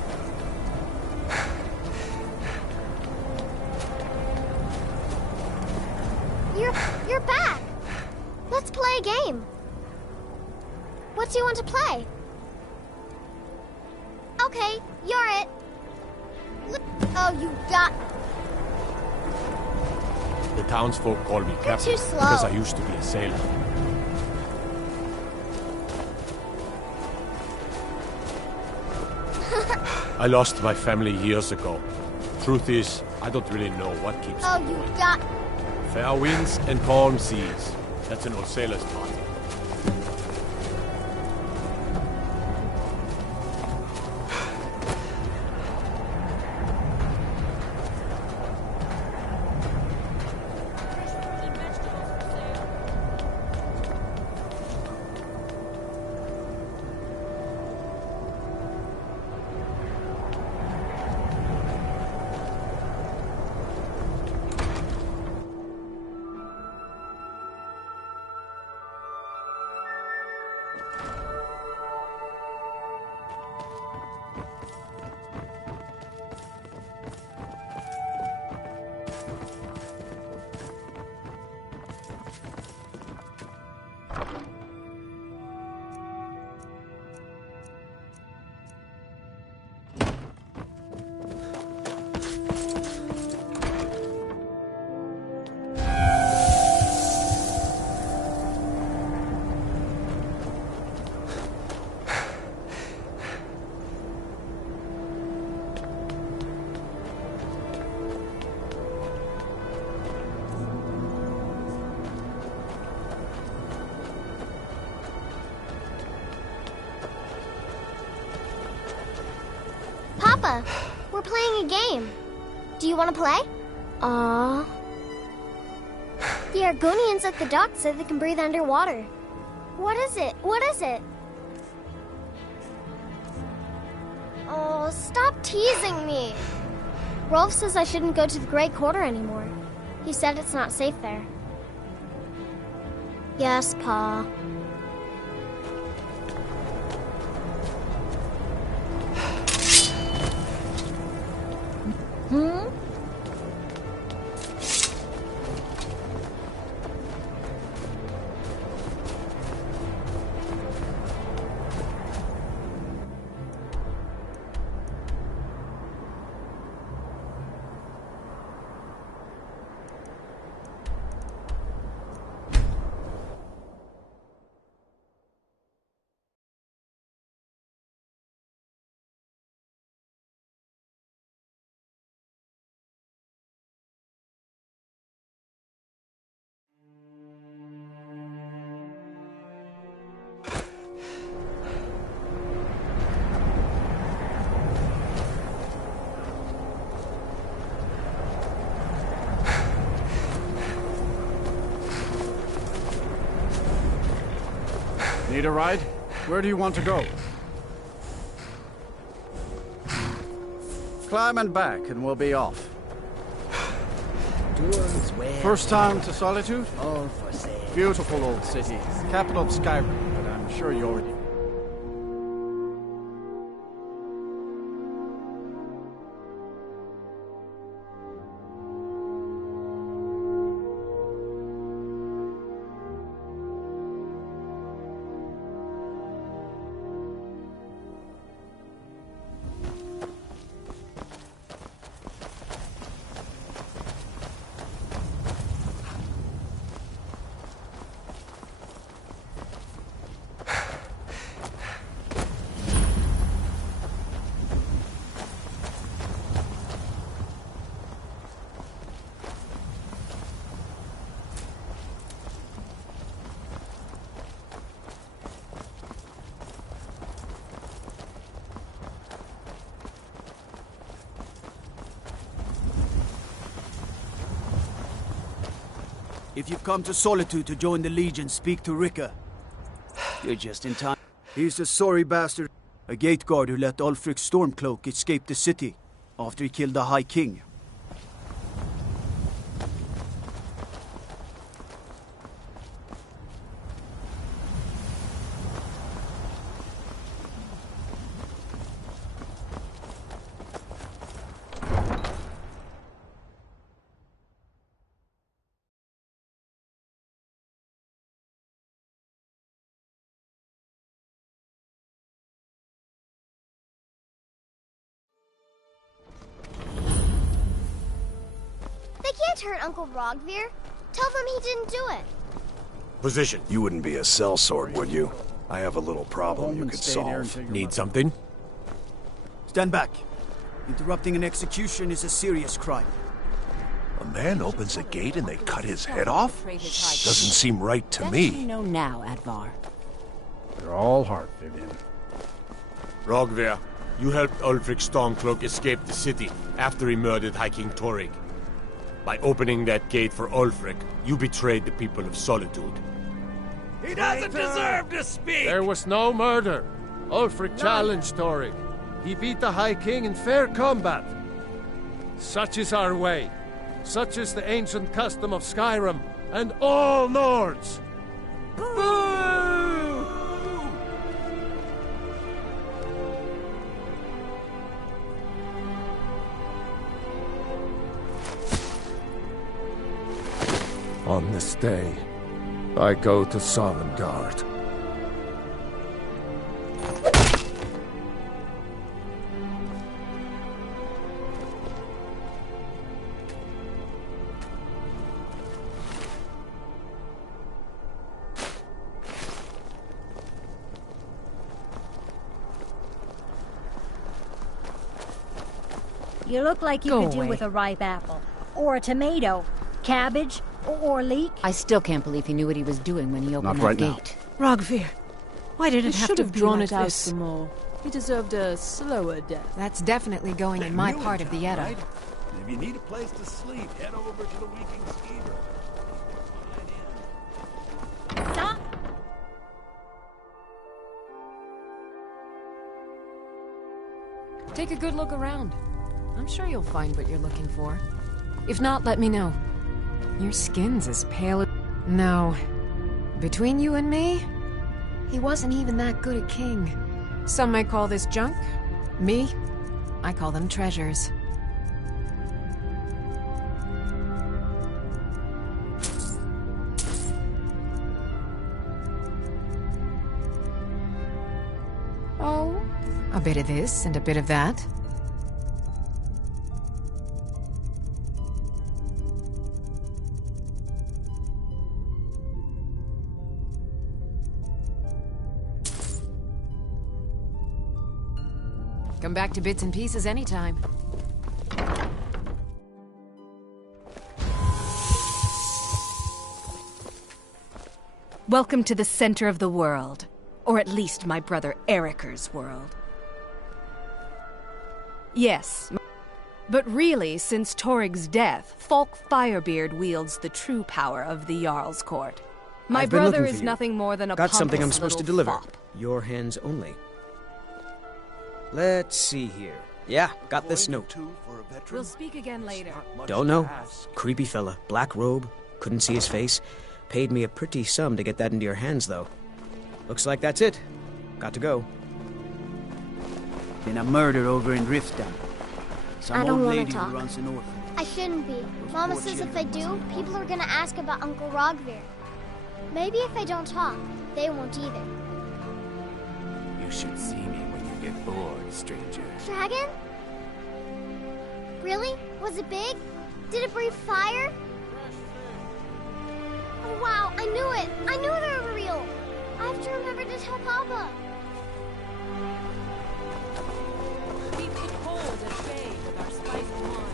You're back. Let's play a game. What do you want to play? Okay, you're it. Oh, you got... The townsfolk call me captain too slow. because I used to be a sailor. I lost my family years ago. Truth is, I don't really know what keeps Oh, me you going. got... Fair winds and calm seas. That's an old sailor's party. Papa, we're playing a game. Do you want to play? The Argonians at the dock said they can breathe underwater. What is it? What is it? Oh, stop teasing me. Rolf says I shouldn't go to the Great Quarter anymore. He said it's not safe there. Yes, Pa. Need a ride? Where do you want to go? Climb and back, and we'll be off. First time to Solitude? All for sale. Beautiful old city. Capital of Skyrim, but I'm sure you already... If you've come to Solitude to join the Legion, speak to Ricka. You're just in time. He's a sorry bastard. A gate guard who let Ulfric's Stormcloak escape the city after he killed the High King. They can't hurt Uncle Rogvir. Tell them he didn't do it. Position. You wouldn't be a sellsword, would you? I have a little problem you could solve. Need something? Stand back. Interrupting an execution is a serious crime. A man opens a gate and they cut his head off? Doesn't seem right to That me. you know now, Advar. They're all heart, Vivian. Rogvir, you helped Ulfric Stormcloak escape the city after he murdered High King Torrig. By opening that gate for Ulfric, you betrayed the people of Solitude. He doesn't deserve to speak! There was no murder. Ulfric challenged Torrig. He beat the High King in fair combat. Such is our way. Such is the ancient custom of Skyrim and all Nords. Boo! On this day, I go to Sovngarde. You look like you Go could do away. with a ripe apple. Or a tomato. Cabbage. Or leek. I still can't believe he knew what he was doing when he opened Not that right now. gate. Rogvir, why did You it have should to have be drawn like it out this? some more. He deserved a slower death. That's definitely going in my part of the Edda. Right? If you need a place to sleep, head over to the Weaking Skeever. Stop! Take a good look around. I'm sure you'll find what you're looking for. If not, let me know. Your skin's as pale as... No. Between you and me, he wasn't even that good a king. Some might call this junk. Me, I call them treasures. Oh, a bit of this and a bit of that. Come back to bits and pieces anytime. Welcome to the center of the world. Or at least my brother Eriker's world. Yes, but really, since Torig's death, Falk Firebeard wields the true power of the Jarl's court. My I've been brother looking for is you. nothing more than a Got something I'm pompous supposed to little deliver. fop. Your hands only. Let's see here. Yeah, got this note. We'll speak again later. Don't know. Creepy fella. Black robe. Couldn't see his face. Paid me a pretty sum to get that into your hands, though. Looks like that's it. Got to go. Been a murder over in Riften. Some I don't old wanna lady talk. who runs an orphan. I shouldn't be. Mama says if I do, people are gonna ask about Uncle Rogvir. Maybe if I don't talk, they won't either. You should see me when you get bored, stranger. Dragon? Really? Was it big? Did it breathe fire? Oh wow, I knew it! I knew they were real! I have to remember to tell Papa. Keep the cold at bay with our spiced wine.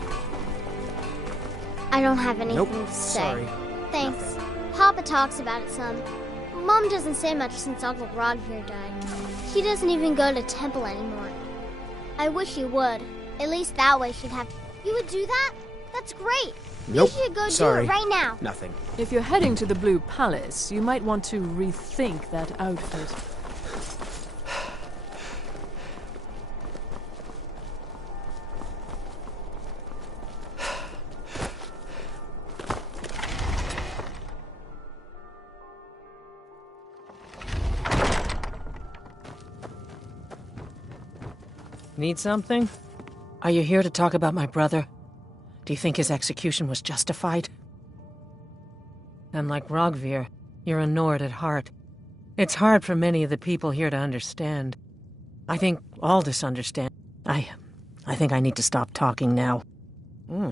I don't have anything Nope, to say. sorry. Thanks. Papa talks about it some. Mom doesn't say much since Uncle Rogvir died. He doesn't even go to temple anymore. I wish he would. At least that way she'd have... You would do that? That's great. Nope, You should go sorry. do it right now. Nothing. If you're heading to the Blue Palace, you might want to rethink that outfit. Need something? Are you here to talk about my brother? Do you think his execution was justified? Unlike Rogvir, you're a Nord at heart. It's hard for many of the people here to understand. I think Aldous understands. I think I need to stop talking now.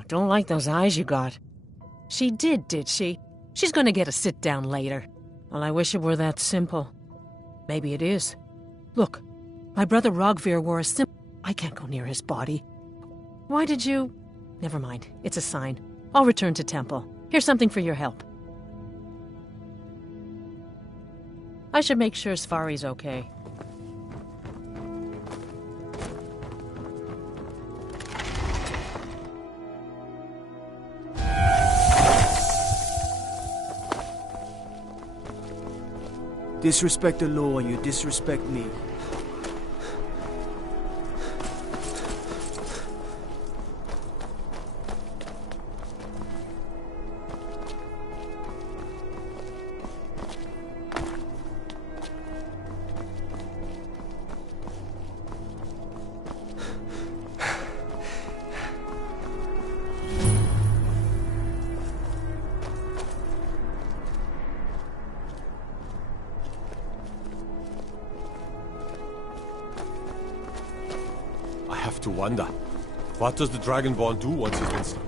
Don't like those eyes you got. She did she? She's gonna get a sit-down later. Well, I wish it were that simple. Maybe it is. Look, my brother Rogvir wore a symbol. I can't go near his body. Why did you... Never mind. It's a sign. I'll return to temple. Here's something for your help. I should make sure Sfari's okay. Disrespect the law and you disrespect me. I have to wonder, what does the Dragonborn do once he's been stuck?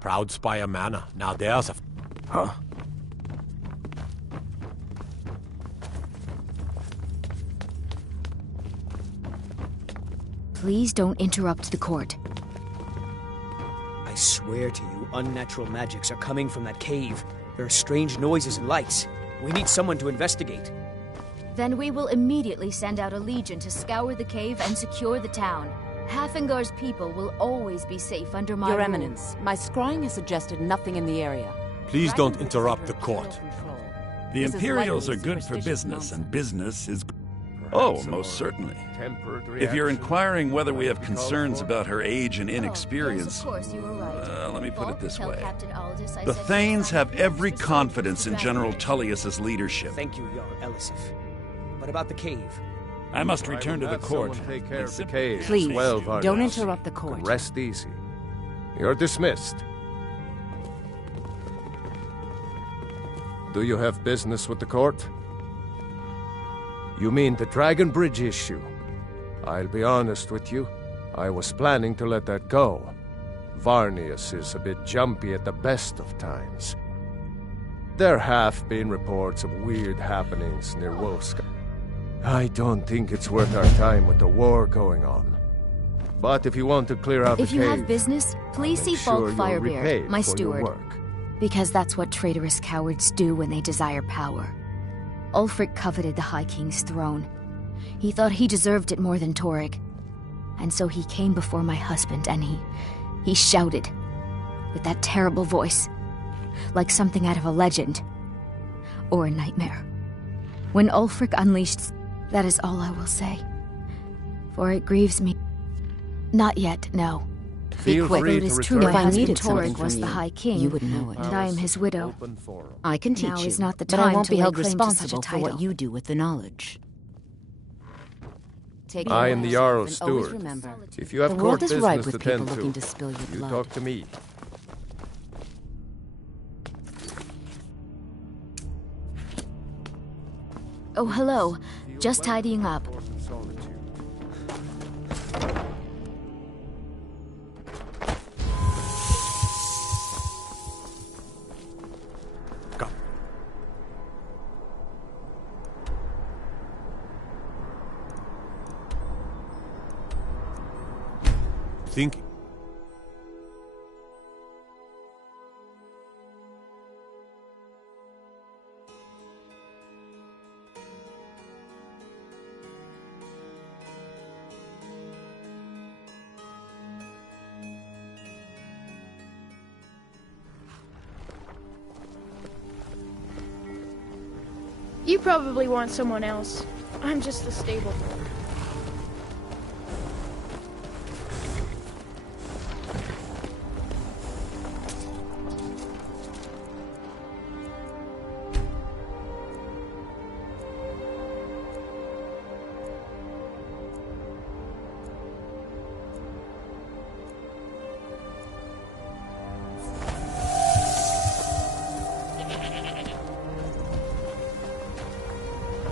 Proud Spire Manor. Now there's a... Huh? Please don't interrupt the court. I swear to you, unnatural magics are coming from that cave. There are strange noises and lights. We need someone to investigate. Then we will immediately send out a legion to scour the cave and secure the town. Hafengar's people will always be safe under my Your rule. Eminence, my scrying has suggested nothing in the area. Please don't interrupt the court. The Imperials are good for business, and business is... Oh, most certainly. If you're inquiring whether we have concerns about her age and inexperience, Of course, you were right. let me put it this Tell way. Captain Aldous I The said Thanes she was have every just confidence in like General Tullius's leadership. Thank you, Jarl Elisif. But about the cave? I must return to the court. Take care of the cave. Please, Well, don't Varnas. interrupt the court. Rest easy. You're dismissed. Do you have business with the court? You mean the Dragon Bridge issue? I'll be honest with you. I was planning to let that go. Varnius is a bit jumpy at the best of times. There have been reports of weird happenings near Wolfska. I don't think it's worth our time with the war going on. But if you want to clear out If the you cave, have business, please see make sure Falk you're Firebeard, repaid my for your steward. work. Because that's what traitorous cowards do when they desire power. Ulfric coveted the High King's throne. He thought he deserved it more than Torrig. And so he came before my husband and he shouted with that terrible voice, like something out of a legend or a nightmare. When Ulfric unleashed, that is all I will say. for it grieves me. Not yet, no. Feel free Though it to is true return. my If I husband needed something Torg was from the you, High King, you would know it. and I am his widow. I can teach Now you, is not the but time I won't to be lay held claim to such a responsible for what title. you do with the knowledge. Take I care am the of Jarl's yourself, and always steward. remember, If you have the court world is ripe business with to people tend looking to, to spill your you blood. talk to me. Oh, hello. Just tidying up. Think. You probably want someone else. I'm just the stable boy.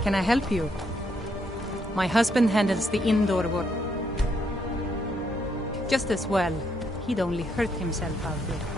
Can I help you? My husband handles the indoor work. Just as well. He'd only hurt himself out there.